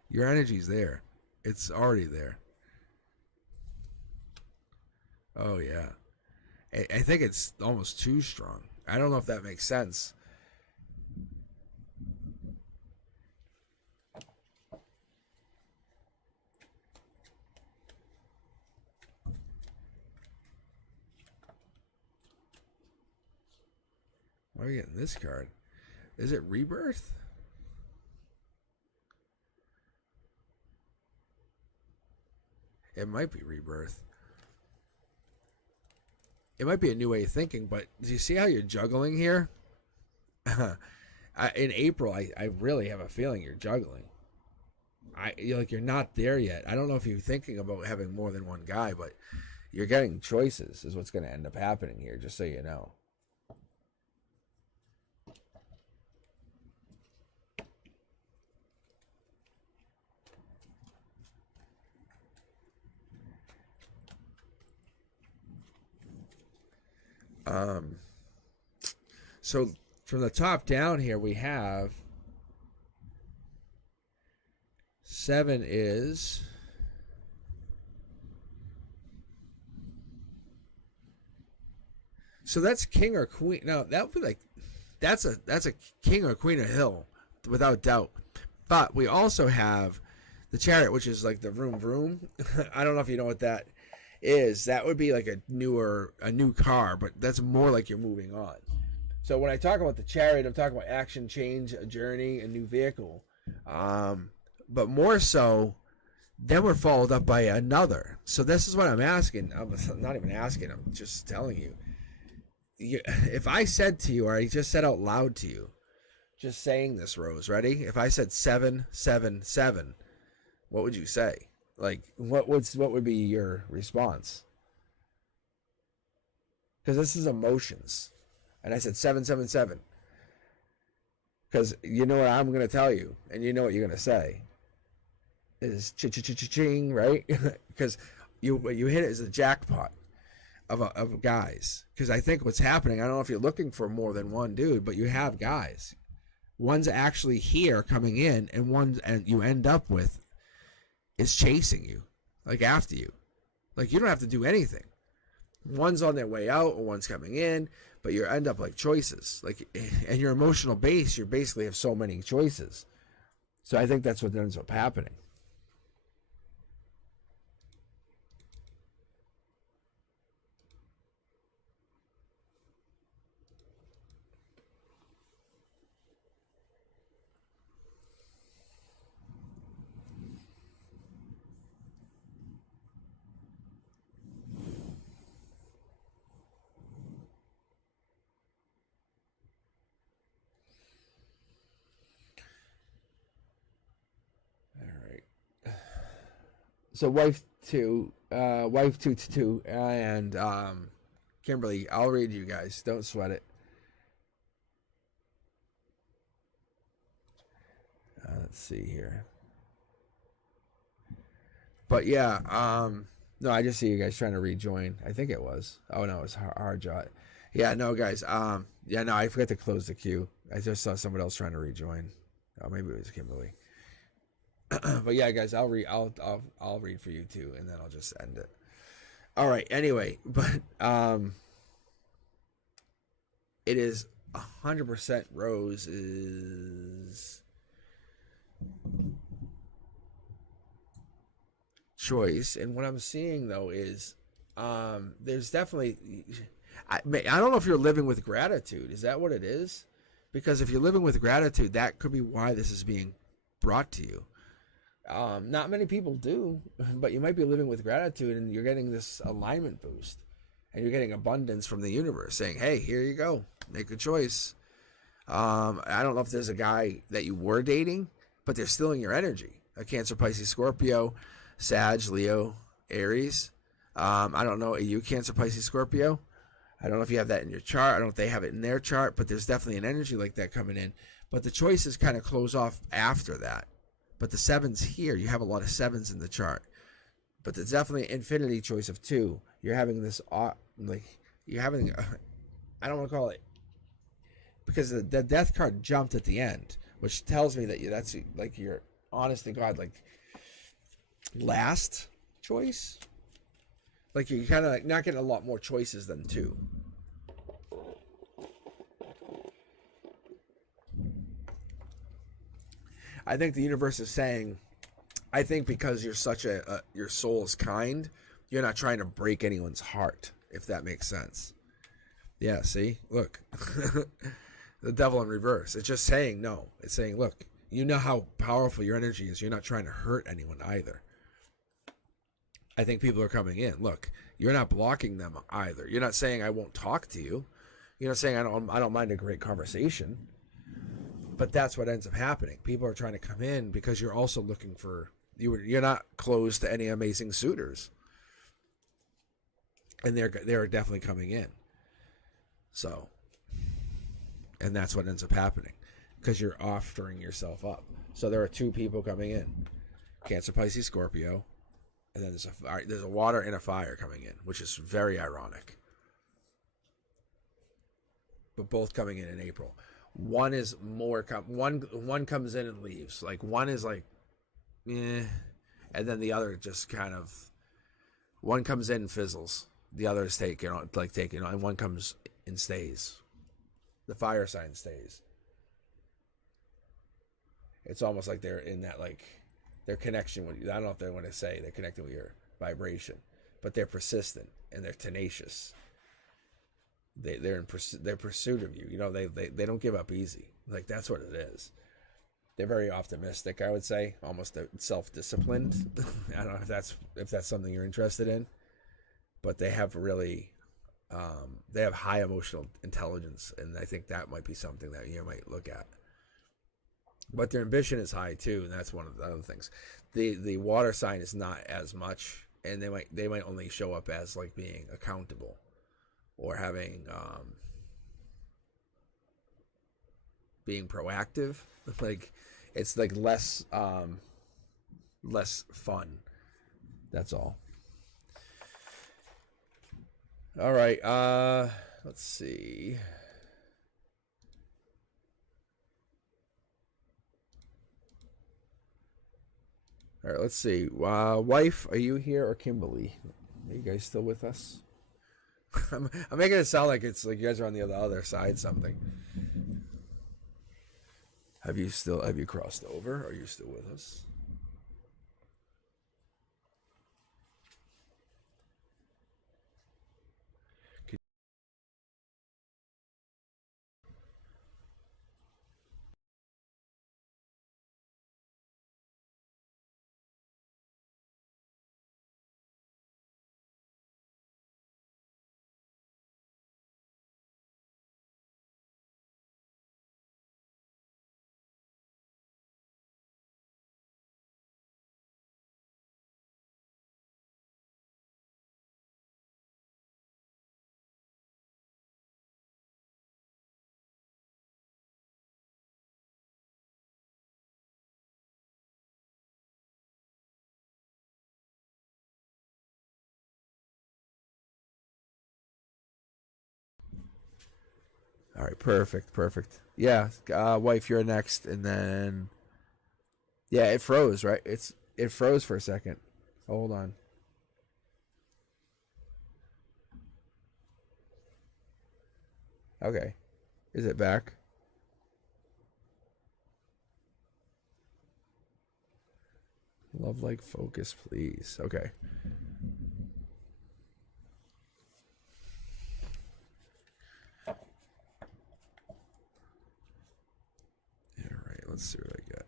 Your energy's there. It's already there. Oh yeah. I think it's almost too strong. I don't know if that makes sense. Why are we getting this card? Is it Rebirth? It might be Rebirth. It might be a new way of thinking, but do you see how you're juggling here? In April, I really have a feeling you're juggling. You're not there yet. I don't know if you're thinking about having more than one guy, but you're getting choices is what's going to end up happening here, just so you know. So from the top down here, we have 7 is so that's king or queen. No, that would be like that's a king or queen of hill without doubt. But we also have the chariot, which is like the vroom vroom. I don't know if you know what that is. That would be like a new car, but that's more like you're moving on. So when I talk about the chariot, I'm talking about action, change, a journey, a new vehicle. But more so, then we're followed up by another. So this is what I'm asking. I'm not even asking. I'm just telling you. If I said to you, or I just said out loud to you, just saying this, Rose, ready? If I said 777, what would you say? Like, what would be your response? Because this is emotions. And I said 777. Because you know what I'm going to tell you, and you know what you're going to say. Is ching, right? Because you hit it as a jackpot. of guys, because I think what's happening, I don't know if you're looking for more than one dude, but you have guys. One's actually here coming in, and one and you end up with is chasing you, like after you. Like you don't have to do anything. One's on their way out, or one's coming in, but you end up like choices. Like, and your emotional base, you basically have so many choices. So I think that's what ends up happening. So wife two to two, and Kimberly, I'll read you guys. Don't sweat it. Let's see here. But yeah, no, I just see you guys trying to rejoin. I think it was. Oh no, it was hard jot. Yeah, no, guys. Yeah, no, I forgot to close the queue. I just saw someone else trying to rejoin. Oh, maybe it was Kimberly. But yeah, guys, I'll read for you too, and then I'll just end it. All right. Anyway, but it is 100% Rose's choice, and what I'm seeing though is there's definitely I don't know if you're living with gratitude. Is that what it is? Because if you're living with gratitude, that could be why this is being brought to you. Not many people do, but you might be living with gratitude and you're getting this alignment boost and you're getting abundance from the universe saying, hey, here you go. Make a choice. I don't know if there's a guy that you were dating, but they're stealing your energy. A Cancer, Pisces, Scorpio, Sag, Leo, Aries. I don't know. Are you Cancer, Pisces, Scorpio? I don't know if you have that in your chart. I don't know if they have it in their chart, but there's definitely an energy like that coming in. But the choices kind of close off after that. But the sevens here, you have a lot of sevens in the chart. But there's definitely an infinity choice of 2. You're having this, like, you're having, I don't want to call it, because the death card jumped at the end, which tells me that that's like your, honest to God, like, last choice. Like, you're kind of like not getting a lot more choices than 2. I think the universe is saying, I think because you're such your soul is kind, you're not trying to break anyone's heart, if that makes sense. Yeah, see? Look. The devil in reverse. It's just saying no. It's saying, look, you know how powerful your energy is. You're not trying to hurt anyone either. I think people are coming in. Look, you're not blocking them either. You're not saying I won't talk to you. You're not saying I don't mind a great conversation. But that's what ends up happening. People are trying to come in because you're also looking for, you're not closed to any amazing suitors. And they're definitely coming in. So, and that's what ends up happening because you're offering yourself up. So there are 2 people coming in, Cancer, Pisces, Scorpio, and then there's a water and a fire coming in, which is very ironic. But both coming in April. One is more one comes in and leaves. Like one is like, and then the other just kind of, one comes in and fizzles. The other is taken on, and one comes and stays. The fire sign stays. It's almost like they're in that, like, their connection with you. I don't know if they want to say they're connected with your vibration, but they're persistent and they're tenacious. They're in pursuit of you. You know, they don't give up easy. Like, that's what it is. They're very optimistic, I would say, almost self-disciplined. I don't know if that's something you're interested in, but they have really they have high emotional intelligence, and I think that might be something that you might look at. But their ambition is high too, and that's one of the other things. The water sign is not as much, and they might only show up as like being accountable or having being proactive. Like, it's like less fun. That's all. All right. Let's see. All right, let's see. Wife, are you here or Kimberly? Are you guys still with us? I'm making it sound like it's like you guys are on the other side something. Have you crossed over? Are you still with us? All right, perfect, perfect. Yeah, wife, you're next, and then yeah, it froze, right? It froze for a second. Hold on. Okay, is it back? Love like focus, please. Okay. All right, let's see what I get.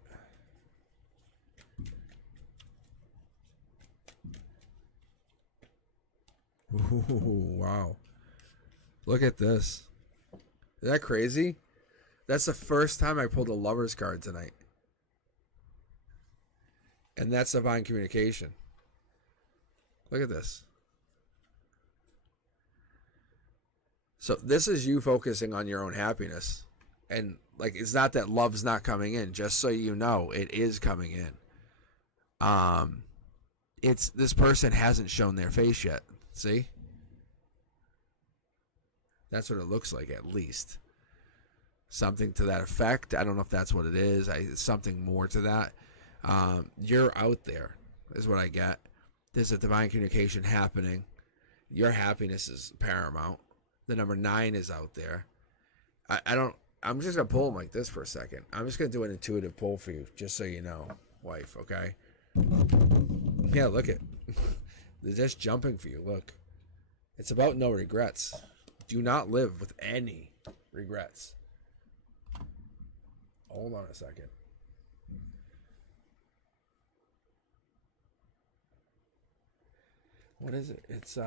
Ooh, wow. Look at this. Is that crazy? That's the first time I pulled a lover's card tonight. And that's divine communication. Look at this. So this is you focusing on your own happiness. And like it's not that love's not coming in, just so you know, it is coming in. It's this person hasn't shown their face yet. See? That's what it looks like, at least. Something to that effect. I don't know if that's what it is. Something more to that. You're out there, is what I get. There's a divine communication happening. Your happiness is paramount. The number 9 is out there. I'm just going to pull them like this for a second. I'm just going to do an intuitive pull for you, just so you know, wife, okay? Yeah, look it. They're just jumping for you. Look. It's about no regrets. Do not live with any regrets. Hold on a second. What is it? It's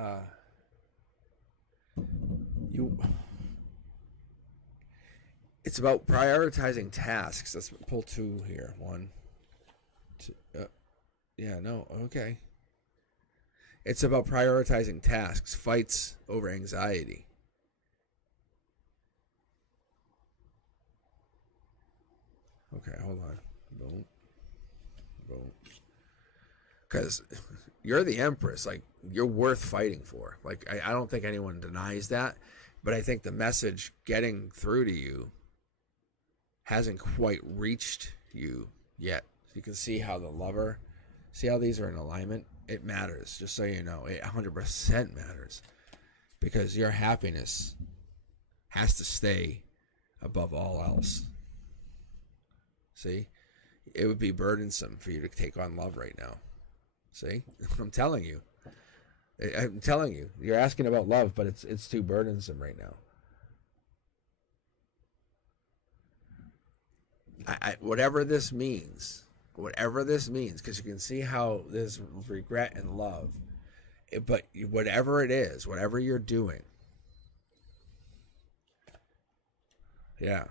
it's about prioritizing tasks. Let's pull 2 here. 1, 2. Yeah, no, okay. It's about prioritizing tasks, fights over anxiety. Okay, hold on. Boom. Boom. Because you're the Empress. Like, you're worth fighting for. Like, I don't think anyone denies that. But I think the message getting through to you hasn't quite reached you yet. You can see how the lover, see how these are in alignment? It matters, just so you know. It 100% matters. Because your happiness has to stay above all else. See? It would be burdensome for you to take on love right now. See? I'm telling you. I'm telling you. You're asking about love, but it's too burdensome right now. Whatever this means, because you can see how there's regret and love. But whatever it is, whatever you're doing, yeah,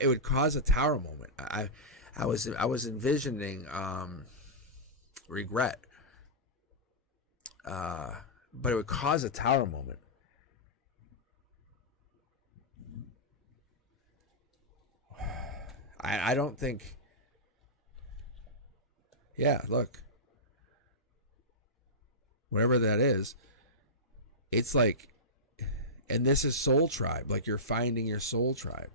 it would cause a tower moment. I was envisioning regret, but it would cause a tower moment. I don't think. Yeah, look. Whatever that is, it's like, and this is soul tribe, like you're finding your soul tribe.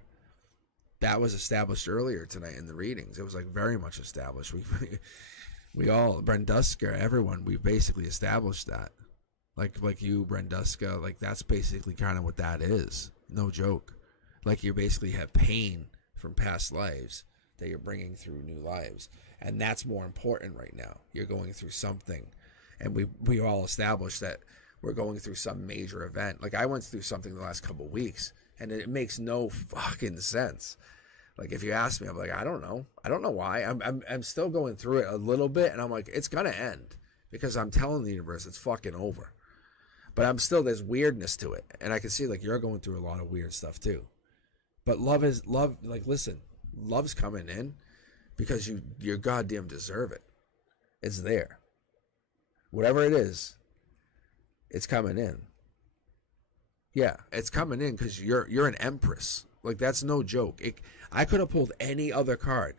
That was established earlier tonight in the readings. It was like very much established. We all, Brandusa, everyone, we basically established that. Like you, Brandusa, like that's basically kind of what that is. No joke. Like you basically have pain from past lives that you're bringing through new lives. And that's more important right now. You're going through something. And we all established that we're going through some major event. Like I went through something the last couple of weeks, and it makes no fucking sense. Like if you ask me, I'm like, I don't know why. I'm still going through it a little bit, and I'm like, it's gonna end because I'm telling the universe it's fucking over. But I'm still, there's weirdness to it, and I can see like you're going through a lot of weird stuff too. But love is love. Like listen, love's coming in because you goddamn deserve it. It's there. Whatever it is, it's coming in. Yeah, it's coming in because you're an empress. Like that's no joke. I could have pulled any other card.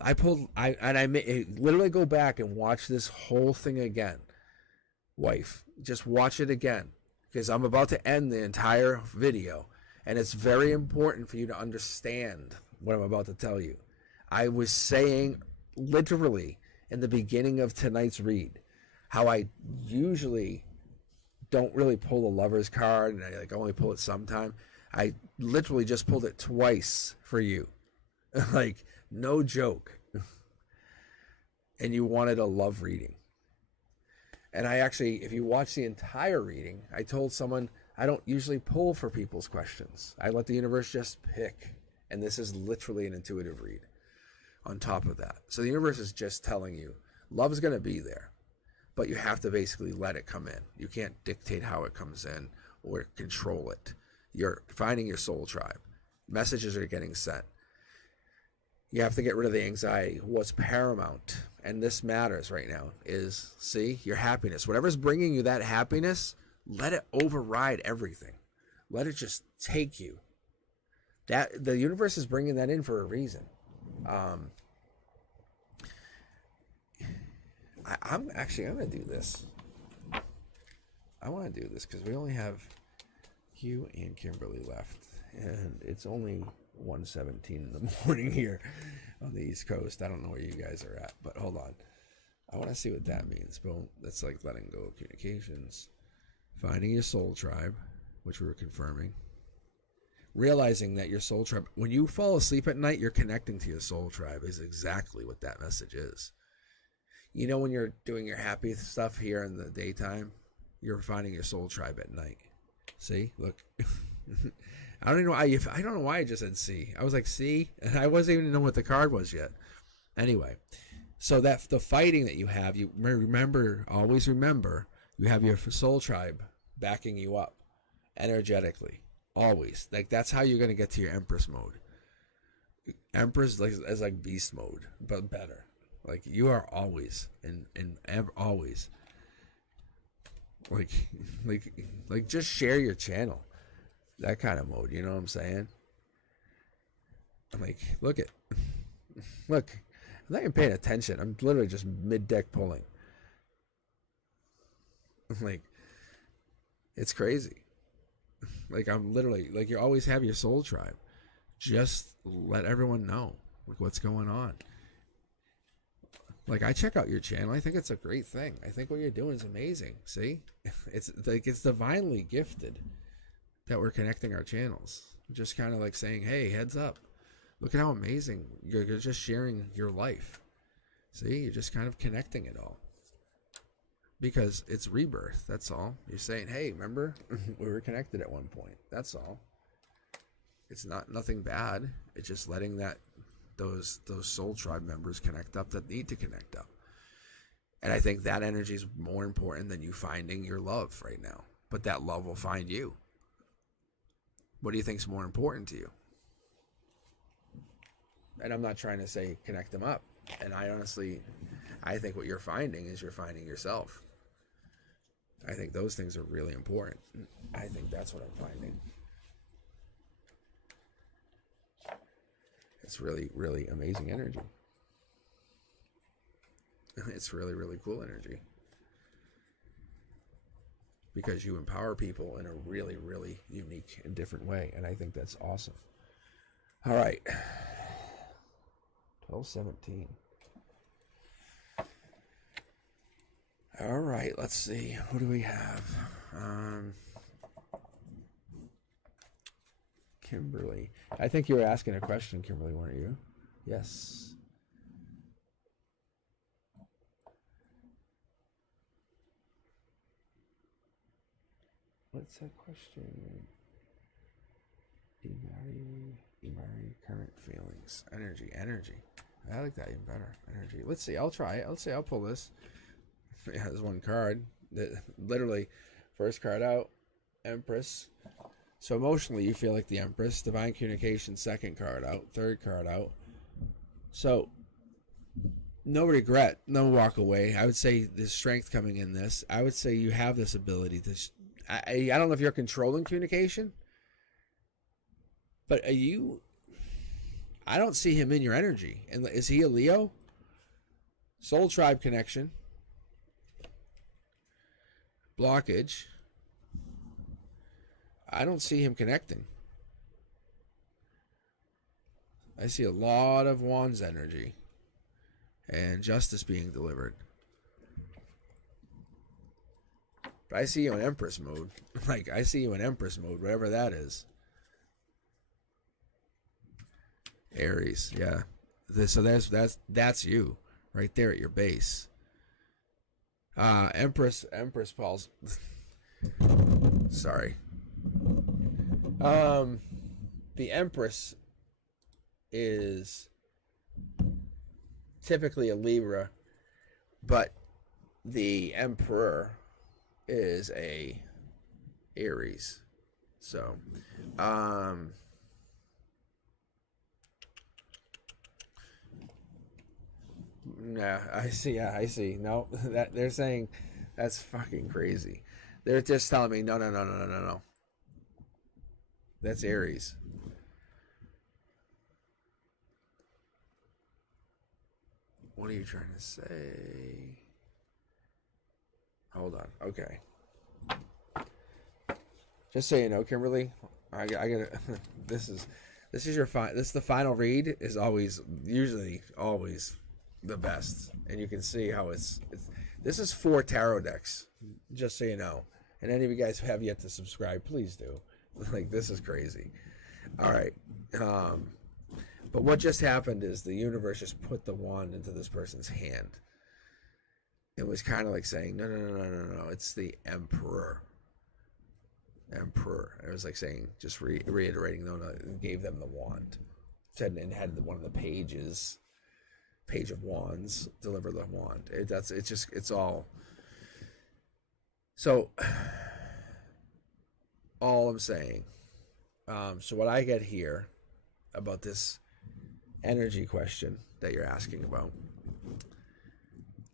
I literally go back and watch this whole thing again. Wife, just watch it again because I'm about to end the entire video, and it's very important for you to understand what I'm about to tell you. I was saying literally in the beginning of tonight's read how I usually don't really pull the lover's card, and I like only pull it sometime. I literally just pulled it twice for you. Like, no joke. And you wanted a love reading. And I actually, if you watch the entire reading, I told someone I don't usually pull for people's questions. I let the universe just pick. And this is literally an intuitive read on top of that. So the universe is just telling you, love's going to be there. But you have to basically let it come in. You can't dictate how it comes in or control it. You're finding your soul tribe. Messages are getting sent. You have to get rid of the anxiety. What's paramount, and this matters right now, is, see, your happiness. Whatever's bringing you that happiness, let it override everything. Let it just take you. That the universe is bringing that in for a reason. I'm going to do this. I want to do this because we only have you and Kimberly left, and it's only 1:17 in the morning here on the East Coast. I don't know where you guys are at, but hold on. I want to see what that means. Boom. That's like letting go of communications. Finding your soul tribe, which we were confirming. Realizing that your soul tribe, when you fall asleep at night, you're connecting to your soul tribe is exactly what that message is. You know, when you're doing your happy stuff here in the daytime, you're finding your soul tribe at night. See, look. I don't know why I just said see. I was like, see, and I wasn't even know what the card was yet. Anyway, so that the fighting that you have, you remember, always remember, you have your soul tribe backing you up energetically. Always. Like that's how you're gonna get to your Empress mode. Empress is like beast mode, but better. Like you are always and always like just share your channel. That kind of mode, you know what I'm saying? I'm like, look, I'm not even paying attention. I'm literally just mid-deck pulling. I'm like, it's crazy. Like I'm literally, like you always have your soul tribe. Just let everyone know like what's going on. Like I check out your channel. I think it's a great thing. I think what you're doing is amazing. See? It's like it's divinely gifted that we're connecting our channels. Just kind of like saying, hey, heads up. Look at how amazing. You're just sharing your life. See? You're just kind of connecting it all. Because it's rebirth. That's all. You're saying, hey, remember? We were connected at one point. That's all. It's nothing bad. It's just letting those soul tribe members connect up that need to connect up. And I think that energy is more important than you finding your love right now. But that love will find you. What do you think is more important to you? And I'm not trying to say connect them up. And I think what you're finding is you're finding yourself. I think those things are really important. I think that's what I'm finding. It's really, really amazing energy. It's really, really cool energy. because you empower people in a really, really unique and different way. And I think that's awesome. All right. 1217. All right, let's see. Who do we have? Kimberly. I think you were asking a question, Kimberly, weren't you? Yes. What's that question? Imari, current feelings. Energy. I like that even better. Energy. Let's see. I'll try it. Let's see. I'll pull this. Yeah, there's one card. Literally, first card out, Empress. So emotionally, you feel like the Empress. Divine Communication, second card out. Third card out. So, no regret, no walk away. I would say there's strength coming in this. I would say you have this ability to... I don't know if you're controlling communication, but are you... I don't see him in your energy. And is he a Leo? Soul Tribe connection. Blockage. I don't see him connecting. I see a lot of Wands energy and justice being delivered. But I see you in Empress mode. Like, I see you in Empress mode, whatever that is. Aries, yeah. So that's you right there at your base. Empress Paul's. Sorry. The Empress is typically a Libra, but the Emperor is a Aries. So, yeah, I see. Yeah, I see. No, that they're saying that's fucking crazy. They're just telling me no. That's Aries. What are you trying to say? Hold on. Okay. Just so you know, Kimberly, I gotta. This is your this is the final read. Is usually always the best, and you can see how it's. This is 4 tarot decks. Just so you know, and any of you guys who have yet to subscribe, please do. Like, this is crazy. All right. But what just happened is the universe just put the wand into this person's hand. It was kind of like saying, no. It's the Emperor. It was like saying, just reiterating, no, and gave them the wand. And had one of the pages, Page of Wands, deliver the wand. It's all. So, all I'm saying. So what I get here about this energy question that you're asking about,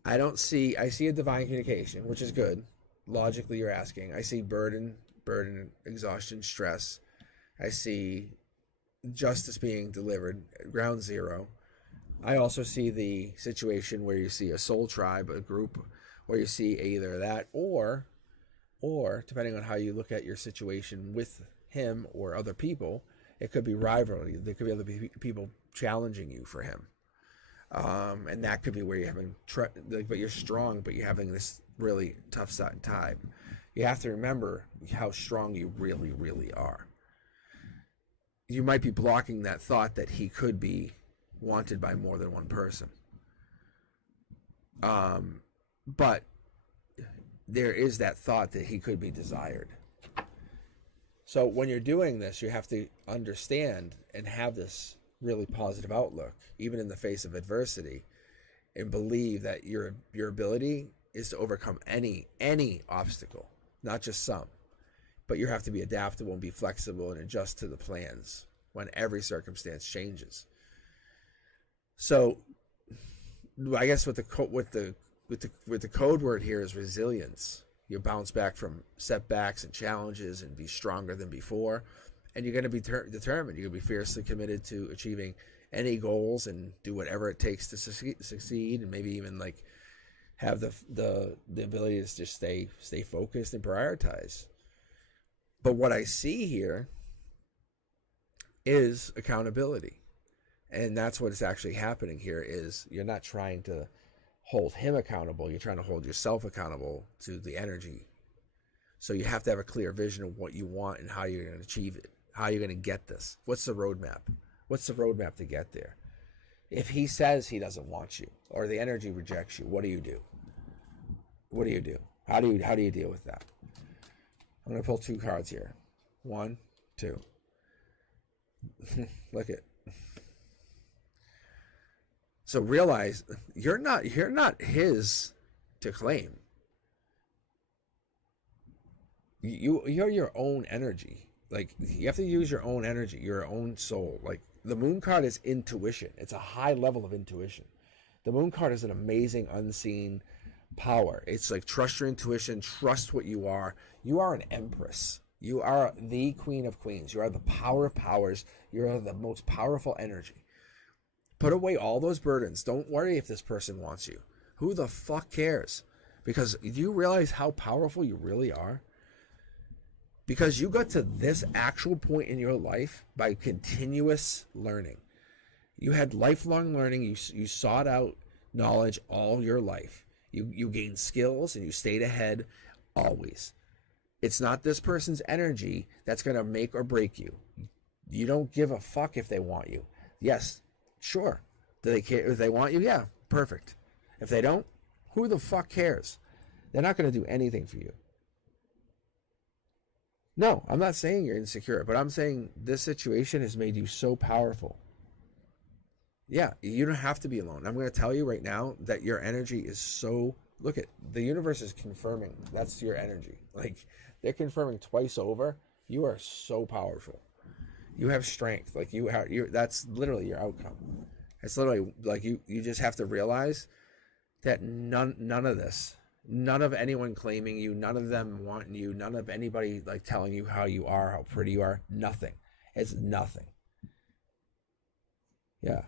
I see a divine communication, which is good. Logically, you're asking. I see burden, exhaustion, stress. I see justice being delivered, ground zero. I also see the situation where you see a soul tribe, a group, where you see either that or depending on how you look at your situation with him or other people, it could be rivalry. There could be other people challenging you for him. And that could be where you're having, but you're strong, but you're having this really tough time. You have to remember how strong you really, really are. You might be blocking that thought that he could be wanted by more than one person. But there is that thought that he could be desired. So when you're doing this, you have to understand and have this really positive outlook, even in the face of adversity, and believe that your ability is to overcome any obstacle, not just some. But you have to be adaptable and be flexible and adjust to the plans when every circumstance changes. So, I guess with the code word here is resilience. You bounce back from setbacks and challenges and be stronger than before. And you're going to be determined. You're going to be fiercely committed to achieving any goals and do whatever it takes to succeed, and maybe even like have the ability to just stay focused and prioritize. But what I see here is accountability. And that's what is actually happening here is you're not trying to hold him accountable. You're trying to hold yourself accountable to the energy. So you have to have a clear vision of what you want and how you're going to achieve it. How you're going to get this. What's the roadmap? What's the roadmap to get there? If he says he doesn't want you or the energy rejects you, what do you do? What do you do? How do you deal with that? I'm going to pull 2 cards here. 1, 2. Look at. So realize you're not his to claim. You're your own energy. Like you have to use your own energy, your own soul. Like the moon card is intuition. It's a high level of intuition. The moon card is an amazing unseen power. It's like trust your intuition, trust what you are. You are an empress. You are the queen of queens. You are the power of powers. You are the most powerful energy. Put away all those burdens. Don't worry if this person wants you. Who the fuck cares? Because do you realize how powerful you really are? Because you got to this actual point in your life by continuous learning. You had lifelong learning. You sought out knowledge all your life. You gained skills and you stayed ahead always. It's not this person's energy that's going to make or break you. You don't give a fuck if they want you. Yes, sure. Do they care if they want you? Yeah, perfect. If they don't, who the fuck cares? They're not going to do anything for you. No, I'm not saying you're insecure, but I'm saying this situation has made you so powerful. Yeah, you don't have to be alone. I'm going to tell you right now that your energy is so... Look at, the universe is confirming that's your energy. Like, they're confirming twice over. You are so powerful. You have strength. Like, that's literally your outcome. It's literally, like, you just have to realize that none of this... None of anyone claiming you, none of them wanting you, none of anybody like telling you how you are, how pretty you are, nothing. It's nothing. Yeah.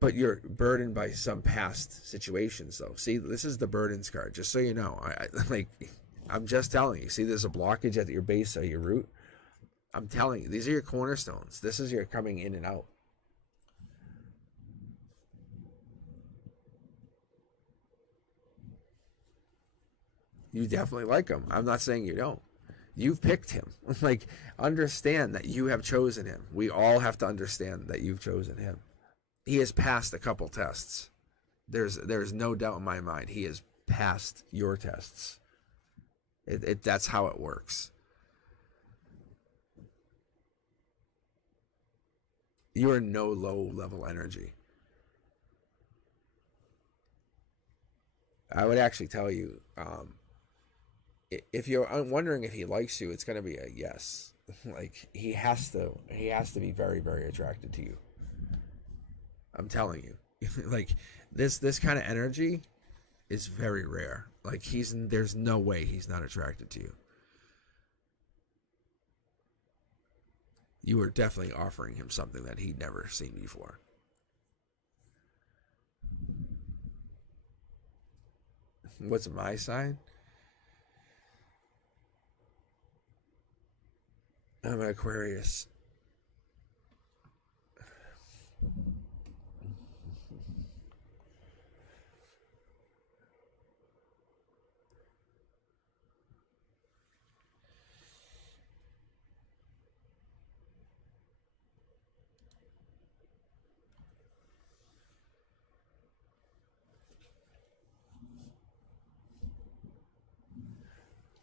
But you're burdened by some past situations though. See, this is the burdens card, just so you know. I'm just telling you. See, there's a blockage at your base of your root. I'm telling you, these are your cornerstones. This is your coming in and out. You definitely like him. I'm not saying you don't. You've picked him. Like, understand that you have chosen him. We all have to understand that you've chosen him. He has passed a couple tests. There's no doubt in my mind. He has passed your tests. That's how it works. You are no low-level energy. I would actually tell you, if you're wondering if he likes you, it's going to be a yes. Like he has to be very, very attracted to you. I'm telling you, like this kind of energy is very rare. Like there's no way he's not attracted to you. You are definitely offering him something that he'd never seen before. What's my sign? I'm an Aquarius.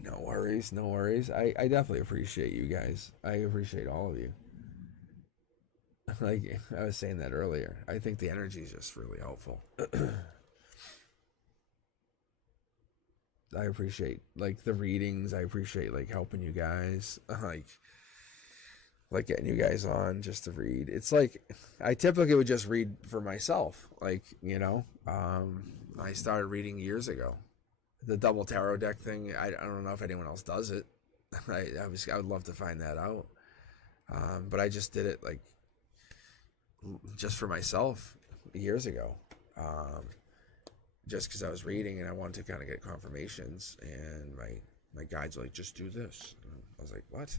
No worries, no worries. I definitely appreciate you guys. I appreciate all of you. Like I was saying that earlier. I think the energy is just really helpful. I appreciate like the readings. I appreciate like helping you guys. Like getting you guys on just to read. It's like I typically would just read for myself. Like, you know, I started reading years ago. The double tarot deck thing, I don't know if anyone else does it. I would love to find that out. But I just did it like just for myself. years ago, just because I was reading and I wanted to kind of get confirmations. And my guides were like, just do this. And I was like, what?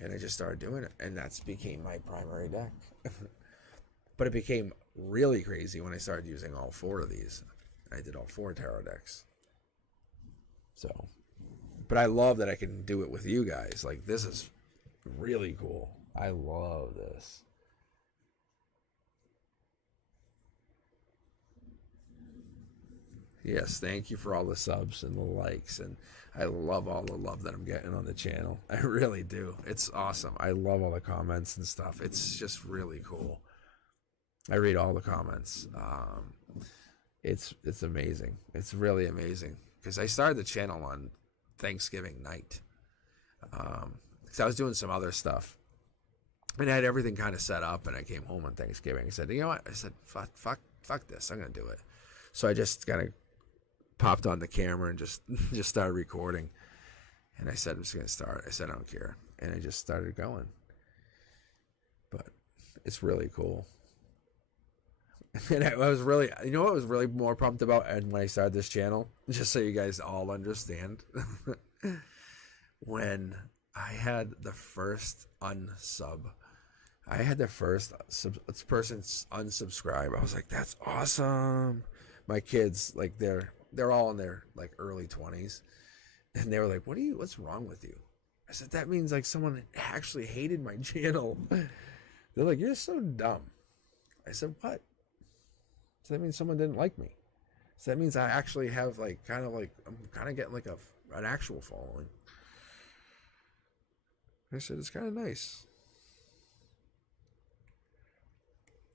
And I just started doing it, and that's became my primary deck. But it became really crazy when I started using all 4 of these. I did all 4 tarot decks. So, but I love that I can do it with you guys. Like, this is really cool. I love this. Yes, thank you for all the subs and the likes, and I love all the love that I'm getting on the channel. I really do. It's awesome. I love all the comments and stuff. It's just really cool. I read all the comments. It's amazing. It's really amazing, because I started the channel on Thanksgiving night. Because I was doing some other stuff, and I had everything kind of set up, and I came home on Thanksgiving. I said, you know what? I said, fuck this. I'm gonna do it. So I just kind of popped on the camera and just started recording. And I said, I'm just going to start. I said, I don't care. And I just started going. But it's really cool. And I was really, you know what I was really more pumped about and when I started this channel? Just so you guys all understand. When I had the first unsub, I had the first person unsubscribe. I was like, that's awesome. My kids, like, they're all in their like early 20s, and they were like, what's wrong with you? I said, that means like someone actually hated my channel. They're like, you're so dumb. I said, what? So that means someone didn't like me. So that means I actually have like I'm kind of getting like an actual following. I said, it's kind of nice.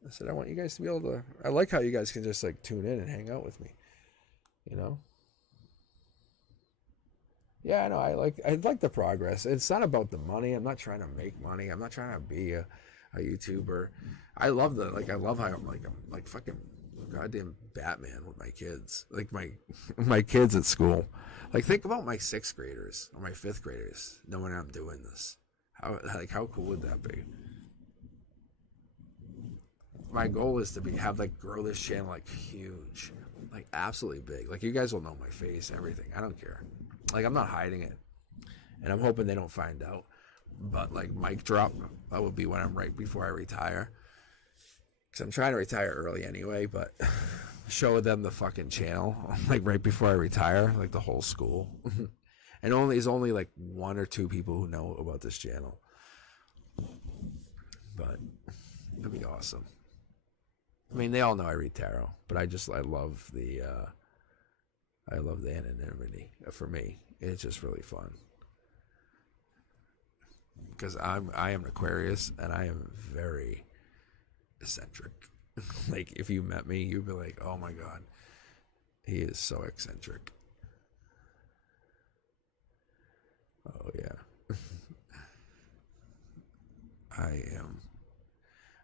I said, I want you guys to be able to, I like how you guys can just like tune in and hang out with me, you know? Yeah, I know. I like the progress. It's not about the money. I'm not trying to make money. I'm not trying to be a YouTuber. I love I love how I'm like fucking goddamn Batman with my kids. Like my kids at school. Like, think about my 6th graders or my 5th graders knowing I'm doing this. How cool would that be? My goal is to grow this channel like huge, like absolutely big. Like, you guys will know my face, everything. I don't care. Like, I'm not hiding it, and I'm hoping they don't find out. But like, mic drop, that would be when I'm right before I retire, because I'm trying to retire early anyway. But show them the fucking channel like right before I retire, like the whole school, and there's only like 1 or 2 people who know about this channel. But it'd be awesome. I mean, they all know I read tarot, but I love the anonymity. For me, it's just really fun, because I am an Aquarius, and I am very eccentric. Like, if you met me, you'd be like, oh my god, he is so eccentric. Oh yeah.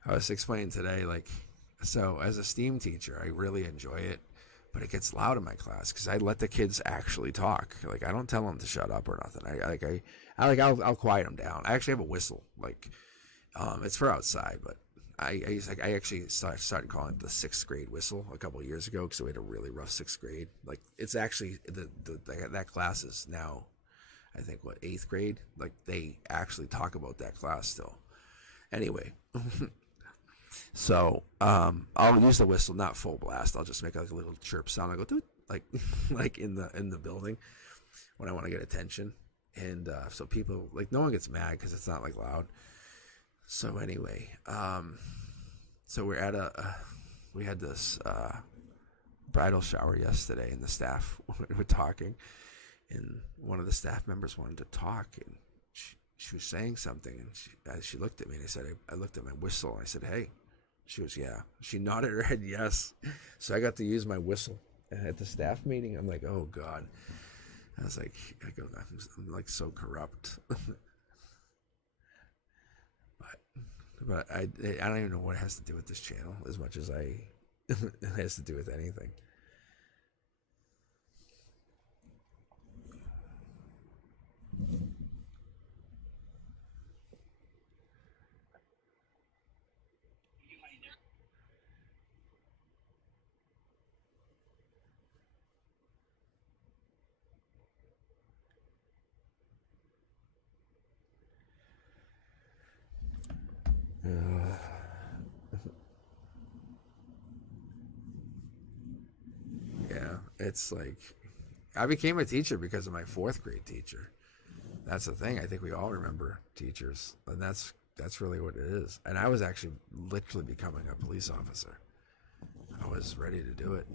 I was explaining today, like, so as a STEAM teacher, I really enjoy it, but it gets loud in my class because I let the kids actually talk. Like, I don't tell them to shut up or nothing. I'll quiet them down. I actually have a whistle. Like, it's for outside, but I actually started calling it the 6th grade whistle a couple of years ago, because we had a really rough 6th grade. Like, it's actually that class is now, I think, 8th grade. Like, they actually talk about that class still. Anyway. So I'll use the whistle, not full blast. I'll just make like a little chirp sound. I go doot, like in the building when I want to get attention, and so people, like, no one gets mad because it's not like loud. So anyway, so we're at we had this bridal shower yesterday, and the staff were talking, and one of the staff members wanted to talk, and she was saying something, and she looked at me, and I looked at my whistle, and I said, hey. She goes, yeah. She nodded her head yes. So I got to use my whistle. And at the staff meeting, I'm like, oh god. I was like, I'm like so corrupt. but I don't even know what it has to do with this channel as much as it has to do with anything. It's like I became a teacher because of my fourth grade teacher. That's the thing. I think we all remember teachers, and that's really what it is. And I was actually literally becoming a police officer. I was ready to do it.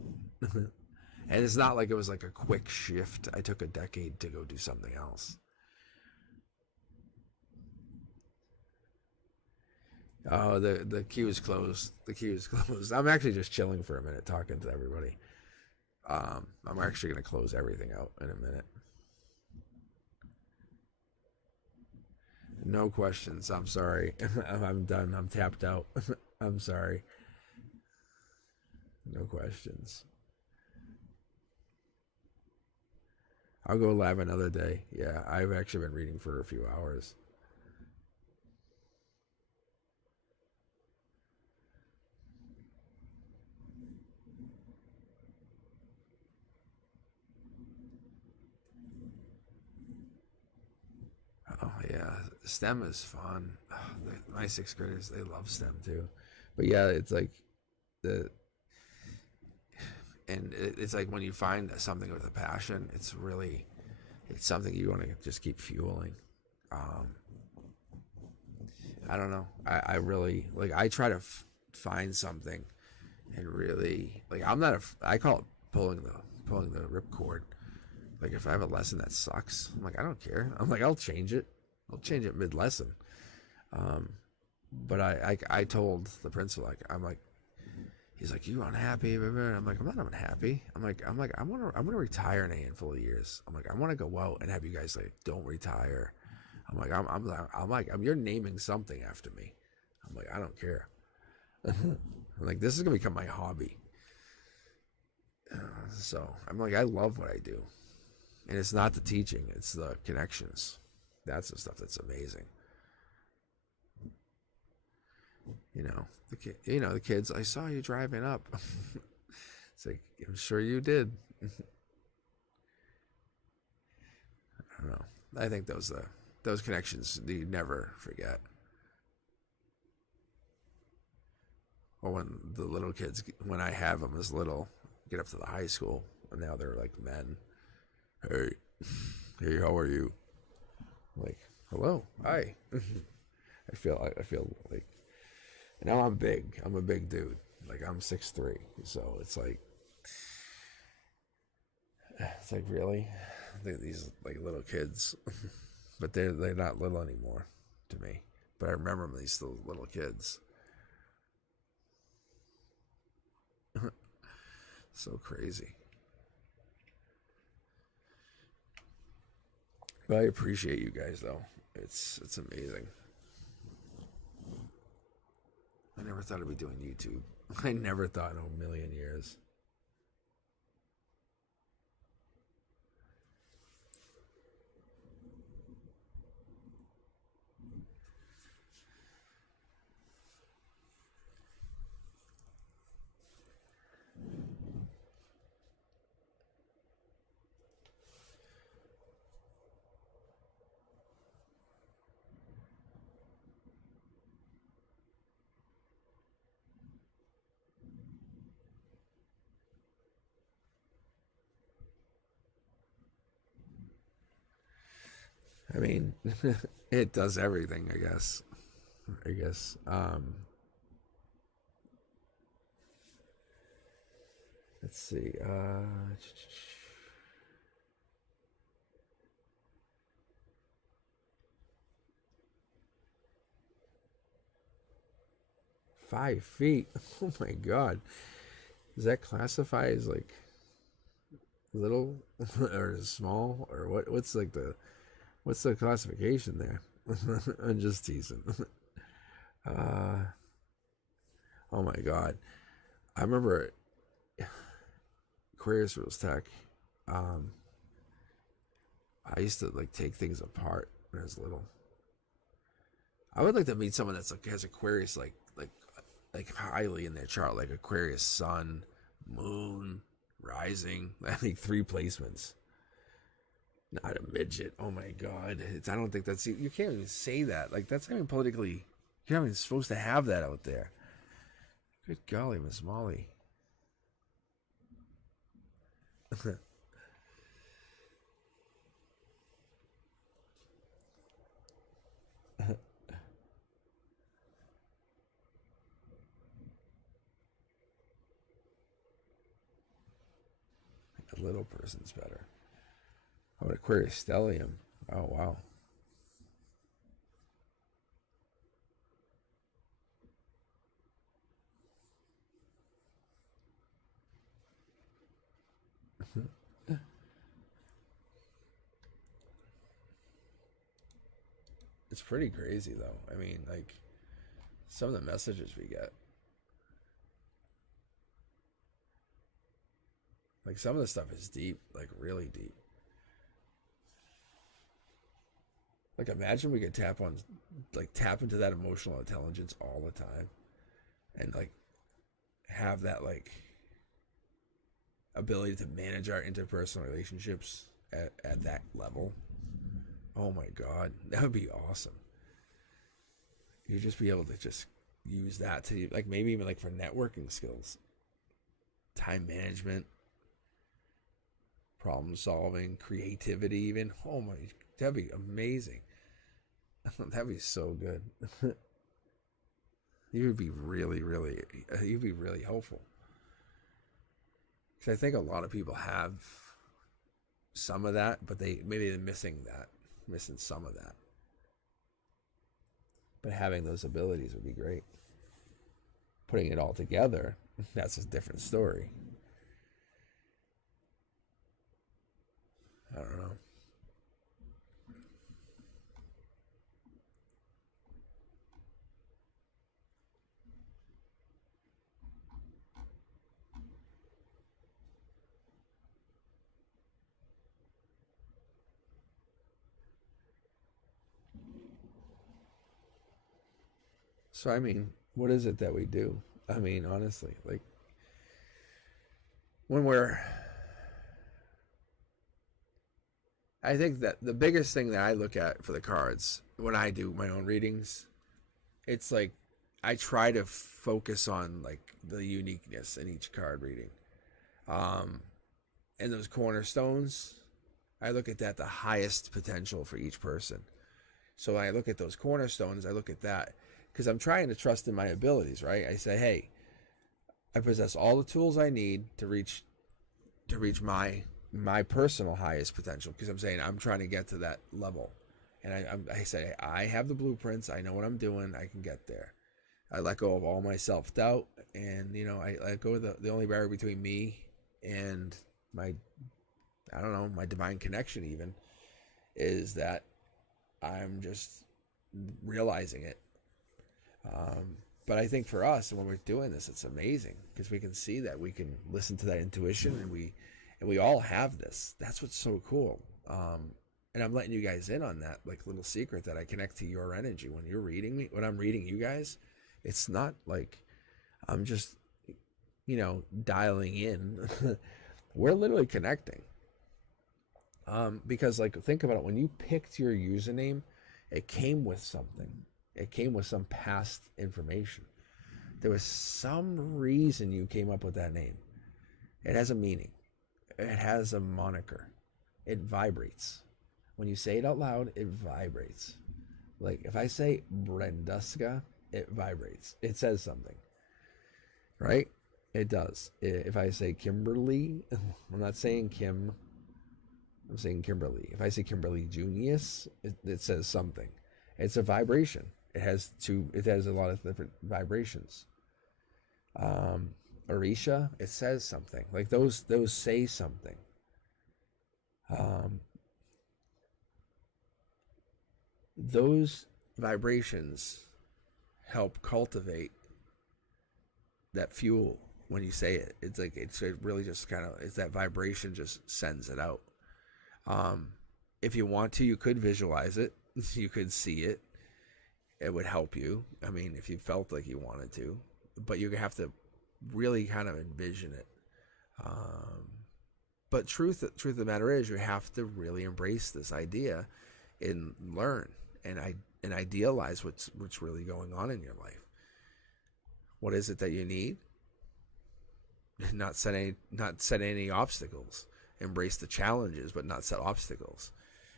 And it's not like it was like a quick shift. I took a decade to go do something else. Oh, the queue is closed. The queue is closed. I'm actually just chilling for a minute, talking to everybody. I'm actually going to close everything out in a minute. No questions. I'm sorry. I'm done. I'm tapped out. I'm sorry. No questions. I'll go live another day. Yeah, I've actually been reading for a few hours. Oh yeah, STEM is fun. My sixth graders, they love STEM too. But yeah, it's like it's like when you find something with a passion, it's something you want to just keep fueling. I don't know. I really like. I try to find something, and really like. I call it pulling the ripcord. Like if I have a lesson that sucks, I'm like, I don't care. I'm like, I'll change it. I'll change it mid-lesson. But I told the principal, like, I'm like, he's like, you unhappy? I'm like, I'm not unhappy. I'm like, I'm gonna retire in a handful of years. I'm like, I want to go out and have you guys like, don't retire. I'm like, you're naming something after me. I'm like, I don't care. I'm like, this is gonna become my hobby. So I'm like, I love what I do. And it's not the teaching, it's the connections. That's the stuff that's amazing. The kids, I saw you driving up. It's like, I'm sure you did. I don't know. I think those connections you never forget. Or when the little kids, when I have them as little, get up to the high school, and now they're like men. Hey, how are you? I'm like, hello, hi. I feel like now I'm big. I'm a big dude. Like I'm 6'3", so it's like really, these like little kids, but they're not little anymore to me. But I remember them, these still little kids. So crazy. But I appreciate you guys though. It's amazing. I never thought I'd be doing YouTube. I never thought in a million years. I mean, it does everything, I guess. Let's see. 5 feet. Oh my god. Does that classify as like little or small or what? What's the classification there? I'm just teasing. Oh my god. I remember Aquarius Rules Tech. I used to like take things apart when I was little. I would like to meet someone that's like has Aquarius like highly in their chart, like Aquarius Sun, Moon, Rising. I think 3 placements. Not a midget. Oh my god. I don't think that's, you can't even say that. Like that's not even politically, you're not even supposed to have that out there. Good golly, Miss Molly. A little person's better. Oh, Aquarius stellium. Oh, wow. It's pretty crazy, though. I mean, like, some of the messages we get. Like, some of the stuff is deep, like, really deep. Like, imagine we could tap into that emotional intelligence all the time. And, like, have that, like, ability to manage our interpersonal relationships at that level. Oh my God, that would be awesome. You'd just be able to just use that to, like, maybe even like for networking skills, time management, problem solving, creativity even. Oh my, that'd be amazing. That'd be so good. You'd be really helpful. Because I think a lot of people have some of that, but maybe they're missing some of that. But having those abilities would be great. Putting it all together, that's a different story. I don't know. So, I mean, what is it that we do? I mean, honestly, like, I think that the biggest thing that I look at for the cards when I do my own readings, it's like, I try to focus on, like, the uniqueness in each card reading. And those cornerstones, I look at that, the highest potential for each person. So when I look at those cornerstones, I look at that. Because I'm trying to trust in my abilities, right? I say, hey, I possess all the tools I need to reach my personal highest potential. Because I'm saying I'm trying to get to that level, and I say I have the blueprints. I know what I'm doing. I can get there. I let go of all my self-doubt, and I let go of the only barrier between me and my divine connection. Even is that I'm just realizing it. But I think for us, when we're doing this, it's amazing because we can see that we can listen to that intuition, and we all have this. That's what's so cool. And I'm letting you guys in on that, like, little secret that I connect to your energy when you're reading me. When I'm reading you guys, it's not like I'm just dialing in. We're literally connecting. Because, like, think about it. When you picked your username, it came with something. It came with some past information. There was some reason you came up with that name. It has a meaning. It has a moniker. It vibrates. When you say it out loud, it vibrates. Like, if I say Brandusa, it vibrates. It says something. Right? It does. If I say Kimberly, I'm not saying Kim. I'm saying Kimberly. If I say Kimberly Junius, it says something. It's a vibration. It has a lot of different vibrations. Orisha, it says something. Like, those say something. Those vibrations help cultivate that fuel when you say it. It's like, it really just kind of, it's that vibration just sends it out. If you want to, you could visualize it. You could see it. It would help you. I mean, if you felt like you wanted to, but you have to really kind of envision it. But truth of the matter is, you have to really embrace this idea and learn and idealize what's really going on in your life. What is it that you need? Not set any obstacles. embrace the challenges, but not set obstacles,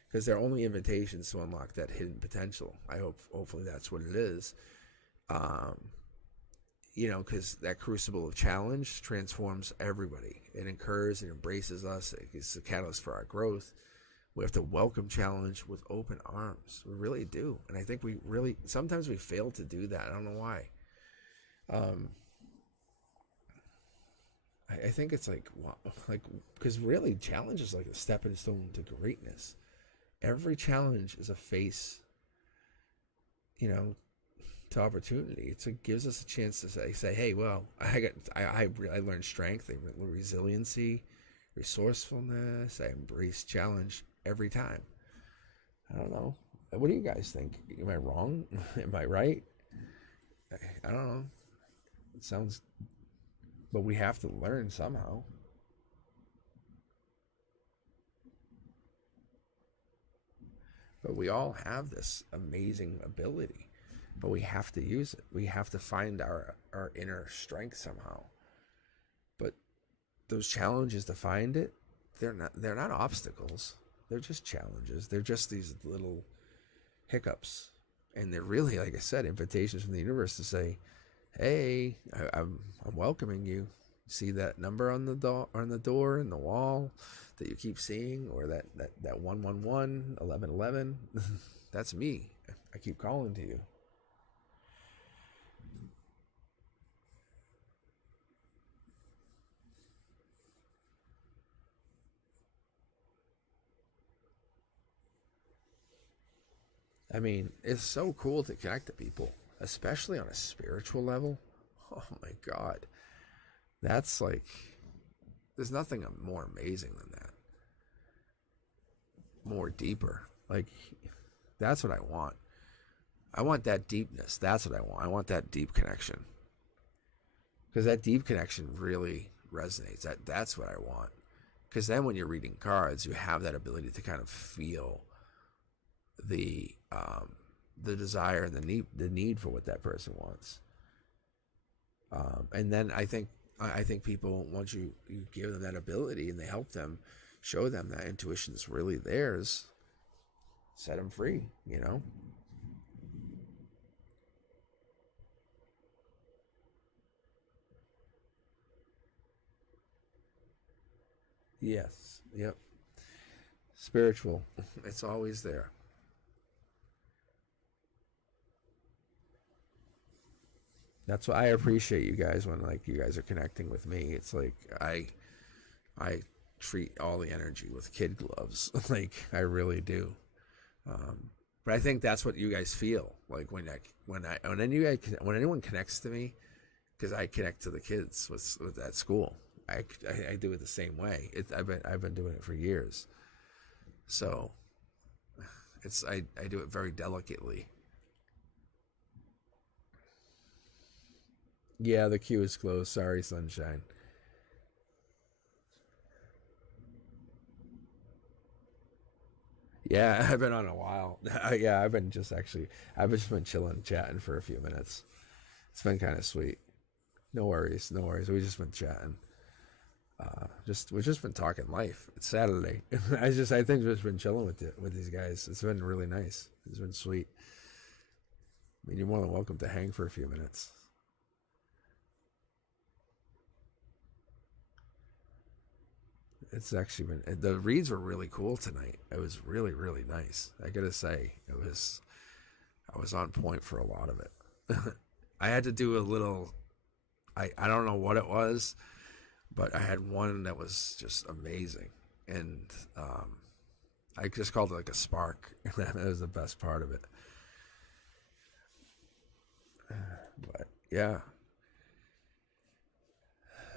because they're only invitations to unlock that hidden potential. Hopefully that's what it is. Because that crucible of challenge transforms everybody. It encourages and embraces us. It's a catalyst for our growth. We have to welcome challenge with open arms. We really do. And I think sometimes we fail to do that. I don't know why. I think it's because really challenge is like a stepping stone to greatness. Every challenge is a face, to opportunity. It gives us a chance to say, hey, well, I learned strength, I learned resiliency, resourcefulness. I embrace challenge every time. I don't know. What do you guys think? Am I wrong? Am I right? I don't know. It sounds, but we have to learn somehow. But we all have this amazing ability, but we have to use it. We have to find our inner strength somehow. But those challenges to find it, they're not obstacles. They're just challenges. They're just these little hiccups. And they're really, like I said, invitations from the universe to say, hey, I'm welcoming you. See that number on the door and the wall that you keep seeing, or that 111, 1111? That's me. I keep calling to you. I mean, it's so cool to connect to people, especially on a spiritual level. Oh my God. That's like, there's nothing more amazing than that. More deeper. Like, that's what I want. I want that deepness. That's what I want. I want that deep connection. Because that deep connection really resonates. That's what I want. Because then when you're reading cards, you have that ability to kind of feel the desire and the need for what that person wants. And then I think people, once you give them that ability and they help them, show them that intuition is really theirs, set them free, Yes. Yep. Spiritual. It's always there. That's why I appreciate you guys when you guys are connecting with me. It's like I treat all the energy with kid gloves. I really do. But I think that's what you guys feel like when anyone connects to me, because I connect to the kids with that school. I do it the same way. I've been doing it for years. So I do it very delicately. Yeah, the queue is closed. Sorry, sunshine. Yeah, I've been on a while. Yeah, I've just been chilling, chatting for a few minutes. It's been kind of sweet. No worries. We've just been chatting. We've just been talking life. It's Saturday. I think I've just been chilling with these guys. It's been really nice. It's been sweet. I mean, you're more than welcome to hang for a few minutes. It's actually been, the reads were really cool tonight. It was really, really nice. I gotta say, I was on point for a lot of it. I had to do a little, I don't know what it was, but I had one that was just amazing. And I just called it like a spark. That was the best part of it. But yeah.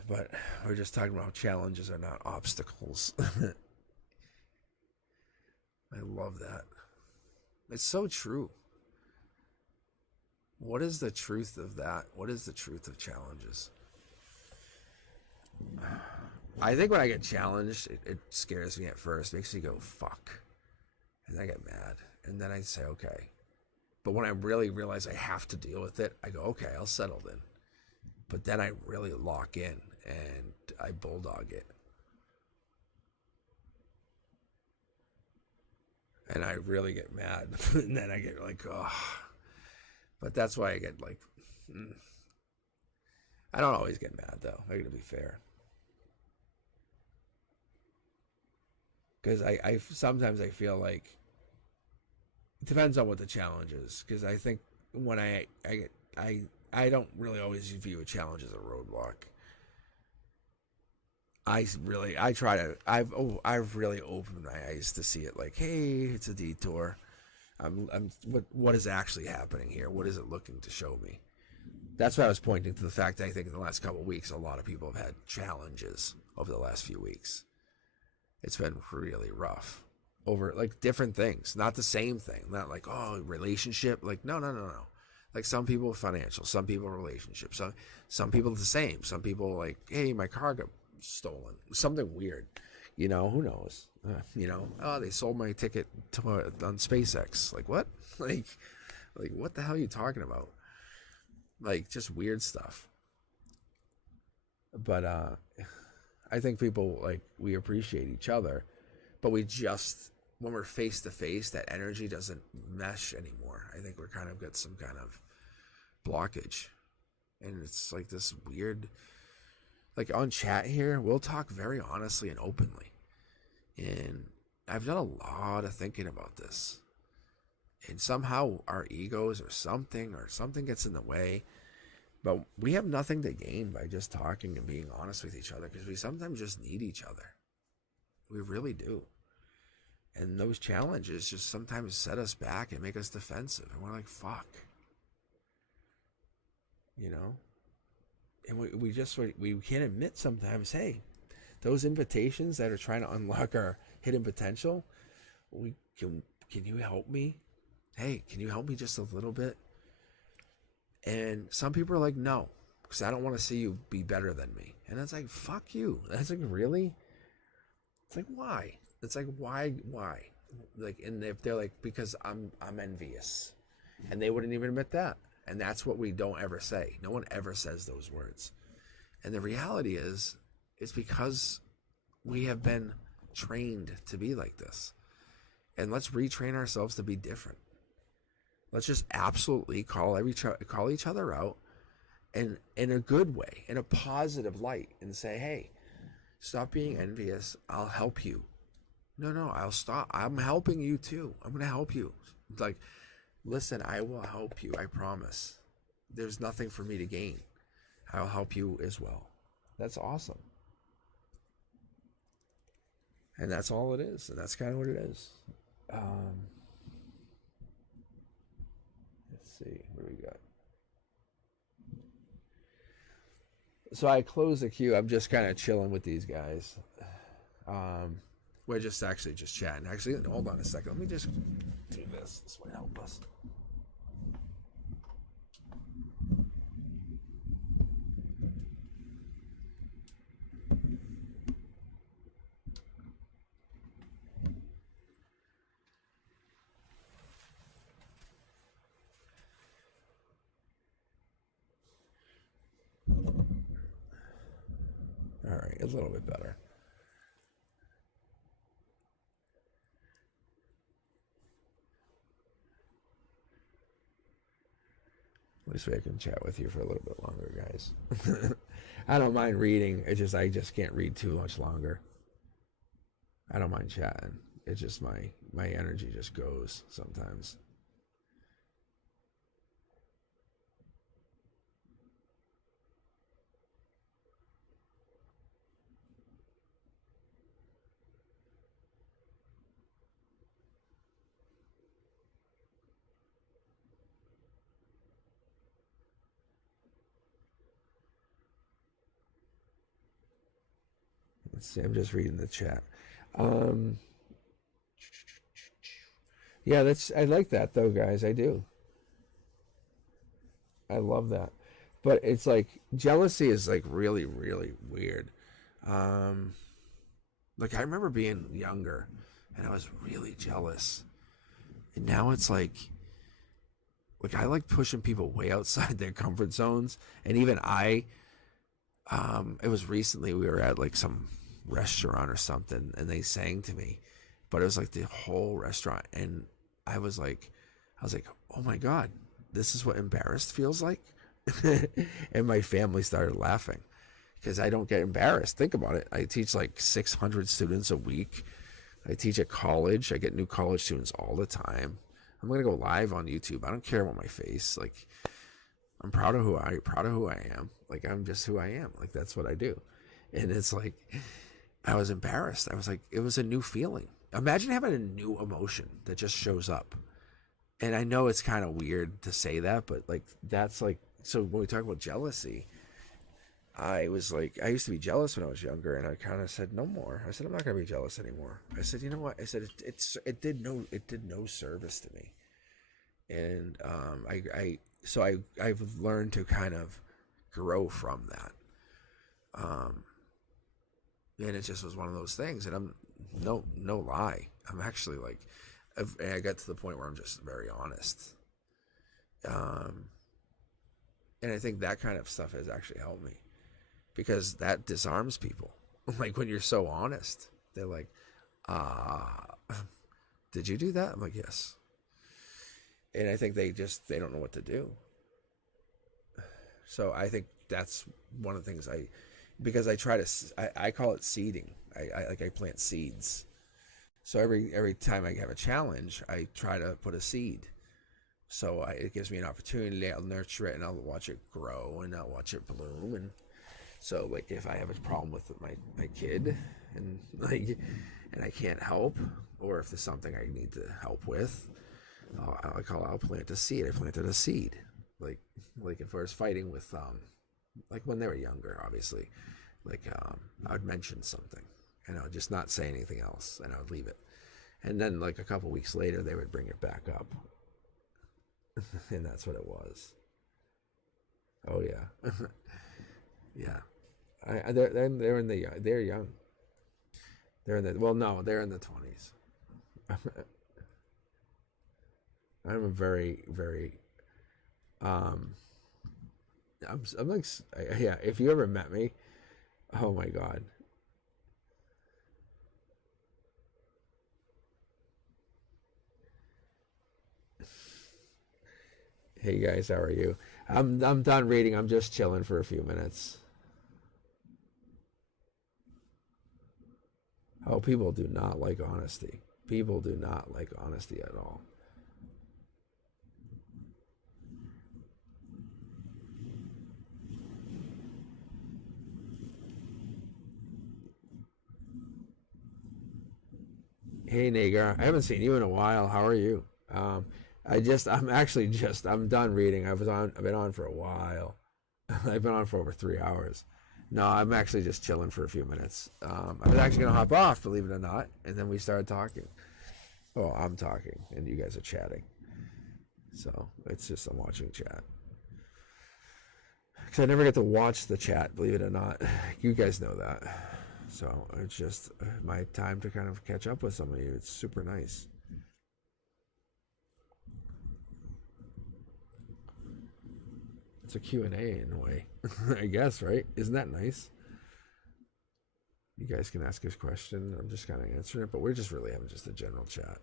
But we're just talking about how challenges are not obstacles. I love that. It's so true. What is the truth of that? What is the truth of challenges? I think when I get challenged, it scares me at first. It makes me go, fuck. And then I get mad. And then I say, okay. But when I really realize I have to deal with it, I go, okay, I'll settle then. But then I really lock in and I bulldog it. and I really get mad. And then I get like, oh. But that's why I get like, I don't always get mad though. I gotta be fair. Because I sometimes I feel like it depends on what the challenge is. Because I think when I don't really always view a challenge as a roadblock. I've really opened my eyes to see it like, hey, it's a detour. What is actually happening here? What is it looking to show me? That's why I was pointing to the fact that I think in the last couple of weeks, a lot of people have had challenges over the last few weeks. It's been really rough over like different things, not the same thing, not like, oh, relationship. Like, no. Like some people financial, some people relationships, some people the same. Some people like, hey, my car got stolen, something weird, who knows? Oh, they sold my ticket on SpaceX. Like what? Like what the hell are you talking about? Like just weird stuff. But I think people like we appreciate each other, but we just when we're face to face, that energy doesn't mesh anymore. I think we're kind of got some kind of blockage, and it's like this weird. Like on chat here, we'll talk very honestly and openly, and I've done a lot of thinking about this, and somehow our egos or something gets in the way. But we have nothing to gain by just talking and being honest with each other because we sometimes just need each other. We really do. And those challenges just sometimes set us back and make us defensive. And we're like, fuck. And we can't admit sometimes, hey, those invitations that are trying to unlock our hidden potential, can you help me? Hey, can you help me just a little bit? And some people are like, no, because I don't want to see you be better than me. And it's like, fuck you. That's like, really? It's like, why? It's like, why? Like, and if they're like, because I'm envious. And they wouldn't even admit that. And that's what we don't ever say. No one ever says those words. And the reality is, it's because we have been trained to be like this. And let's retrain ourselves to be different. Let's just absolutely call each other out, and in a good way, in a positive light, and say, hey, stop being envious. I'll help you. No, I'll stop. I'm helping you too. I'm going to help you. Like, listen, I will help you. I promise. There's nothing for me to gain. I'll help you as well. That's awesome. And that's all it is. And that's kind of what it is. Let's see. What do we got? So I closed the queue. I'm just kind of chilling with these guys. We're just chatting. Actually, hold on a second. Let me just do this. This might help us. All right, a little bit better. At least I can chat with you for a little bit longer, guys. I don't mind reading. I just can't read too much longer. I don't mind chatting. It's just my energy just goes sometimes. Let's see, I'm just reading the chat. Yeah, I like that though, guys. I do. I love that. But it's like jealousy is like really, really weird. Like I remember being younger and I was really jealous. And now it's like I like pushing people way outside their comfort zones. And even it was recently we were at like some restaurant or something and they sang to me but it was like the whole restaurant. And I was like, oh my God, this is what embarrassed feels like. And my family started laughing because I don't get embarrassed. Think about it. I teach like 600 students a week. I teach at college. I get new college students all the time. I'm going to go live on YouTube. I don't care about my face. Like, I'm proud of who I am. Like, I'm just who I am. Like, that's what I do. And it's like, I was embarrassed. I was like, it was a new feeling. Imagine having a new emotion that just shows up. And I know it's kind of weird to say that, but like, that's like, so when we talk about jealousy, I was like, I used to be jealous when I was younger, and I kind of said no more. I said, I'm not going to be jealous anymore. I said, you know what? I said, it did no service to me. And I've learned to kind of grow from that. And it just was one of those things. And I'm no lie. I'm actually like, I got to the point where I'm just very honest. And I think that kind of stuff has actually helped me, because that disarms people. Like, when you're so honest, they're like, did you do that? I'm like, yes. And I think they don't know what to do. So I think that's one of the things because I try to, I call it seeding. I plant seeds. So every time I have a challenge, I try to put a seed. So it gives me an opportunity. I'll nurture it, and I'll watch it grow, and I'll watch it bloom. And so, like, if I have a problem with my kid, and I can't help, or if there's something I need to help with, I'll plant a seed. I planted a seed. Like if I was fighting with like when they were younger, obviously, like I would mention something, and I would just not say anything else, and I would leave it. And then like a couple weeks later, they would bring it back up. And that's what it was. Oh yeah. Yeah. They're young. They're in the 20s. I'm a very, very, I'm like, yeah, if you ever met me, oh my God. Hey guys, how are you? I'm done reading. I'm just chilling for a few minutes. Oh, people do not like honesty. People do not like honesty at all. Hey Nagar, I haven't seen you in a while. How are you? I'm done reading. I've been on for a while. I've been on for over 3 hours. No, I'm actually just chilling for a few minutes. I was actually gonna hop off, believe it or not, and then we started talking. Oh, I'm talking, and you guys are chatting. So it's just I'm watching chat. Because I never get to watch the chat, believe it or not. You guys know that. So it's just my time to kind of catch up with some of you. It's super nice. It's a Q&A in a way, I guess, right? Isn't that nice? You guys can ask us questions. I'm just kind of answering it, but we're just really having just a general chat.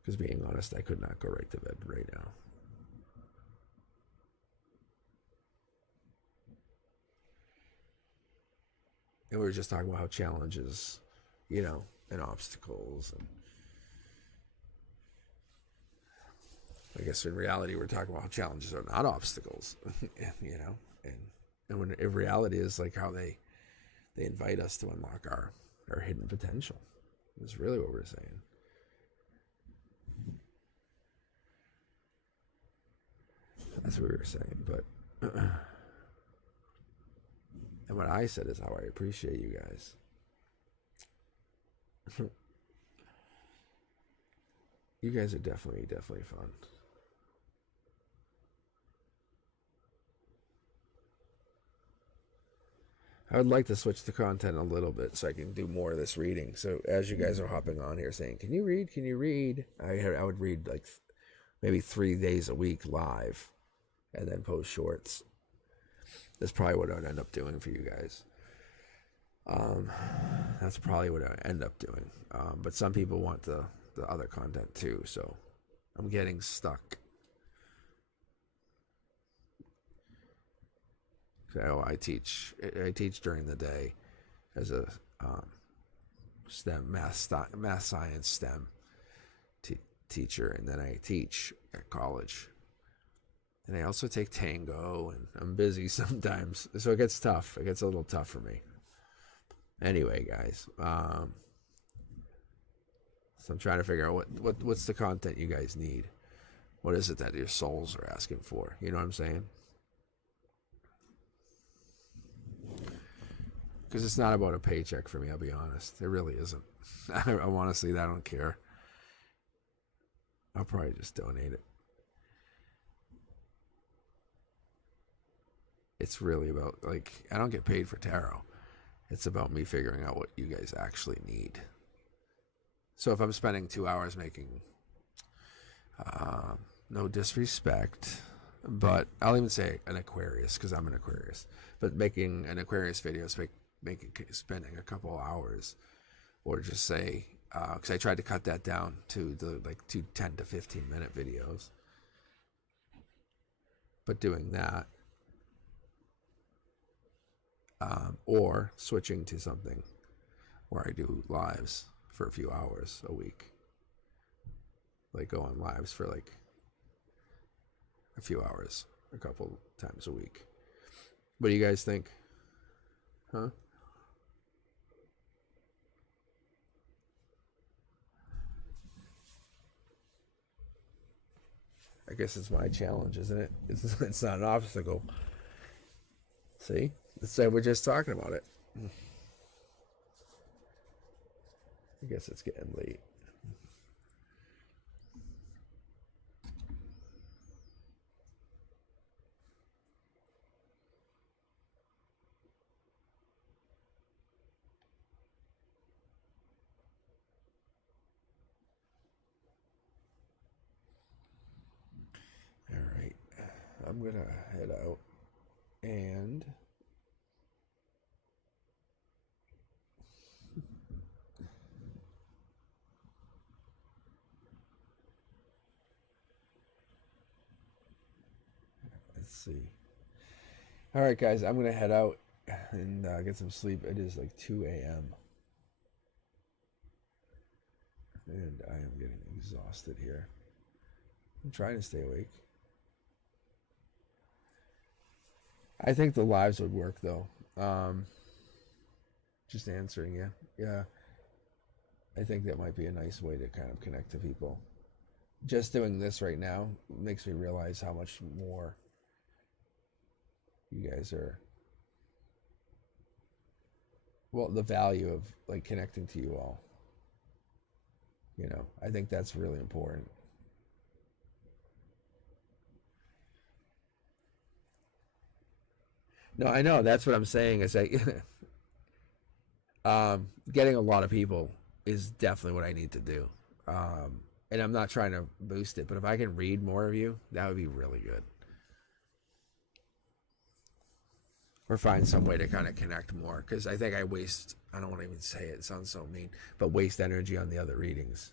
Because being honest, I could not go right to bed right now. And we were just talking about how challenges, and obstacles, and I guess in reality we're talking about how challenges are not obstacles, and when in reality is like how they invite us to unlock our hidden potential. Is really what we're saying. That's what we were saying, but and what I said is how I appreciate you guys. You guys are definitely fun. I would like to switch the content a little bit so I can do more of this reading. So as you guys are hopping on here saying, can you read? I would read like maybe 3 days a week live and then post shorts. That's probably what I'd end up doing for you guys. Um, that's probably what I end up doing. But some people want the other content too, so I'm getting stuck. So I teach during the day as a STEM math science STEM teacher, and then I teach at college. And I also take tango, and I'm busy sometimes, so it gets tough. It gets a little tough for me. Anyway, guys, so I'm trying to figure out what's the content you guys need. What is it that your souls are asking for? You know what I'm saying? Because it's not about a paycheck for me, I'll be honest. It really isn't. I honestly, I don't care. I'll probably just donate it. It's really about, like, I don't get paid for tarot. It's about me figuring out what you guys actually need. So if I'm spending 2 hours making, no disrespect, but I'll even say an Aquarius, because I'm an Aquarius, but making an Aquarius video, spending a couple hours, or just say, because I tried to cut that down to the like 10 to 15 minute videos, but doing that, or switching to something where I do lives for a few hours a week, like go on lives for like a few hours a couple times a week. What do you guys think? Huh? I guess it's my challenge, isn't it? It's not an obstacle. See? Let's say we're just talking about it. I guess it's getting late. All right. I'm going to head out and let's see. All right, guys, I'm going to head out and get some sleep. It is like 2 a.m. And I am getting exhausted here. I'm trying to stay awake. I think the lives would work, though. Just answering you. Yeah. I think that might be a nice way to kind of connect to people. Just doing this right now makes me realize how much more you guys are, well, the value of like connecting to you all. You know, I think that's really important. No, I know. That's what I'm saying. Is like, getting a lot of people is definitely what I need to do. And I'm not trying to boost it, but if I can read more of you, that would be really good. Or find some way to kind of connect more, because I think I don't want to even say it, it sounds so mean, but waste energy on the other readings.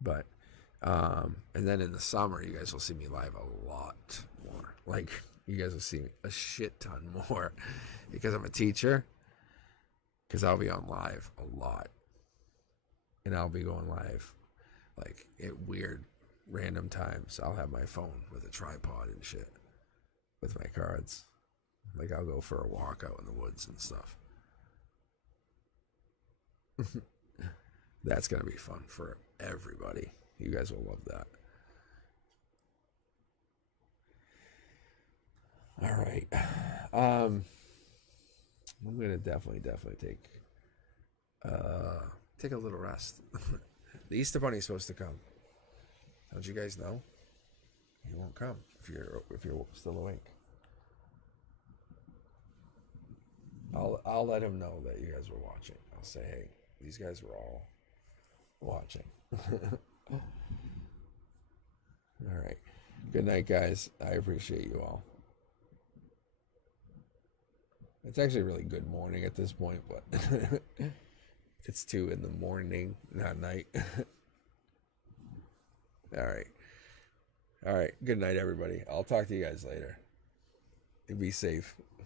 But and then in the summer you guys will see me live a lot more. Like, you guys will see me a shit ton more because I'm a teacher, because I'll be on live a lot, and I'll be going live like at weird random times. I'll have my phone with a tripod and shit with my cards. Like, I'll go for a walk out in the woods and stuff. That's gonna be fun for everybody. You guys will love that. All right. I'm gonna definitely take a little rest. The Easter Bunny is supposed to come. Don't you guys know? He won't come if you're still awake. I'll let him know that you guys were watching. I'll say, hey, these guys were all watching. All right. Good night, guys. I appreciate you all. It's actually a really good morning at this point, but it's 2 in the morning, not night. All right. All right. Good night, everybody. I'll talk to you guys later. Be safe.